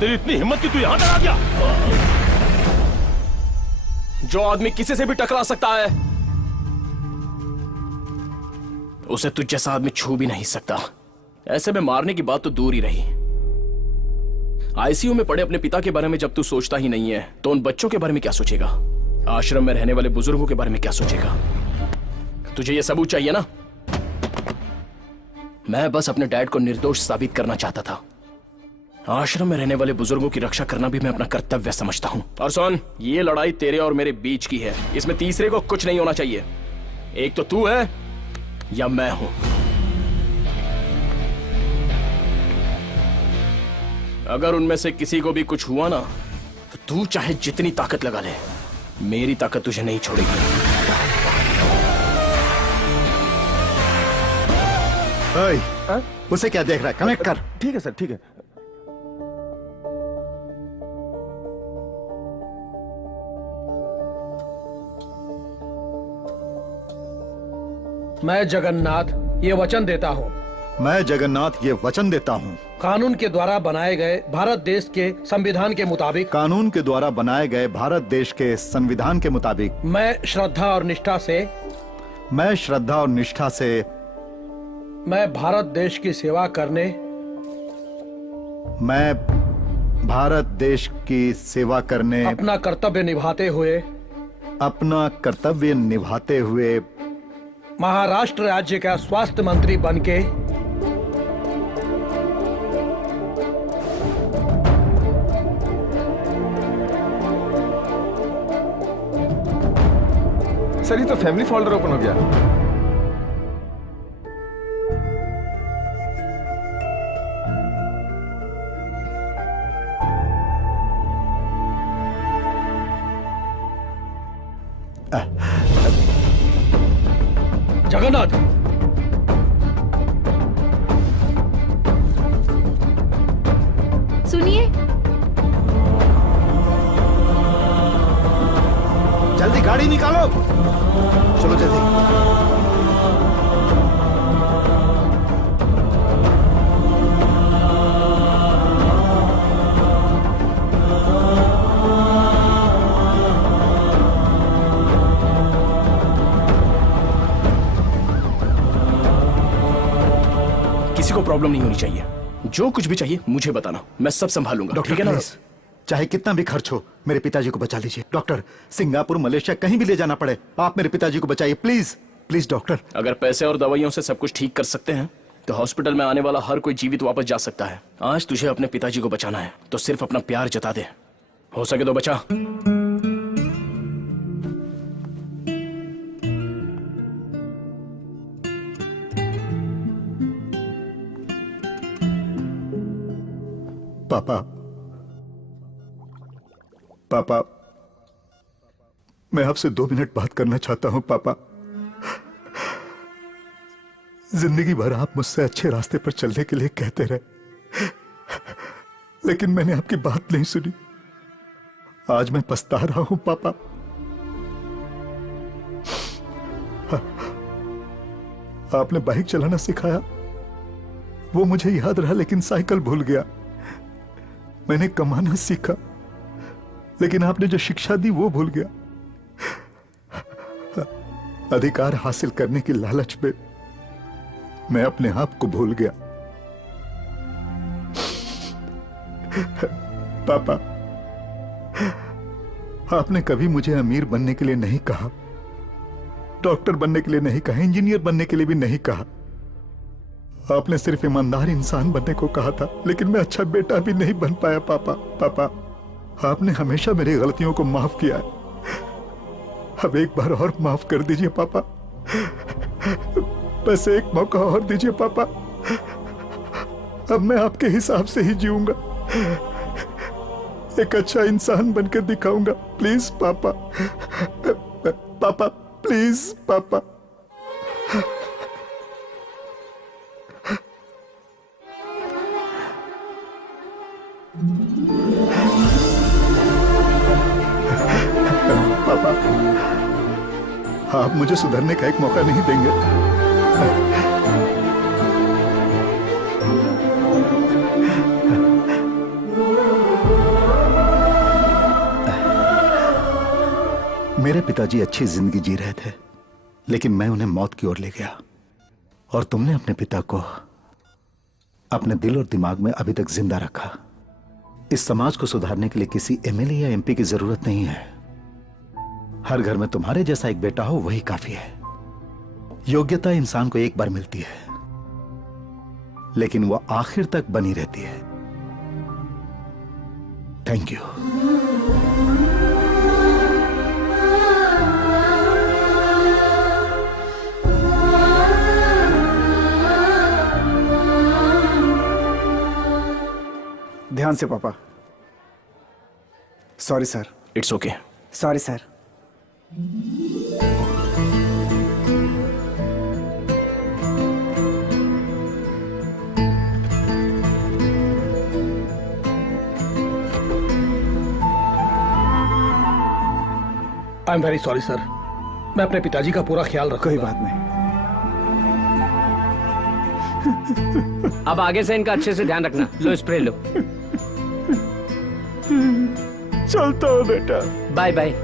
तेरी इतनी हिम्मत कि तू यहां तक आ गया? जो आदमी किसी से भी टकरा सकता है उसे तुझ जैसा आदमी छू भी नहीं सकता। ऐसे में मारने की बात तो दूर ही रही। आईसीयू में पड़े अपने पिता के बारे में जब तू सोचता ही नहीं है तो उन बच्चों के बारे में क्या सोचेगा? आश्रम में रहने वाले बुजुर्गों के बारे में क्या सोचेगा? तुझे ये सबूत चाहिए ना? मैं बस अपने डैड को निर्दोष साबित करना चाहता था। आश्रम में रहने वाले बुजुर्गों की रक्षा करना भी मैं अपना कर्तव्य समझता हूं। और सुन, ये लड़ाई तेरे और मेरे बीच की है, इसमें तीसरे को कुछ नहीं होना चाहिए। एक तो तू है या मैं हूं। अगर उनमें से किसी को भी कुछ हुआ ना तो तू चाहे जितनी ताकत लगा ले, मेरी ताकत तुझे नहीं छोड़ेगी। उसे क्या देख रहा है? कनेक्ट कर। ठीक है सर, ठीक है। मैं जगन्नाथ ये वचन देता हूँ। मैं जगन्नाथ ये वचन देता हूँ। कानून के द्वारा बनाए गए भारत देश के संविधान के मुताबिक। कानून के द्वारा बनाए गए भारत देश के संविधान के मुताबिक। मैं श्रद्धा और निष्ठा से। मैं श्रद्धा और निष्ठा से। मैं भारत देश की सेवा करने। मैं भारत देश की सेवा करने। अपना कर्तव्य निभाते हुए। अपना कर्तव्य निभाते हुए। महाराष्ट्र राज्य का स्वास्थ्य मंत्री बनके। सर ये तो फैमिली फोल्डर ओपन हो गया। जगन्नाथ, सुनिए। जल्दी गाड़ी निकालो। चलो जल्दी। प्रॉब्लम नहीं होनी चाहिए। जो कुछ भी चाहिए मुझे बताना, मैं सब संभालूंगा। डॉक्टर ठीक है ना? प्लीज, चाहे कितना भी खर्च हो मेरे पिताजी को बचा लीजिए। डॉक्टर, सिंगापुर मलेशिया कहीं भी ले जाना पड़े, आप मेरे पिताजी को बचाइए प्लीज प्लीज। डॉक्टर, अगर पैसे और दवाइयों से सब कुछ ठीक कर सकते हैं तो हॉस्पिटल में आने वाला हर कोई जीवित वापस जा सकता है। आज तुझे अपने पिताजी को बचाना है तो सिर्फ अपना प्यार जता दे, हो सके तो बचा। पापा, पापा, मैं आपसे 2 मिनट बात करना चाहता हूं। पापा, जिंदगी भर आप मुझसे अच्छे रास्ते पर चलने के लिए कहते रहे, लेकिन मैंने आपकी बात नहीं सुनी। आज मैं पछता रहा हूं पापा। आपने बाइक चलाना सिखाया, वो मुझे याद रहा, लेकिन साइकिल भूल गया। मैंने कमाना सीखा, लेकिन आपने जो शिक्षा दी वो भूल गया। अधिकार हासिल करने की लालच में मैं अपने आप को भूल गया। पापा, आपने कभी मुझे अमीर बनने के लिए नहीं कहा, डॉक्टर बनने के लिए नहीं कहा, इंजीनियर बनने के लिए भी नहीं कहा। आपने सिर्फ ईमानदार इंसान बनने को कहा था, लेकिन मैं अच्छा बेटा भी नहीं बन पाया। पापा, पापा, आपने हमेशा मेरी गलतियों को माफ किया है, अब एक बार और माफ कर दीजिए पापा। बस एक मौका और दीजिए पापा, अब मैं आपके हिसाब से ही जीऊंगा, एक अच्छा इंसान बनकर दिखाऊंगा। प्लीज पापा, पापा प्लीज पापा। पापा, आप मुझे सुधरने का एक मौका नहीं देंगे? मेरे पिताजी अच्छी जिंदगी जी रहे थे, लेकिन मैं उन्हें मौत की ओर ले गया, और तुमने अपने पिता को अपने दिल और दिमाग में अभी तक जिंदा रखा। इस समाज को सुधारने के लिए किसी एमएलए या एमपी की जरूरत नहीं है। हर घर में तुम्हारे जैसा एक बेटा हो, वही काफी है। योग्यता इंसान को एक बार मिलती है, लेकिन वह आखिर तक बनी रहती है। Thank you. ध्यान से पापा। Sorry sir. It's okay. Sorry sir. I am very sorry sir, मैं अपने पिताजी का पूरा ख्याल रखूंगा। कोई बात नहीं। अब आगे से इनका अच्छे से ध्यान रखना। लो स्प्रे लो। चलता हूँ बेटा। Bye bye.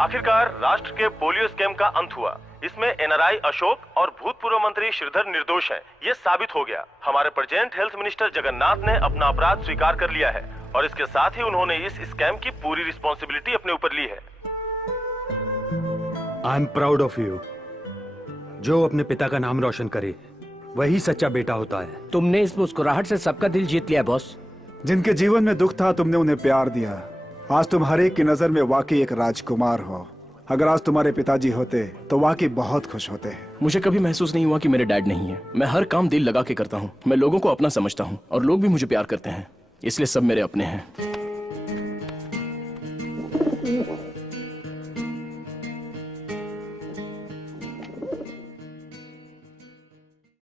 आखिरकार राष्ट्र के पोलियो स्कैम का अंत हुआ। इसमें एनआरआई अशोक और भूतपूर्व मंत्री श्रीधर निर्दोष हैं, ये साबित हो गया। हमारे प्रेजेंट हेल्थ मिनिस्टर जगन्नाथ ने अपना अपराध स्वीकार कर लिया है और इसके साथ ही उन्होंने इस स्कैम की पूरी रिस्पॉन्सिबिलिटी अपने ऊपर ली है। I am proud of you. जो अपने पिता का नाम रोशन करे वही सच्चा बेटा होता है। तुमने इस मुस्कुराहट से सबका दिल जीत लिया बॉस। जिनके जीवन में दुख था तुमने उन्हें प्यार दिया। आज तुम हर एक की नजर में वाकई एक राजकुमार हो। अगर आज तुम्हारे पिताजी होते तो वाकई बहुत खुश होते। मुझे कभी महसूस नहीं हुआ कि मेरे डैड नहीं है। मैं हर काम दिल लगा के करता हूँ। मैं लोगों को अपना समझता हूँ और लोग भी मुझे प्यार करते हैं, इसलिए सब मेरे अपने हैं।